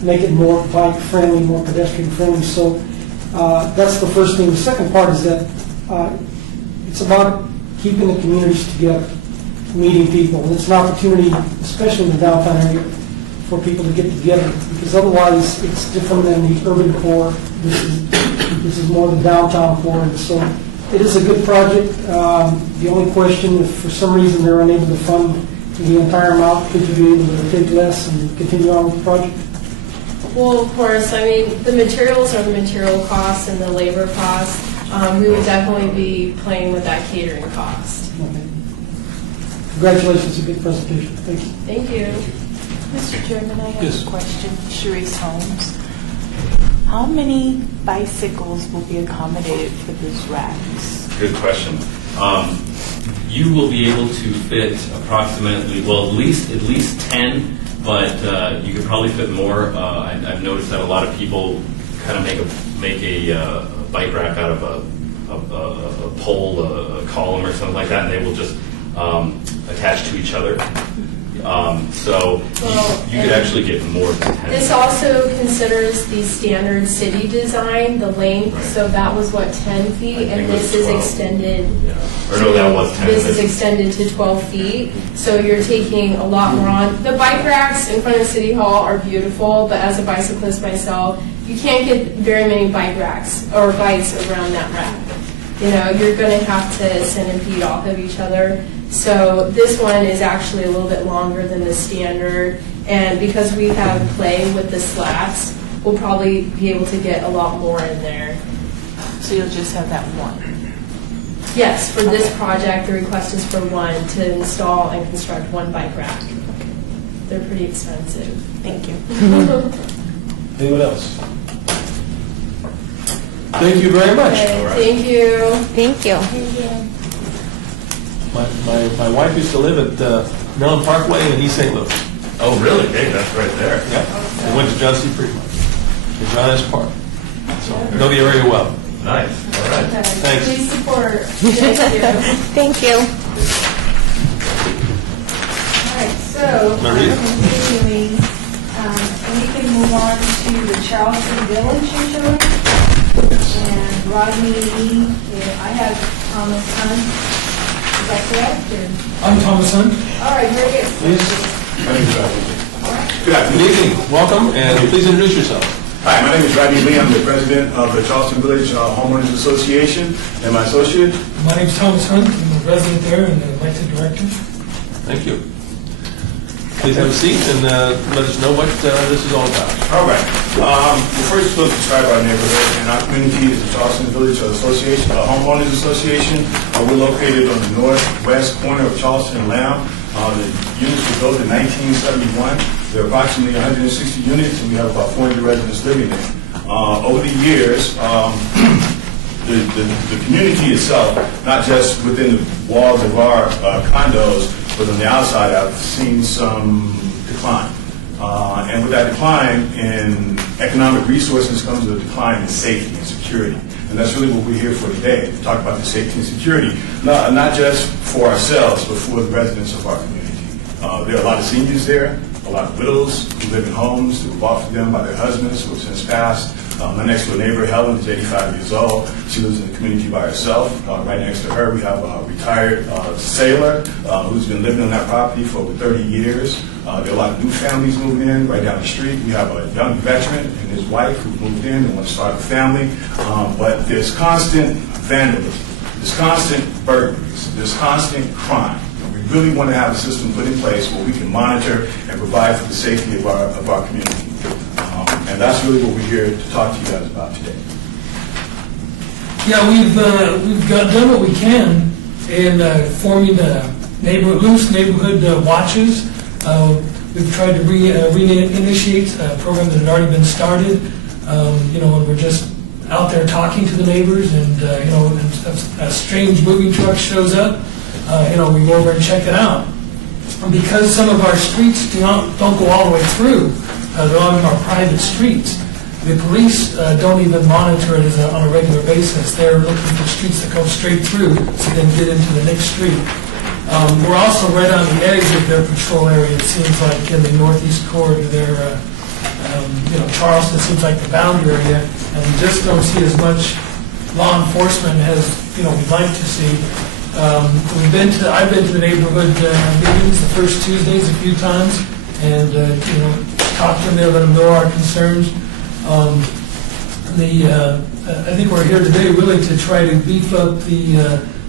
make it more bike-friendly, more pedestrian-friendly. So that's the first thing. The second part is that it's about keeping the communities together, meeting people. And it's an opportunity, especially in the downtown area, for people to get together, because otherwise it's different than the urban core. This is more the downtown core. And so it is a good project. The only question, if for some reason they're unable to fund the entire amount, could you be able to take less and continue on with the project? Well, of course, I mean, the materials are the material costs and the labor costs. We would definitely be playing with that catering cost. Okay. Congratulations, a good presentation. Thank you. Thank you. Mr. Chairman, I have Yes. a question. Sharice Holmes. How many bicycles will be accommodated for these racks? Good question. You will be able to fit approximately, well, at least 10, but you could probably fit more. I've noticed that a lot of people kind of make a bike rack out of a pole, a column, or something like that, and they will just attach to each other. So you could actually get more than 10. This also considers the standard city design, the length, so that was what, 10 feet, think and it was this is 12. extended. Or no, that was 10. This is extended to 12 feet, so you're taking a lot more on. The bike racks in front of City Hall are beautiful, but as a bicyclist myself, you can't get very many bike racks or bikes around that rack. You know, you're going to have to centipede off of each other. So this one is actually a little bit longer than the standard, and because we have play with the slats, we'll probably be able to get a lot more in there. So you'll just have that one? Yes, for this project, the request is for one, to install and construct one bike rack. They're pretty expensive. Thank you. Anyone else? Thank you very much. Okay, thank you. Thank you. My wife used to live at Maryland Parkway in East St. Louis. Oh, really? Hey, that's right there. Yeah. I went to John C. Fremont, to John S. Park. So I know the area well. Nice. All right. Thanks. Please support. Thank you. Thank you. All right, so Maria? continuing, we can move on to the Charleston Village HOA. And Rodney, I have Thomas Hunt. Is that correct? Or? I'm Thomas Hunt. All right, very good. Please. Good Good afternoon. evening. Welcome, and please introduce yourself. Hi, my name is Rodney Lee. I'm the president of the Charleston Village Homeowners Association, and my associate. My name's Thomas Hunt. I'm a resident there and the elected director. Thank you. Please have a seat and let us know what this is all about. All right. We're first supposed to describe our neighborhood, and our community is the Charleston Village Association, Homeowners Association. We're located on the northwest corner of Charleston and Lamb. The units were built in 1971. There are approximately 160 units, and we have about 400 residents living there. Over the years, the community itself, not just within the walls of our condos, but on the outside, I've seen some decline. And with that decline in economic resources comes a decline in safety and security. And And that's really what we're here for today, to talk about the safety and security, not just for ourselves, but for the residents of our community. There are a lot of seniors there, a lot of widows who live in homes that were bought for them by their husbands who have since passed. My next door neighbor, Helen, is 85 years old. She lives in the community by herself. Right next to her, we have a retired sailor who's been living on that property for over 30 years. There are a lot of new families moving in right down the street. We have a young veteran and his wife who moved in and want to start a family. But there's constant vandalism. There's constant burglaries. There's constant crime. We really want to have a system put in place where we can monitor and provide for the safety of our community. And that's really what we're here to talk to you guys about today. Yeah, we've done what we can in forming loose neighborhood watches. We've tried to reinitiate a program that had already been started. And we're just out there talking to the neighbors, and a strange moving truck shows up. We go over and check it out. And because some of our streets don't go all the way through, they're on our private streets. The police don't even monitor it on a regular basis. They're looking for streets that go straight through so they can get into the next street. We're also right on the edge of their patrol area, it seems like, in the northeast corridor there. Charleston seems like the boundary area, and we just don't see as much law enforcement as we'd like to see. I've been to the neighborhood meetings the first Tuesdays a few times, and talk to them there, let them know our concerns. I think we're here today really to try to beef up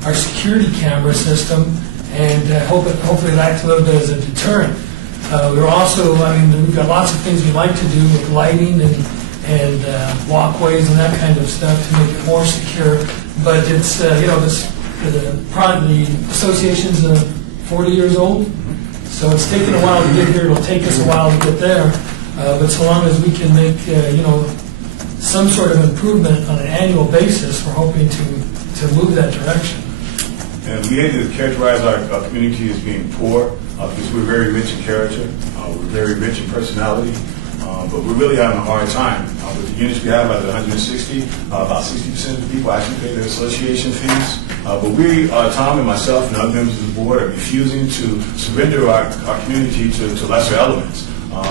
our security camera system, and hopefully act a little bit as a deterrent. We're also, we've got lots of things we'd like to do with lighting and walkways and that kind of stuff to make it more secure. But it's the association's 40 years old, so it's taken a while to get here. It'll take us a while to get there. But so long as we can make some sort of improvement on an annual basis, we're hoping to move that direction. And we hate to characterize our community as being poor because we're very rich in character, we're very rich in personality, but we're really having a hard time. With the units we have, out of the 160, about 60% of the people actually pay their association fees. But we, Tom and myself and other members of the board, are refusing to surrender our community to lesser elements.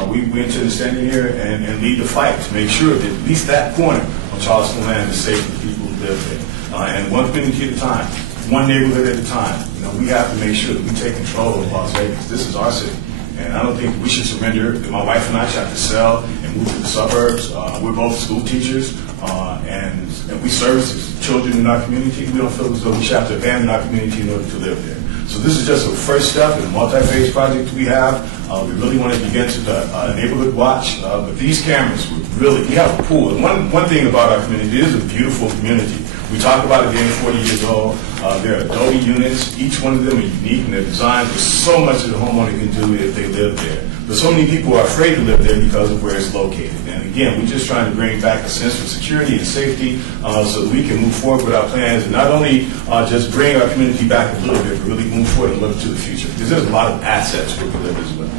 We intend to stand in here and lead the fight to make sure that at least that corner of Charleston land is safe for the people who live there. And one community at a time, one neighborhood at a time. We have to make sure that we take control of Las Vegas. This is our city. And I don't think we should surrender. My wife and I should have to sell and move to the suburbs. We're both school teachers, and we service children in our community. We don't feel as though we should have to abandon our community in order to live there. So this is just a first step in a multi-phase project we have. We really want to begin to the neighborhood watch. But these cameras, we have a pool. And one thing about our community, it is a beautiful community. We talk about it being 40 years old. They're Adobe units. Each one of them are unique in their design. There's so much that a homeowner can do if they live there. But so many people are afraid to live there because of where it's located. And again, we're just trying to bring back a sense of security and safety so that we can move forward with our plans and not only just bring our community back a little bit, but really move forward and look to the future. Because there's a lot of assets where we live as well.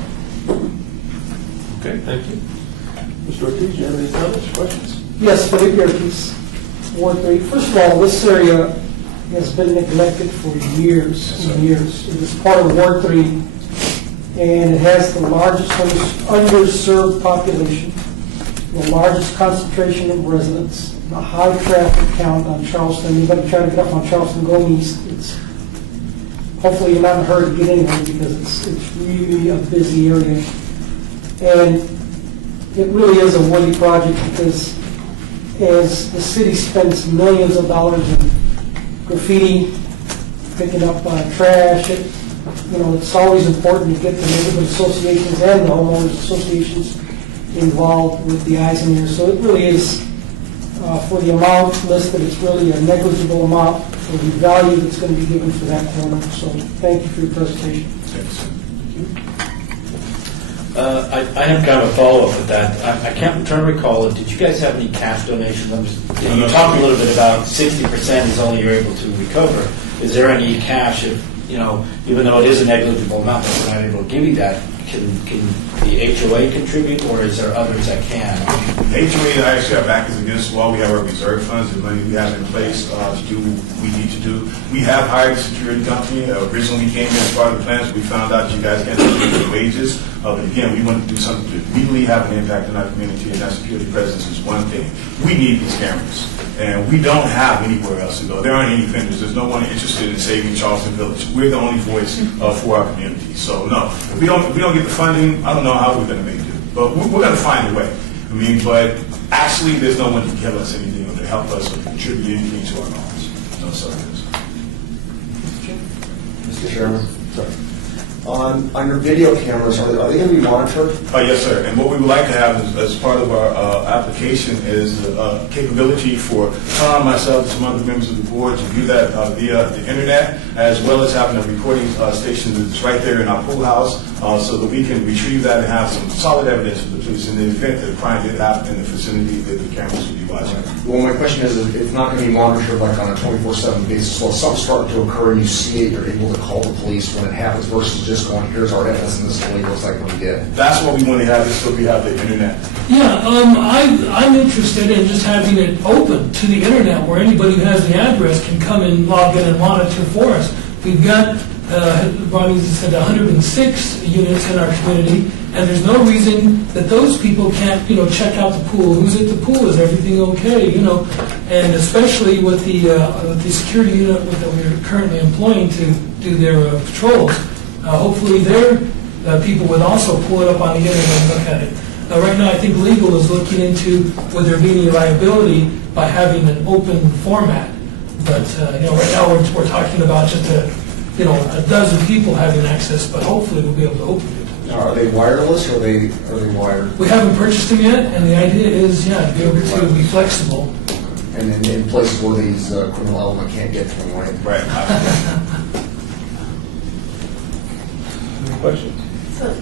Okay, thank you. Mr. Ortiz, do you have any comments, questions? Yes, Felipe Ortiz, Ward 3. First of all, this area has been neglected for years and years. It is part of Ward 3, and it has the largest underserved population, the largest concentration of residents, the high traffic count on Charleston. Anybody trying to get up on Charleston going east, hopefully you're not in a hurry to get anywhere because it's really a busy area. And it really is a worthy project because as the city spends millions of dollars in graffiti, picking up trash, it's always important to get the neighborhood associations and the homeowners associations involved with the eyes and ears. So it really is, for the amount listed, it's really a negligible amount for the value that's going to be given for that corner. So thank you for your presentation. Thanks. I have kind of a follow-up with that. I can't try to recall it. Did you guys have any cash donations? You talked a little bit about 60% is only you're able to recover. Is there any cash if, even though it is a negligible amount, but we're not able to give you that, can the HOA contribute, or is there others that can? HOA, actually, our back is against the wall. We have our reserve funds, the money we have in place to do what we need to do. We have hired a security company. Originally, we came in as part of the plans. We found out you guys can't pay the wages. But again, we want to do something to really have an impact on our community, and that security presence is one thing. We need these cameras, and we don't have anywhere else to go. There aren't any vendors. There's no one interested in saving Charleston Village. We're the only voice for our community. So no, if we don't get the funding, I don't know how we're going to make it. But we're going to find a way. I mean, but actually, there's no one to give us anything or to help us or contribute anything to our cause. No, sorry. Mr. Chairman? Sorry. On your video cameras, are they going to be monitored? Yes, sir. And what we would like to have as part of our application is capability for Tom, myself, and some other members of the board to view that via the internet, as well as having a recording station that's right there in our pool house, so that we can retrieve that and have some solid evidence for the police in the event that a crime did happen in the vicinity that the cameras would be watching. Well, my question is, it's not going to be monitored like on a 24/7 basis. So if something's starting to occur and you see it, you're able to call the police when it happens versus just going, here's our evidence and this is what it looks like when we get it. That's what we want to have, is so we have the internet. Yeah, I'm interested in just having it open to the internet where anybody who has the address can come and log in and monitor for us. We've got, Ronnie said, 106 units in our community, and there's no reason that those people can't, check out the pool. Who's at the pool? Is everything okay? And especially with the security unit that we're currently employing to do their patrols, hopefully their people would also pull it up on the internet and look at it. Right now, I think legal is looking into would there be any liability by having an open format. But right now we're talking about just a dozen people having access, but hopefully we'll be able to open it. Now, are they wireless or are they wired? We haven't purchased them yet, and the idea is, to be able to be flexible. And in places where these criminal element can't get to them, right? Right. Any questions? So,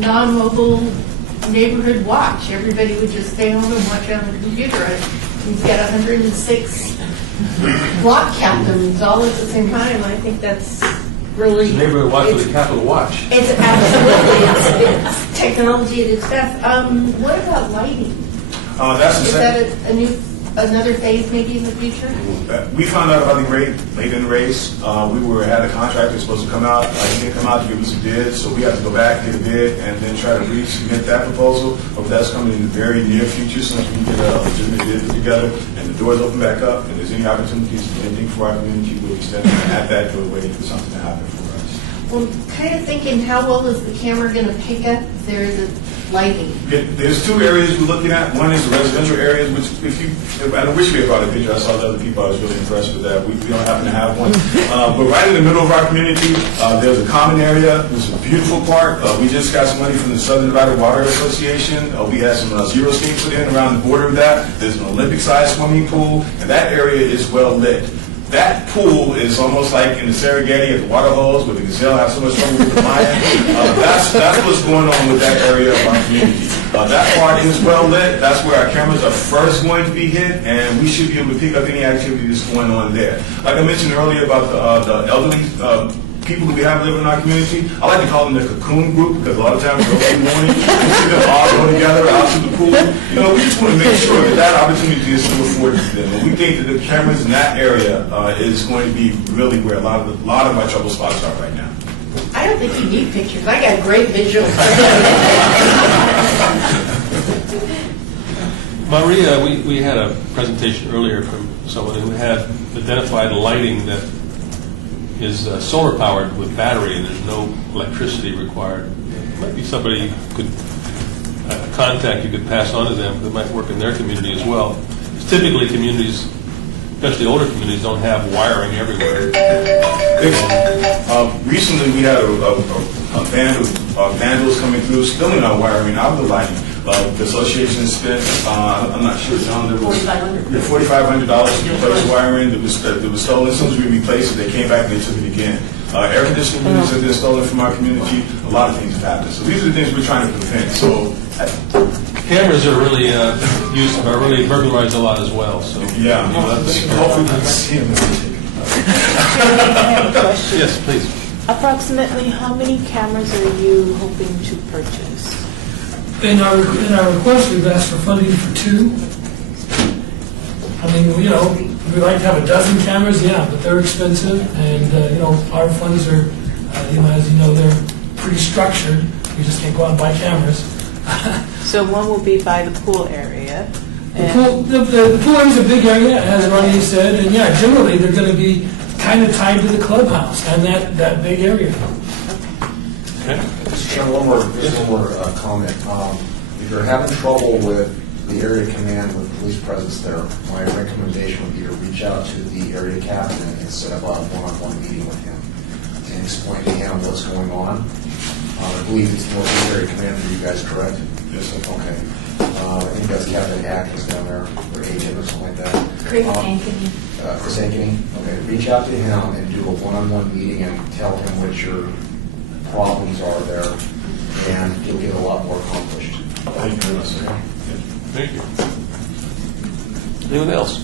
non-mobile neighborhood watch. Everybody would just stay home and watch on the computer. He's got 106 block captains all at the same time. I think that's really... It's a neighborhood watch with a capital watch. It's absolutely, it's technology at its best. What about lighting? Is that another phase maybe in the future? We found out about the rate late in the race. We had a contractor supposed to come out. He didn't come out to give us a bid, so we have to go back, get a bid, and then try to resubmit that proposal. But that's coming in the very near future, since we get a legitimate bid together, and the doors open back up, and there's any opportunities to do anything for our community, we'll be standing at that door waiting for something to happen for us. Well, kind of thinking, how well is the camera going to pick up if there is a lighting? There's two areas we're looking at. One is the residential areas, which I wish we had brought a picture. I saw the other people. I was really impressed with that. We don't happen to have one. But right in the middle of our community, there's a common area. It's a beautiful park. We just got some money from the Southern Divided Water Association. We had some zero skates put in around the border of that. There's an Olympic-sized swimming pool, and that area is well lit. That pool is almost like in the Serengeti at the water holes where the gazelle has so much trouble with the lion. That's what's going on with that area of our community. That part is well lit. That's where our cameras are first going to be hit, and we should be able to pick up any activity that's going on there. Like I mentioned earlier about the elderly people that we have living in our community, I like to call them the cocoon group, because a lot of times early morning, we see them all go together out to the pool. We just want to make sure that opportunity is still afforded to them. And we think that the cameras in that area is going to be really where a lot of my trouble spots are right now. I don't think you need pictures. I got great visuals. Maria, we had a presentation earlier from someone who had identified lighting that is solar powered with battery, and there's no electricity required. It might be somebody could contact you could pass on to them that might work in their community as well. Typically, communities, especially older communities, don't have wiring everywhere. Recently, we had a band of vandals coming through, stealing our wiring out of the lighting. The association spent, I'm not sure, John, there was $4,500 to replace wiring that was stolen. As soon as we replaced it, they came back and they took it again. Air conditioning units have been stolen from our community. A lot of things have happened. So these are the things we're trying to prevent. So cameras are really really burglarized a lot as well. So hopefully we'll see them. Yes, please. Approximately how many cameras are you hoping to purchase? In our request, we've asked for funding for 2. I mean, we'd like to have a dozen cameras, yeah, but they're expensive, and, our funds are, as you know, they're pretty structured. We just can't go out and buy cameras. So one will be by the pool area. The pool area is a big area, as Ronnie said, and yeah, generally they're going to be kind of tied to the clubhouse and that big area. Mr. Chairman, one more comment. If you're having trouble with the area command with police presence there, my recommendation would be to reach out to the area captain and set up a one-on-one meeting with him and explain to him what's going on. I believe it's the Northeast Area Command for you guys, correct? Yes. Okay. I think that's Captain Atkins down there, or agent or something like that. Chris Ankeny. Chris Ankeny? Okay. Reach out to him and do a one-on-one meeting and tell him what your problems are there, and you'll get a lot more accomplished. Thank you very much, sir. Thank you. Anyone else?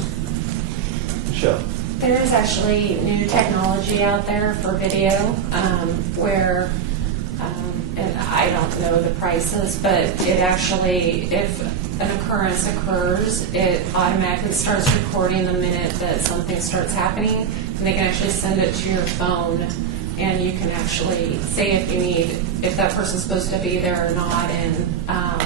Michelle? There is actually new technology out there for video where, and I don't know the prices, but it actually, if an occurrence occurs, it automatically starts recording the minute that something starts happening, and they can actually send it to your phone, and you can actually say if that person's supposed to be there or not, and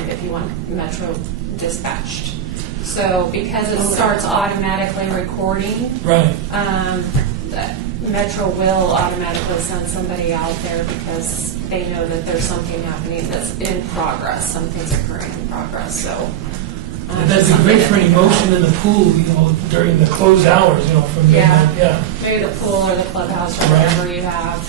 if you want Metro dispatched. So because it starts automatically recording, right. Metro will automatically send somebody out there because they know that there's something happening that's in progress, something's occurring in progress. So that'd be great for any motion in the pool, during the closed hours, from midnight. Yeah. Maybe the pool or the clubhouse or whatever you have.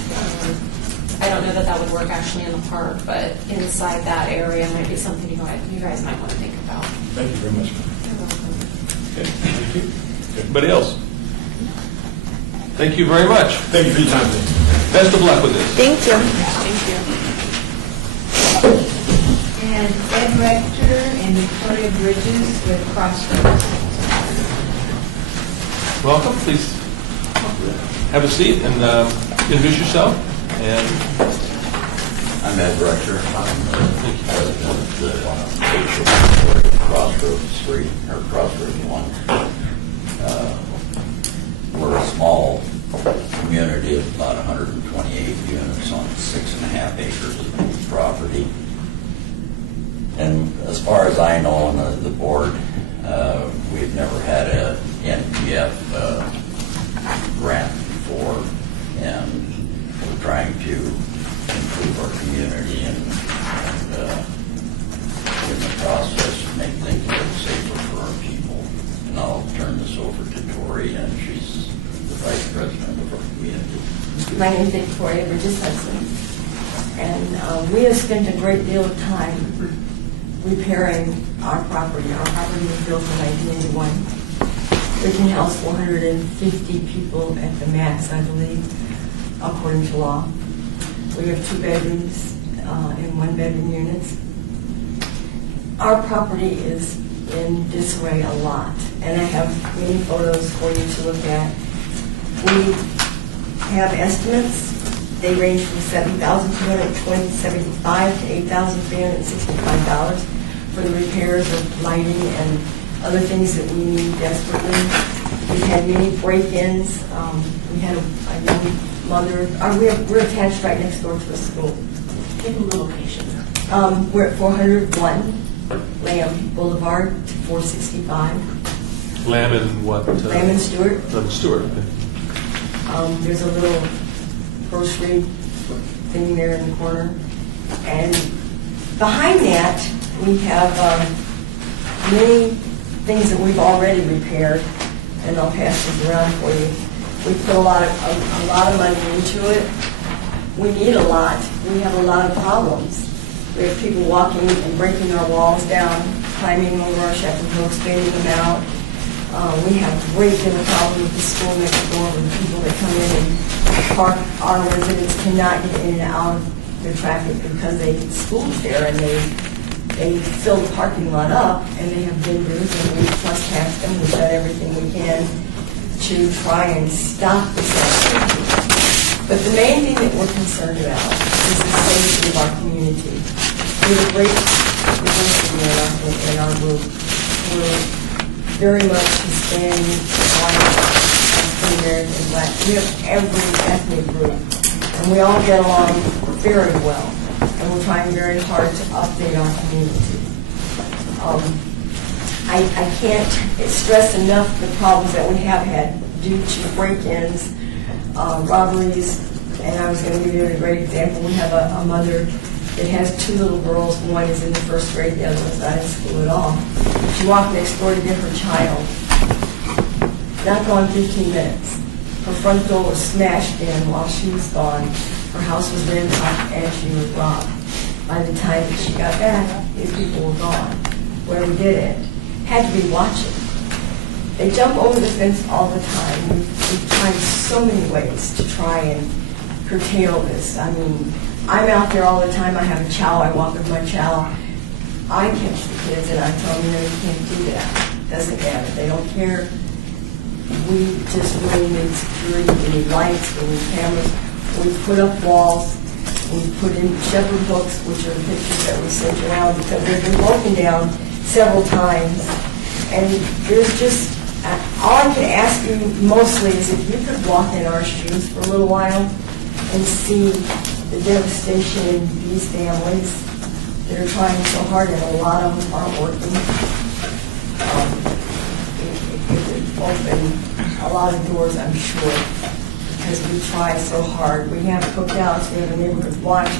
I don't know that would work actually in the park, but inside that area might be something you guys might want to think about. Thank you very much. Okay, thank you. Anybody else? Thank you very much. Thank you for your time today. Best of luck with this. Thank you. And Ed Rector and Victoria Bridges with Crossroads. Welcome. Please have a seat and introduce yourself. And I'm Ed Rector. I'm the president of the Crossroads Street, or Crossroads 1. We're a small community of about 128 units on 6.5 acres of property. And as far as I know on the board, we've never had an NPF grant before, and we're trying to improve our community and in the process make things a little safer for our people. And I'll turn this over to Tori, and she's the vice president of our community. My name is Victoria Bridges Hudson, and we have spent a great deal of time repairing our property. Our property was built in 1981. We can house 450 people at the max, I believe, according to law. We have 2 bedrooms and 1-bedroom units. Our property is in disarray a lot, and I have many photos for you to look at. We have estimates. They range from $7,275 to $8,365 for the repairs of lighting and other things that we need desperately. We've had many break-ins. We had a young mother. We're attached right next door to a school. Give them the location. We're at 401 Lamb Boulevard to 465. Lamb and what? Lamb and Stewart. Lamb and Stewart. Okay. There's a little grocery thing there in the corner. And behind that, we have many things that we've already repaired, and I'll pass these around for you. We put a lot of money into it. We need a lot. We have a lot of problems. We have people walking and breaking our walls down, climbing over our shepherd hooks, bailing them out. We have a great deal of problem with the school next door with people that come in and park. Our residents cannot get in and out of their traffic because they schooled there and they fill the parking lot up, and they have vendors, and we trespass them. We've done everything we can to try and stop this activity. But the main thing that we're concerned about is the safety of our community. We have a great diversity in our group. We're very much Hispanic, white, African American, black. We have every ethnic group, and we all get along very well. And we're trying very hard to update our community. I can't stress enough the problems that we have had due to break-ins, robberies, and I was going to give you a great example. We have a mother that has 2 little girls. One is in the 1st grade, the other one's not in school at all. She walked next door to get her child. Not gone 15 minutes. Her front door was smashed in while she was gone. Her house was ransacked and she was robbed. By the time that she got back, these people were gone. Where we did it, had to be watching. They jump over the fence all the time. We've tried so many ways to try and curtail this. I mean, I'm out there all the time. I have a chow. I walk with my chow. I catch the kids and I tell them, you can't do that. Doesn't matter. They don't care. We just really need security. We need lights. We need cameras. We put up walls. We put in shepherd books, which are the pictures that we sent around because they've been broken down several times. And there's just, all I can ask you mostly is if you could walk in our shoes for a little while and see the devastation in these families that are trying so hard, and a lot of them aren't working. It would open a lot of doors, I'm sure, because we try so hard. We have cookouts, we have a neighborhood watch.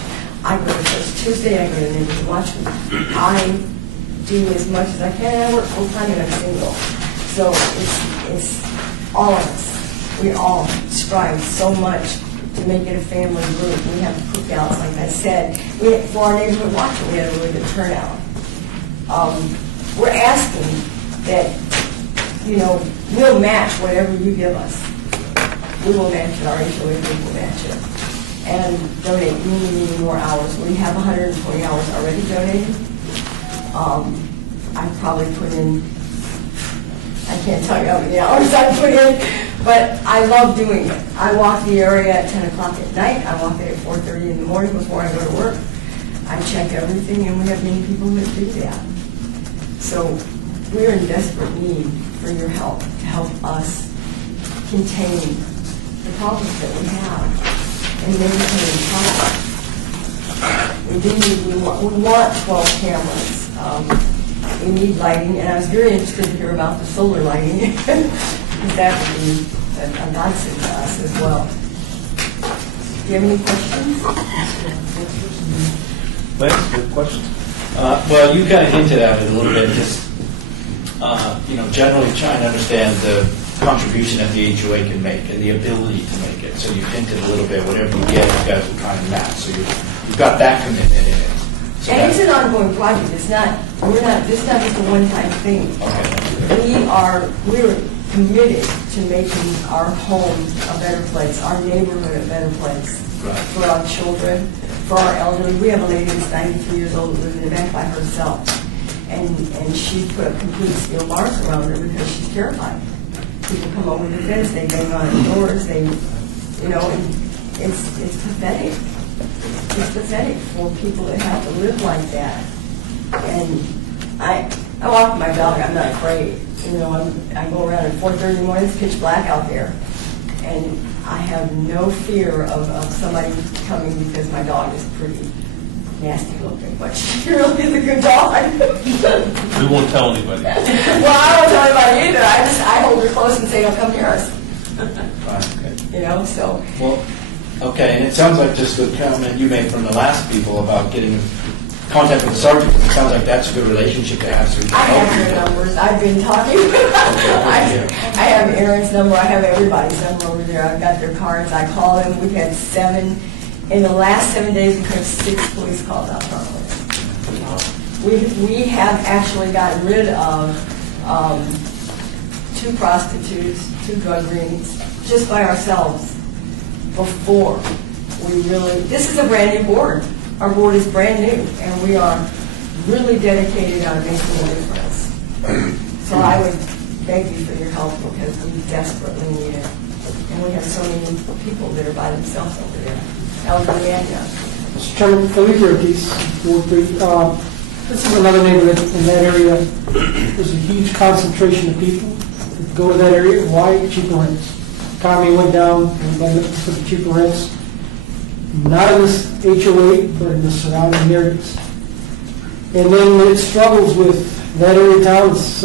I go to church Tuesday, I go to neighborhood watch. I do as much as I can. I work full time and I'm single. So it's all of us. We all strive so much to make it a family group. We have cookouts, like I said. For our neighborhood watch, we had a really good turnout. We're asking that, we'll match whatever you give us. We will match it, our HOA group will match it. And donate many more hours. We have 120 hours already donated. I've probably put in, I can't tell you how many hours I put in, but I love doing it. I walk the area at 10 o'clock at night. I walk it at 4:30 in the morning before I go to work. I check everything, and we have many people that do that. So we're in desperate need for your help to help us contain the problems that we have and maintain problems. We want 12 cameras. We need lighting, and I was very interested to hear about the solar lighting, because that would be a godsend to us as well. Do you have any questions? Lance, good questions? Well, you kind of hinted at it a little bit, just, generally trying to understand the contribution that the HOA can make and the ability to make it. So you hinted a little bit, whatever you get, you guys will try and match. So you've got that commitment in it. So and it's an ongoing project. This is not just a one-time thing. Okay. We're committed to making our home a better place, our neighborhood a better place for our children, for our elderly. We have a lady that's 93 years old who lives in the back by herself, and she put up complete steel bars around her because she's terrified. People come over the fence, they bang on the doors, and it's pathetic. It's pathetic for people that have to live like that. And I walk with my dog. I'm not afraid. I go around at 4:30 in the morning. It's pitch black out there, and I have no fear of somebody coming because my dog is pretty nasty looking, but she really is a good dog. We won't tell anybody. Well, I won't tell anybody either. I hold her close and say, "Don't come near us." Okay. So. Well, okay, and it sounds like just the comment you made from the last people about getting contact with the sergeant, it sounds like that's a good relationship to have. So I have their numbers. I've been talking. I have Aaron's number. I have everybody's number over there. I've got their cards. I call them. We've had 7. In the last 7 days, we've had 6 police calls out to our place. We have actually gotten rid of 2 prostitutes, 2 drug rings, just by ourselves. Before we really, this is a brand new board. Our board is brand new, and we are really dedicated on making a difference. So I would beg you for your help because we desperately need it. And we have so many people that are by themselves over there, elderly and young. Mr. Chairman, Philly Gerke's, Ward 3. This is another neighborhood in that area. There's a huge concentration of people that go to that area. Why? Cheaper rents. Economy went down, everybody looking for the cheaper rents. Not in this HOA, but in the surrounding areas. And then it struggles with that area of town. It's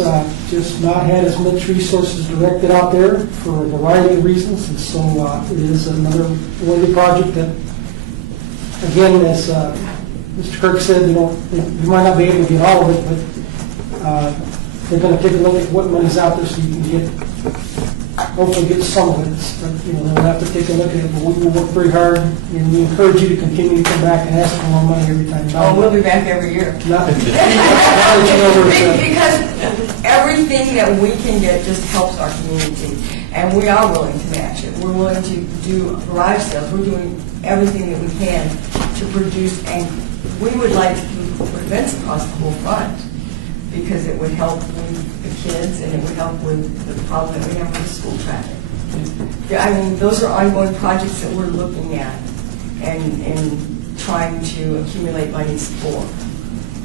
just not had as much resources directed out there for a variety of reasons. And so it is another worthy project that, again, as Mr. Kirk said, you might not be able to get all of it, but they're going to take a look at what money's out there so you can get, hopefully get some of it. But, they'll have to take a look at it, but we will work very hard, and we encourage you to continue to come back and ask for more money every time. Oh, we'll be back every year. Because everything that we can get just helps our community, and we are willing to match it. We're willing to do garage sales. We're doing everything that we can to produce, and we would like to do events across the whole front because it would help with the kids and it would help with the problem that we have with the school traffic. I mean, those are ongoing projects that we're looking at and trying to accumulate monies for.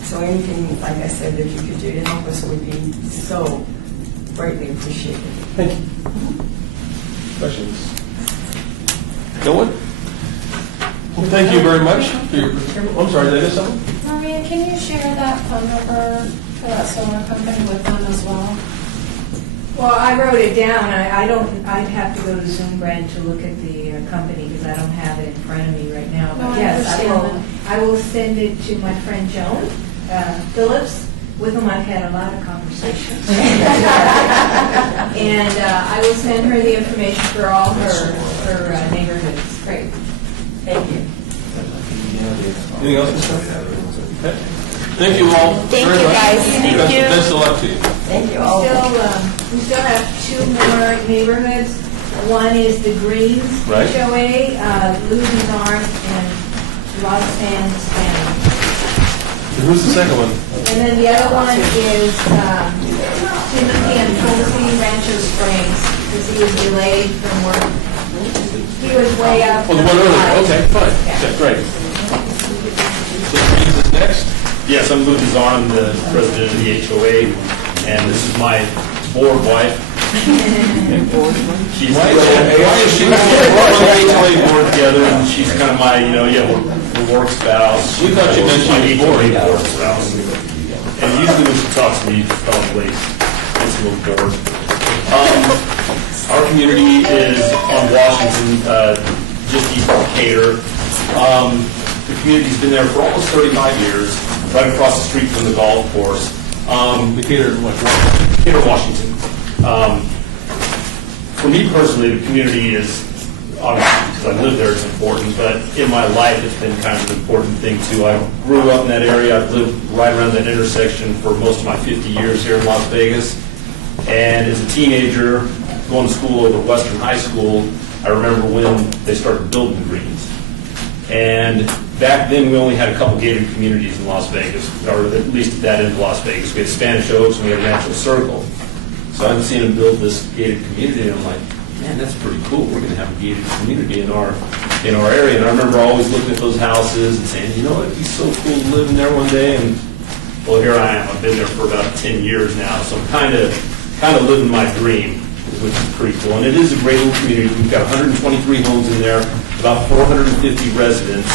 So anything, like I said, that you could do to help us would be so greatly appreciated. Thank you. Questions? No one? Well, thank you very much for your, I'm sorry, did I miss something? Maria, can you share that phone number for that solar company with them as well? Well, I wrote it down. I'd have to go to Zoom Brand to look at the company because I don't have it in front of me right now. No, But I yes, understand I will send it to my friend Joan Phillips, with whom I've had a lot of conversations. And I will send her the information for all her neighborhoods. Great. Thank you. Anything else, Mr. Okay. Thank you all Thank very you, much. guys. Thank you. Best of luck to you. Thank you all. We still have two more neighborhoods. One is the Greens Right. HOA, Luden's Arm, and Roxanne Stanley. And who's the second one? And then the other one is Timothy and Tulsi Rancho Springs, because he was delayed from work. He was way up. Oh, the one earlier, okay, fine, Yeah. okay, great. So Greens is next? Yes, I'm Lou Dizon, I'm the president of the HOA, and this is my board wife. She's Why is she? we're on the HOA board together, and she's kind of my, we're work spouse. We thought you meant she was boring. HOA board spouse. And usually when she talks to me, she probably gets a little bored. Our community is on Washington, just east of Decatur. The community's been there for almost 35 years, right across the street from the golf course. Decatur, what? Decatur, Washington. For me personally, the community is, obviously, because I live there, it's important, but in my life, it's been kind of an important thing, too. I grew up in that area. I've lived right around that intersection for most of my 50 years here in Las Vegas. And as a teenager, going to school over at Western High School, I remember when they started building the Greens. And back then, we only had a couple gated communities in Las Vegas, or at least at that end of Las Vegas. We had Spanish Oaks and we had Rancho Circle. So I've seen them build this gated community, and I'm like, man, that's pretty cool. We're going to have a gated community in our area. And I remember always looking at those houses and saying, it'd be so cool to live in there one day. And well, here I am. I've been there for about 10 years now, so I'm kind of living my dream, which is pretty cool. And it is a great little community. We've got 123 homes in there, about 450 residents.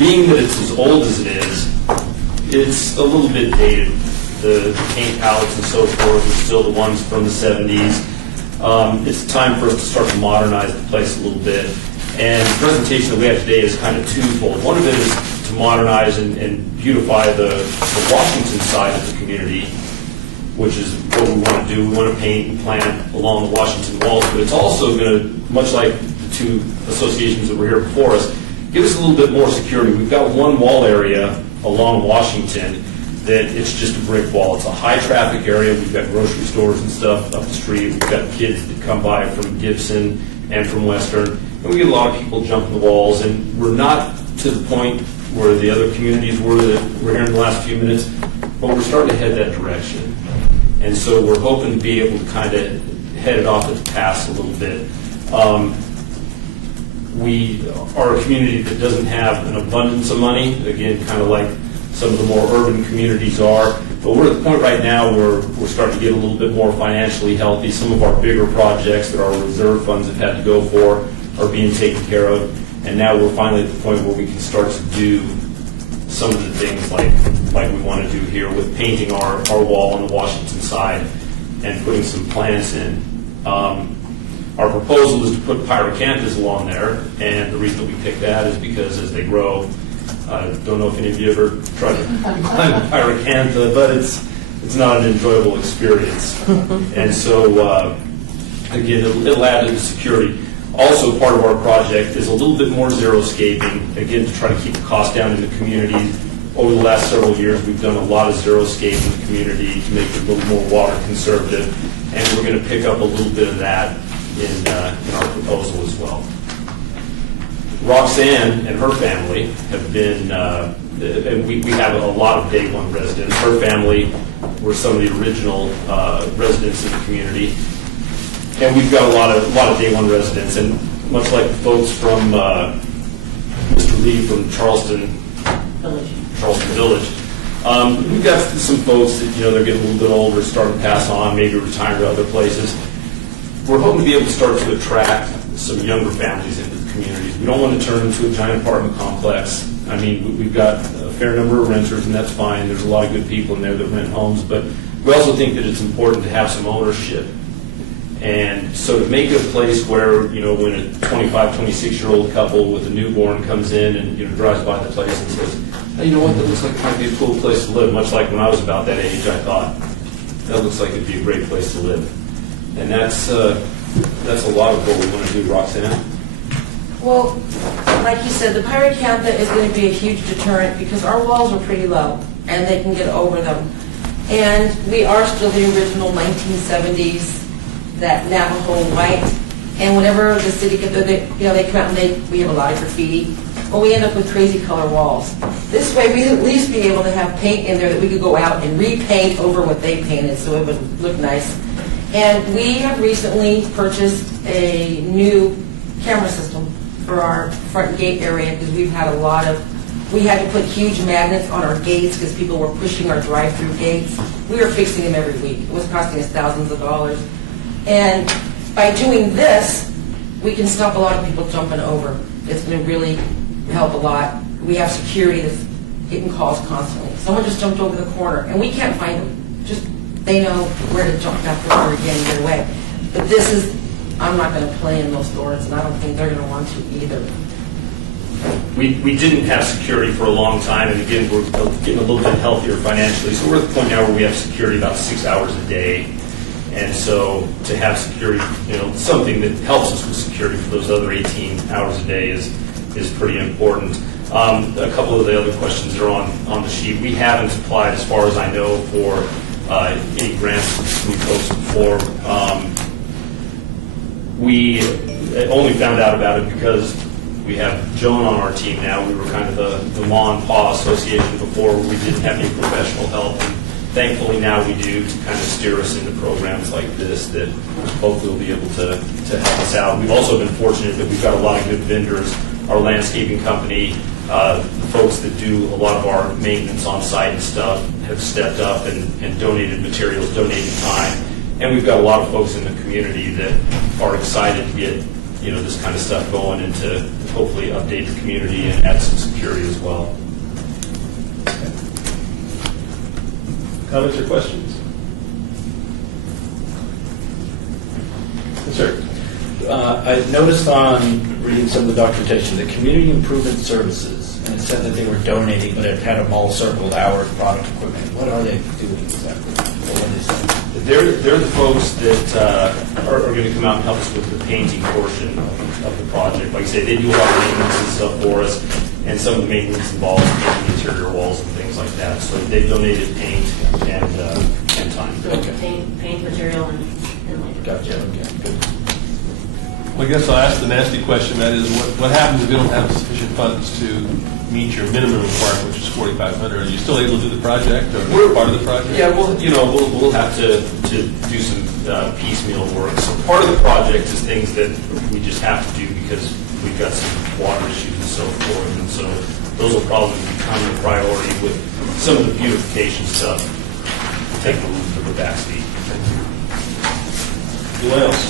Being that it's as old as it is, it's a little bit dated. The paint palettes and so forth are still the ones from the 70s. It's time for us to start to modernize the place a little bit. And the presentation that we have today is kind of twofold. One of it is to modernize and beautify the Washington side of the community, which is what we want to do. We want to paint and plant along the Washington walls, but it's also going to, much like the two associations that were here before us, give us a little bit more security. We've got one wall area along Washington that it's just a brick wall. It's a high traffic area. We've got grocery stores and stuff up the street. We've got kids that come by from Gibson and from Western. And we get a lot of people jumping the walls. And we're not to the point where the other communities were that we're here in the last few minutes, but we're starting to head that direction. And so we're hoping to be able to kind of headed off at the pass a little bit. We are a community that doesn't have an abundance of money, again, kind of like some of the more urban communities are. But we're at the point right now where we're starting to get a little bit more financially healthy. Some of our bigger projects that our reserve funds have had to go for are being taken care of. And now we're finally at the point where we can start to do some of the things like we want to do here with painting our wall on the Washington side and putting some plants in. Our proposal is to put pyrocanthus along there, and the reason that we picked that is because as they grow, I don't know if any of you ever tried to climb a pyracantha, but it's not an enjoyable experience. And so, again, it'll add to the security. Also, part of our project is a little bit more xeriscaping, again, to try to keep the cost down in the community. Over the last several years, we've done a lot of xeriscape in the community to make it a little more water conservative, and we're going to pick up a little bit of that in our proposal as well. Roxanne and her family have been, and we have a lot of day one residents. Her family were some of the original residents in the community, and we've got a lot of day one residents. And much like the folks from Mr. Lee from Charleston Village, we've got some folks that they're getting a little bit older, starting to pass on, maybe retire to other places. We're hoping to be able to start to attract some younger families into the communities. We don't want to turn into a giant apartment complex. I mean, we've got a fair number of renters, and that's fine. There's a lot of good people in there that rent homes, but we also think that it's important to have some ownership. And so to make it a place where, when a 25, 26-year-old couple with a newborn comes in and drives by the place and says, hey, you know what, that looks like it might be a cool place to live, much like when I was about that age, I thought, that looks like it'd be a great place to live. And that's a lot of what we want to do, Roxanne. Well, like you said, the pyracantha is going to be a huge deterrent because our walls are pretty low and they can get over them. And we are still the original 1970s, that Navajo white. And whenever the city gets there, they come out and we have a lot of graffiti. But we end up with crazy color walls. This way, we'd at least be able to have paint in there that we could go out and repaint over what they painted so it would look nice. And we have recently purchased a new camera system for our front gate area because we had to put huge magnets on our gates because people were pushing our drive-through gates. We were fixing them every week. It was costing us thousands of dollars. And by doing this, we can stop a lot of people jumping over. It's going to really help a lot. We have security that's getting calls constantly. Someone just jumped over the corner, and we can't find them. They know where to jump back over again and get away. But I'm not going to play in those doors, and I don't think they're going to want to either. We didn't have security for a long time, and again, we're getting a little bit healthier financially. So we're at the point now where we have security about 6 hours a day. And so to have security, something that helps us with security for those other 18 hours a day is pretty important. A couple of the other questions that are on the sheet. We haven't applied, as far as I know, for any grants from folks before. We only found out about it because we have Joan on our team now. We were kind of the Ma and Pa Association before, where we didn't have any professional help. And thankfully now we do, to kind of steer us into programs like this that hopefully will be able to help us out. We've also been fortunate that we've got a lot of good vendors. Our landscaping company, the folks that do a lot of our maintenance on site and stuff have stepped up and donated materials, donated time. And we've got a lot of folks in the community that are excited to get this kind of stuff going and to hopefully update the community and add some security as well. Comments or questions? Yes, sir. I noticed on reading some of the documentation, the community improvement services, and it said that they were donating, but it had them all circled, hours, product, equipment. What are they doing exactly? What are they saying? They're the folks that are going to come out and help us with the painting portion of the project. Like I say, they do a lot of maintenance and stuff for us, and some of the maintenance involves painting interior walls and things like that. So they've donated paint and time. Okay. Paint material and labor. Gotcha. Okay. Good. Well, I guess I'll ask the nasty question, that is, what happens if we don't have sufficient funds to meet your minimum requirement, which is 4,500. Are you still able to do the project, or part of the project? Yeah, we'll have to do some piecemeal work. So part of the project is things that we just have to do because we've got some water issues and so forth. And so those will probably become the priority with some of the beautification stuff. Take the back seat. Anyone else?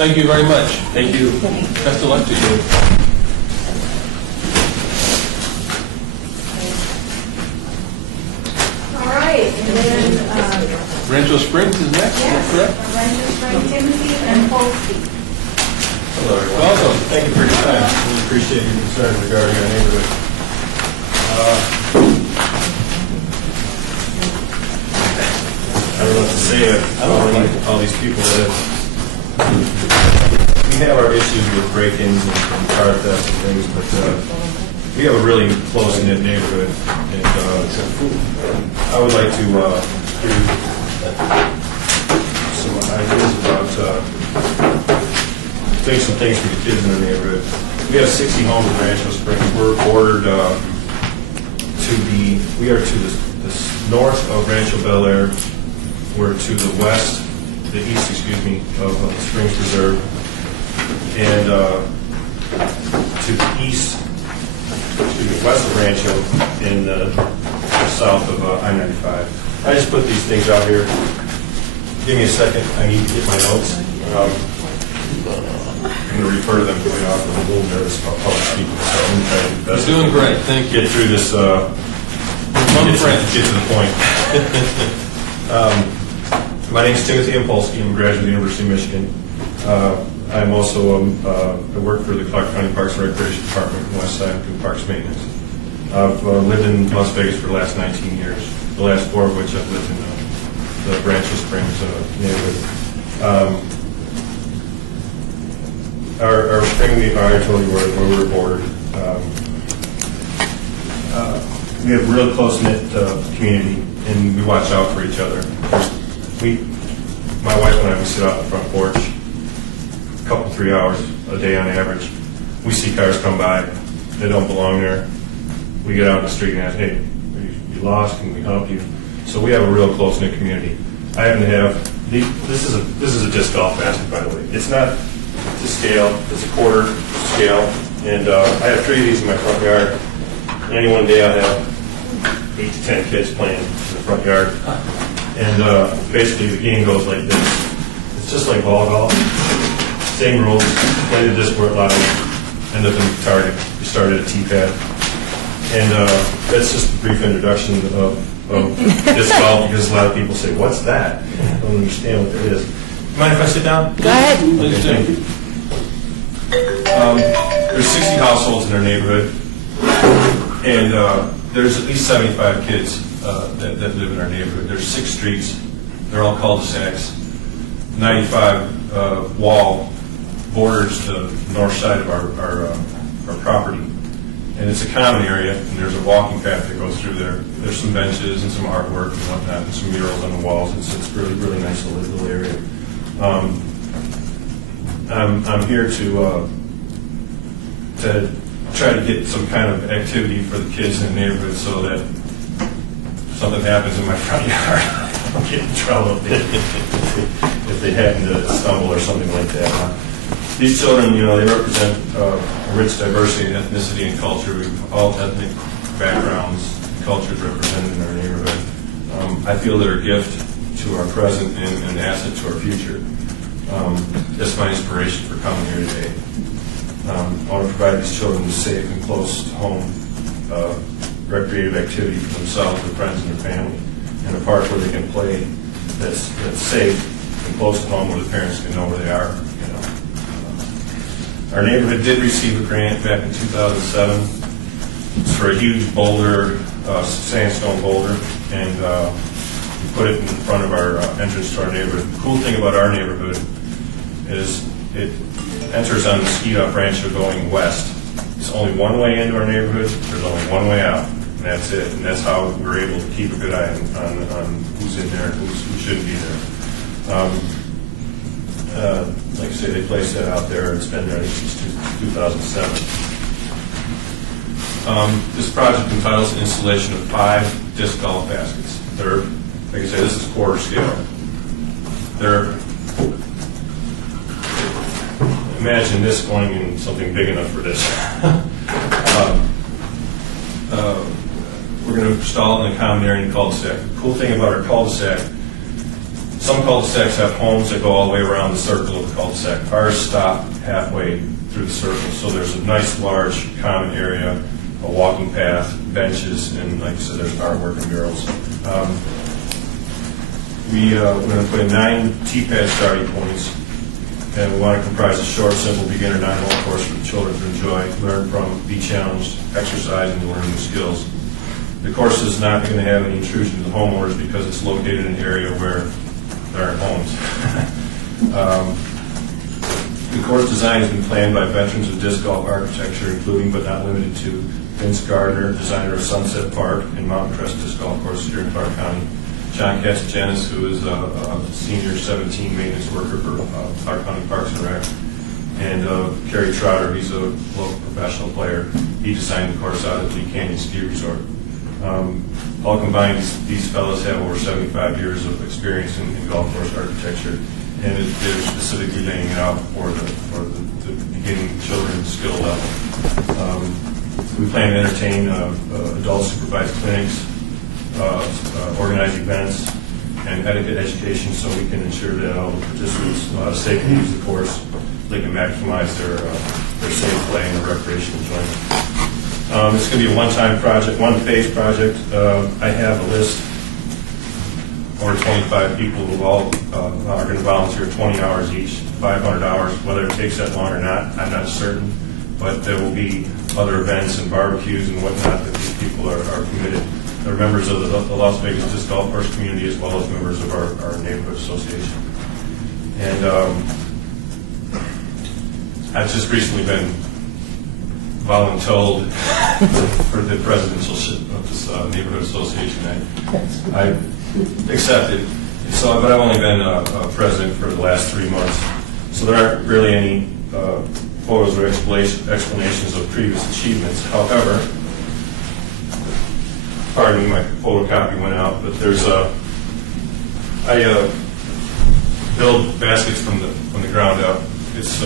Thank you very much. Thank you. Best of luck to you. All right, and then, Rancho Springs is next, is that yes, correct? Rancho Spring, Timothy and Polsky. Hello, everyone. Welcome. Thank you for your time. We appreciate your concern regarding our neighborhood. I don't know what to say. I don't like all these people that we have our issues with break-ins and car theft and things, but we have a really close-knit neighborhood, and I would like to hear some ideas about doing some things for the kids in the neighborhood. We have 60 homes in Rancho Springs. We're bordered we are to the north of Rancho Bel Air. We're to the east, of Springs Preserve, and to the east, west of Rancho, in the south of I-95. I just put these things out here. Give me a second. I need to get my notes. I'm going to refer to them quite often. I'm a little nervous about public speaking, so I'm going to try to do the best. You're doing great. Thank you. Get through this. Get to the point. My name is Timothy Impolsky. I'm a graduate of the University of Michigan. I'm also I work for the Clark County Parks and Recreation Department in West Side doing parks maintenance. I've lived in Las Vegas for the last 19 years, the last 4 of which I've lived in the Rancho Springs neighborhood. Our thing, I told you where we were bordered. We have a real close-knit community, and we watch out for each other. My wife and I, we sit out in the front porch a couple, 3 hours a day on average. We see cars come by, they don't belong there. We get out in the street and ask, hey, are you lost? Can we help you? So we have a real close-knit community. I happen to have, this is a disc golf basket, by the way. It's not to scale, it's a quarter scale, and I have 3 of these in my front yard. And any one day I have 8 to 10 kids playing in the front yard. And basically the game goes like this. It's just like ball golf. Same rules, play the disc where it lies, end up in the target. You start at a tee pad. And that's just a brief introduction of disc golf, because a lot of people say, what's that? I don't understand what that is. Mind if I sit down? Go ahead. Okay, thank you. There's 60 households in our neighborhood, and there's at least 75 kids that live in our neighborhood. There's 6 streets. They're all cul-de-sacs. 95 wall borders the north side of our property. And it's a common area, and there's a walking path that goes through there. There's some benches and some artwork and whatnot, and some murals on the walls. It's really, really nice little area. I'm here to try to get some kind of activity for the kids in the neighborhood, so that if something happens in my front yard, I don't get in trouble if they happen to stumble or something like that. These children, they represent a rich diversity in ethnicity and culture. We have all ethnic backgrounds and cultures represented in our neighborhood. I feel they're a gift to our present and an asset to our future. That's my inspiration for coming here today. I want to provide these children with safe and close to home recreative activity for themselves, their friends, and their family, and a park where they can play that's safe and close to home, where the parents can know where they are. Our neighborhood did receive a grant back in 2007. It's for a huge boulder, sandstone boulder, and we put it in front of our entrance to our neighborhood. The cool thing about our neighborhood is it enters on Mesquite Rancho going west. It's only one way into our neighborhood. There's only one way out, and that's it. And that's how we're able to keep a good eye on who's in there and who shouldn't be there. Like I say, they placed that out there. It's been there since 2007. This project entitles installation of 5 disc golf baskets. They're, like I said, this is quarter scale. They're, imagine this going in something big enough for this. We're going to install it in a common area in the cul-de-sac. The cool thing about our cul-de-sac, some cul-de-sacs have homes that go all the way around the circle of the cul-de-sac. Ours stop halfway through the circle, so there's a nice large common area, a walking path, benches, and like I said, there's artwork and murals. We're going to put in 9 T-pad starting points, and we want to comprise a short, simple beginner 9-hole course for the children to enjoy, learn from, be challenged, exercise, and learn new skills. The course is not going to have any intrusion to the homeowners because it's located in an area where there aren't homes. The course design has been planned by veterans of disc golf architecture, including but not limited to Vince Gardner, designer of Sunset Park and Mountain Crest Disc Golf Course here in Clark County, John Katsajanis, who is a senior 17 maintenance worker for Clark County Parks and Rec, and Kerry Trotter, he's a local professional player. He designed the course out at Lee Canyon Ski Resort. All combined, these fellows have over 75 years of experience in golf course architecture, and they're specifically laying it out for the beginning children's skill level. We plan to entertain adult supervised clinics, organize events, and etiquette education so we can ensure that all the participants safely use the course, they can maximize their safe play and their recreational enjoyment. It's going to be a one-time project, one-phase project. I have a list over 25 people who all are going to volunteer 20 hours each, 500 hours. Whether it takes that long or not, I'm not certain. But there will be other events and barbecues and whatnot that these people are committed. They're members of the Las Vegas Disc Golf Course community as well as members of our neighborhood association. And I've just recently been voluntold for the presidentialship of this neighborhood association. I accepted. So, but I've only been president for the last 3 months, so there aren't really any photos or explanations of previous achievements. However, pardon me, my photocopy went out, but there's I build baskets from the ground up. It's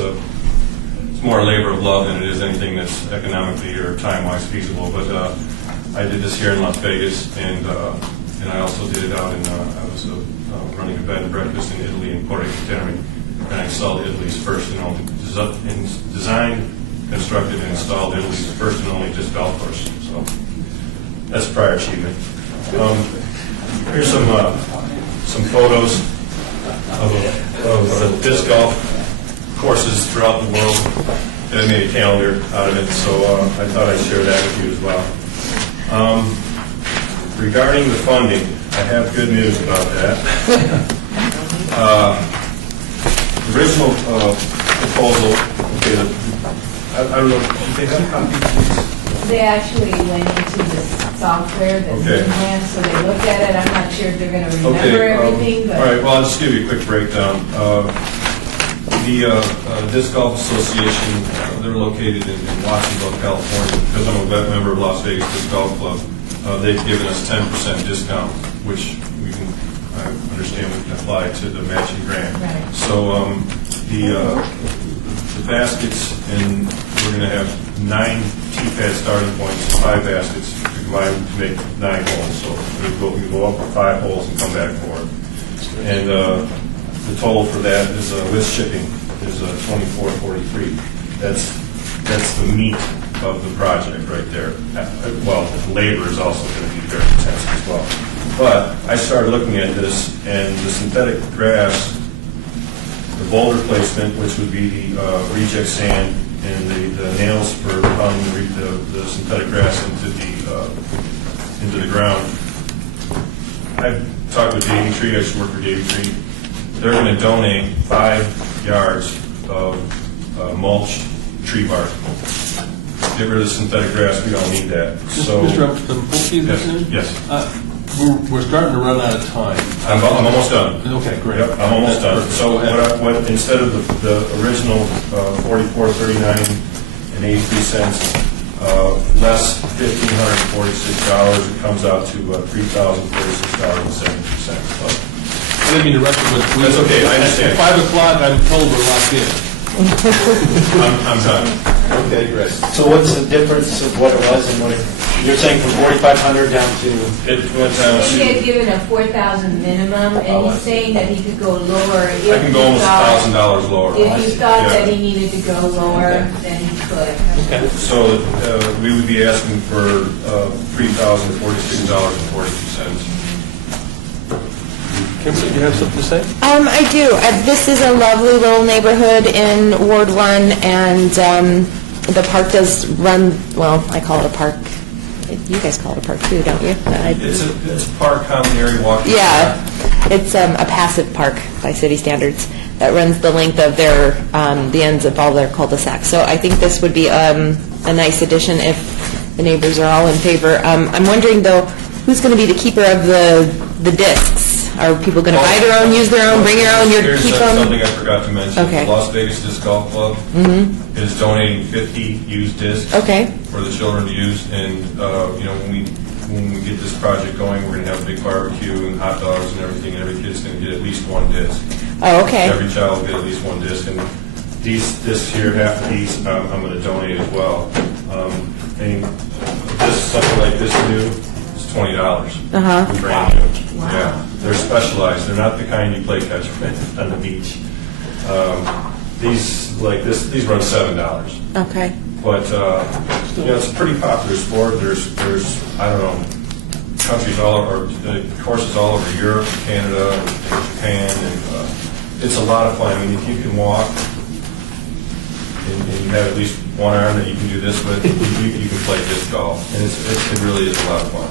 more a labor of love than it is anything that's economically or time-wise feasible. But I did this here in Las Vegas, and I also did it out in, I was running a bed and breakfast in Italy in Porto Termini, and I installed Italy's first and only designed, constructed, and installed Italy's first and only disc golf course. So that's a prior achievement. Here's some photos of disc golf courses throughout the world. I made a calendar out of it, so I thought I'd share that with you as well. Regarding the funding, I have good news about that. The original proposal, okay, I don't know, do they have copies of these? They actually went into the software that's Okay. in there, so they looked at it. I'm not sure if they're going to remember everything, All but right, well, I'll just give you a quick breakdown. The Disc Golf Association, they're located in Watsonville, California. Because I'm a member of Las Vegas Disc Golf Club, they've given us 10% discount, which we can, I understand we can apply to the matching grant. Right. So the baskets, and we're going to have 9 T-pad starting points, 5 baskets to combine to make 9 holes. So we go up 5 holes and come back 4. And the total for that is with shipping is $24.43. That's the meat of the project right there. Well, the labor is also going to be very intensive as well. But I started looking at this, and the synthetic grass, the boulder placement, which would be the reject sand, and the nails for pounding the synthetic grass into the ground. I've talked with Davy Tree. I used to work for Davy Tree. They're going to donate 5 yards of mulched tree bark. Get rid of the synthetic grass. We don't need that. So, Mr. Upton, yes. We're starting to run out of time. I'm almost done. Okay, great. Yep, I'm almost done. Perfect. So what instead of the original $44.39 and 83 cents, less $1,546, it comes out to $3,046.70. I didn't mean to rush you, but That's okay, I understand. At 5 o'clock, I'm told we're locked in. I'm done. Okay, great. So what's the difference of what it was and what it, you're saying from 4,500 down to? It went down He had to, given a 4,000 minimum, and he's saying that he could go lower if I can go almost $1,000 lower. If you thought Yeah. that he needed to go lower, then he could. So we would be asking for $3,046.42. Kimberly, do you have something to say? I do. This is a lovely little neighborhood in Ward 1, and the park does run, well, I call it a park. You guys call it a park too, don't you? It's a park, common area, walking. Yeah, it's a passive park by city standards that runs the length of their, the ends of all their cul-de-sacs. So I think this would be a nice addition if the neighbors are all in favor. I'm wondering, though, who's going to be the keeper of the discs? Are people going to buy their own, use their own, bring your own, Here's keep them? something I forgot to mention. Okay. The Las Vegas Disc Golf Club is donating 50 used discs Okay. for the children to use. And, when we get this project going, we're going to have a big barbecue and hot dogs and everything, and every kid's going to get at least one disc. Oh, okay. Every child will get at least one disc. And these discs here, half of these, I'm going to donate as well. And something like this new, it's $20. Brand new. Yeah, they're specialized. They're not the kind you play catch with on the beach. These run $7. Okay. But it's a pretty popular sport. There's I don't know, countries all over, courses all over Europe, Canada, and Japan, and it's a lot of fun. I mean, if you can walk and you have at least one arm that you can do this with, you can play disc golf, and it really is a lot of fun.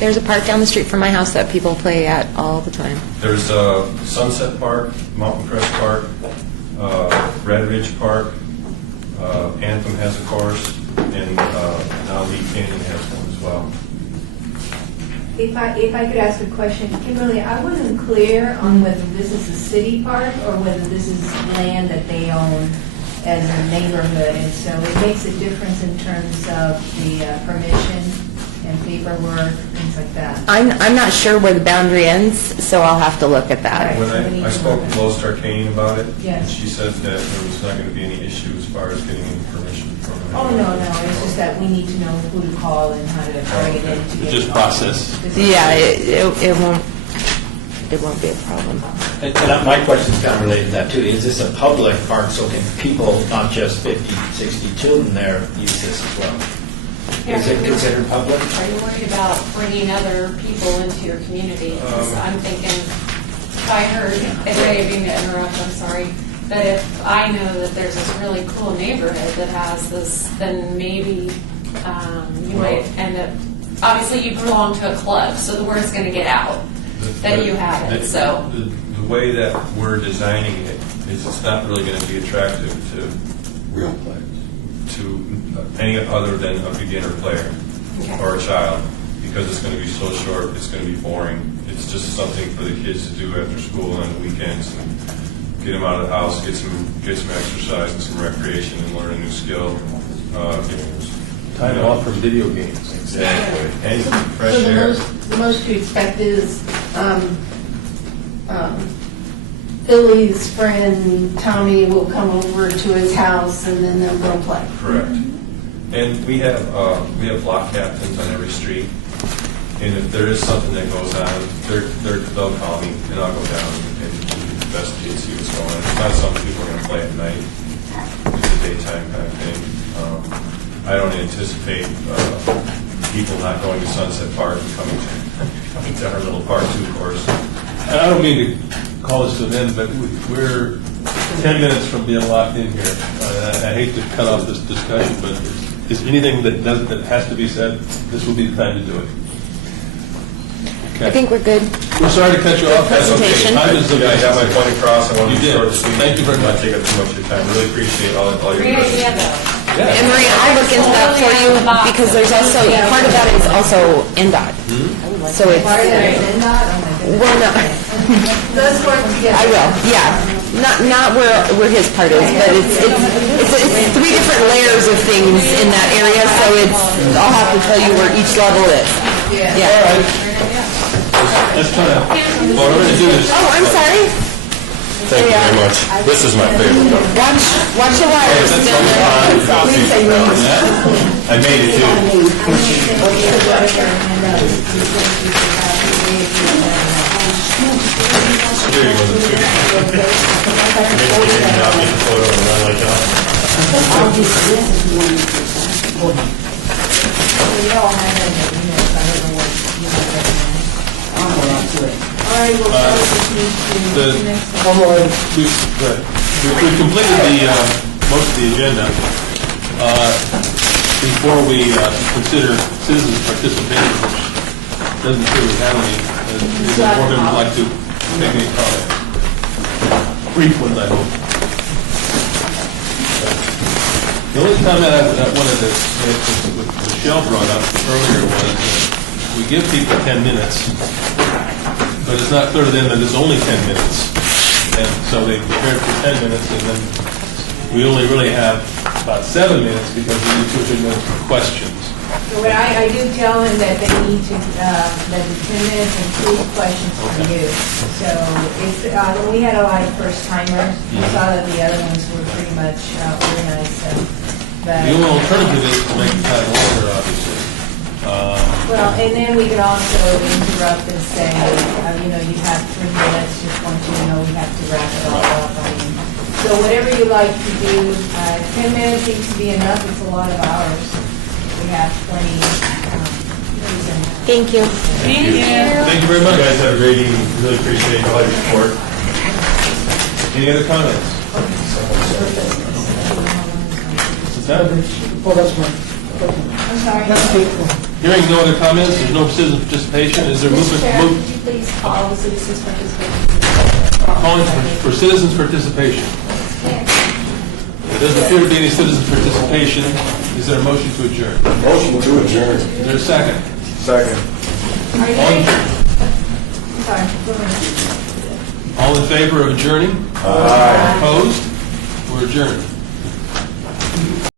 There's a park down the street from my house that people play at all the time. There's Sunset Park, Mountain Crest Park, Red Ridge Park, Anthem has a course, and now Lee Canyon has one as well. If I could ask a question, Kimberly, I wasn't clear on whether this is a city park or whether this is land that they own as a neighborhood, and so it makes a difference in terms of the permission and paperwork, things like that. I'm not sure where the boundary ends, so I'll have to look at that. When I spoke with Lois Tarkane about it, Yes. she said that there was not going to be any issue as far as getting any permission from it. Oh, no, it's just that we need to know who to call and how to bring it in to get. Just process. Yeah, it won't be a problem. And my question's kind of related to that too. Is this a public park, so can people, not just 50, 60 children there, use this as well? Is it considered public? Are you worried about bringing other people into your community? 'Cause I'm thinking, if I heard, if I didn't mean to interrupt, I'm sorry, but if I know that there's this really cool neighborhood that has this, then maybe you might end up, obviously you belong to a club, so the word's going to get out that you have it, so. The way that we're designing it is it's not really going to be attractive to Real players. to any other than a beginner player or a child, because it's going to be so short, it's going to be boring. It's just something for the kids to do after school and on the weekends, and get them out of the house, get some exercise and some recreation and learn a new skill. Time off from video games. Exactly. And fresh So air. the most you expect is Billy's friend Tommy will come over to his house and then they'll go play. Correct. And we have block captains on every street. And if there is something that goes on, they'll call me and I'll go down and investigate, see what's going on. It's not something people are going to play at night. It's a daytime kind of thing. I don't anticipate people not going to Sunset Park and coming to our little park too, of course. And I don't mean to call this to an end, but we're 10 minutes from being locked in here. I hate to cut off this discussion, but is anything that has to be said, this will be the time to do it. Okay. I think we're good. We're sorry to cut you off. That's okay. Presentation. Time is of Yeah, I got my point across. I wanted You to did. short this week. Thank you very much. Not take up too much of your time. Really appreciate all your Great questions. idea, though. And Maria, I'll look into that for you, because there's also, part of that is also NDOT. So it's, Part of that is NDOT? Oh, my goodness. well, no, Let's work together. I will, yeah. Not where his part is, but it's 3 different layers of things in that area, so I'll have to tell you where each level is. Yeah. All right. Let's try to, what we're going to do is... Oh, I'm sorry. Thank you very much. This is my favorite one. Watch the wires. Please say I made it too. There you go. Not make a photo and run like that. We've completed most of the agenda. Before we consider citizens' participation, which doesn't really have any, is the board member would like to make any comments? Brief ones, I hope. The only comment I wanted to make, what Michelle brought up earlier, was that we give people 10 minutes, but it's not clear to them that it's only 10 minutes. And so they prepared for 10 minutes, and then we only really have about 7 minutes because we need 2 or 3 minutes for questions. So what I do tell them that they need to, that the 10 minutes include questions from you. So it's, we had a lot of first timers. We saw that the other ones were pretty much organized. So, but, The only alternative is to make the time longer, obviously. well, and then we could also interrupt and say, you have 3 minutes, just want you to know we have to wrap it all up. So whatever you like to do, 10 minutes seems to be enough. It's a lot of hours. We have plenty. Thank you. Thank you very much. You guys have a great evening. Really appreciate all your support. Any other comments? Is that it? Oh, that's right. I'm sorry. That's it. Hearing no other comments, there's no citizen participation, is there movement? Chair, could you please call the citizens' participation? Calling for citizens' participation. There doesn't appear to be any citizens' participation. Is there a motion to adjourn? Motion to adjourn. Is there a second? Second. Sorry. Go ahead. All in favor of adjourning? Aye. Opposed? We're adjourned.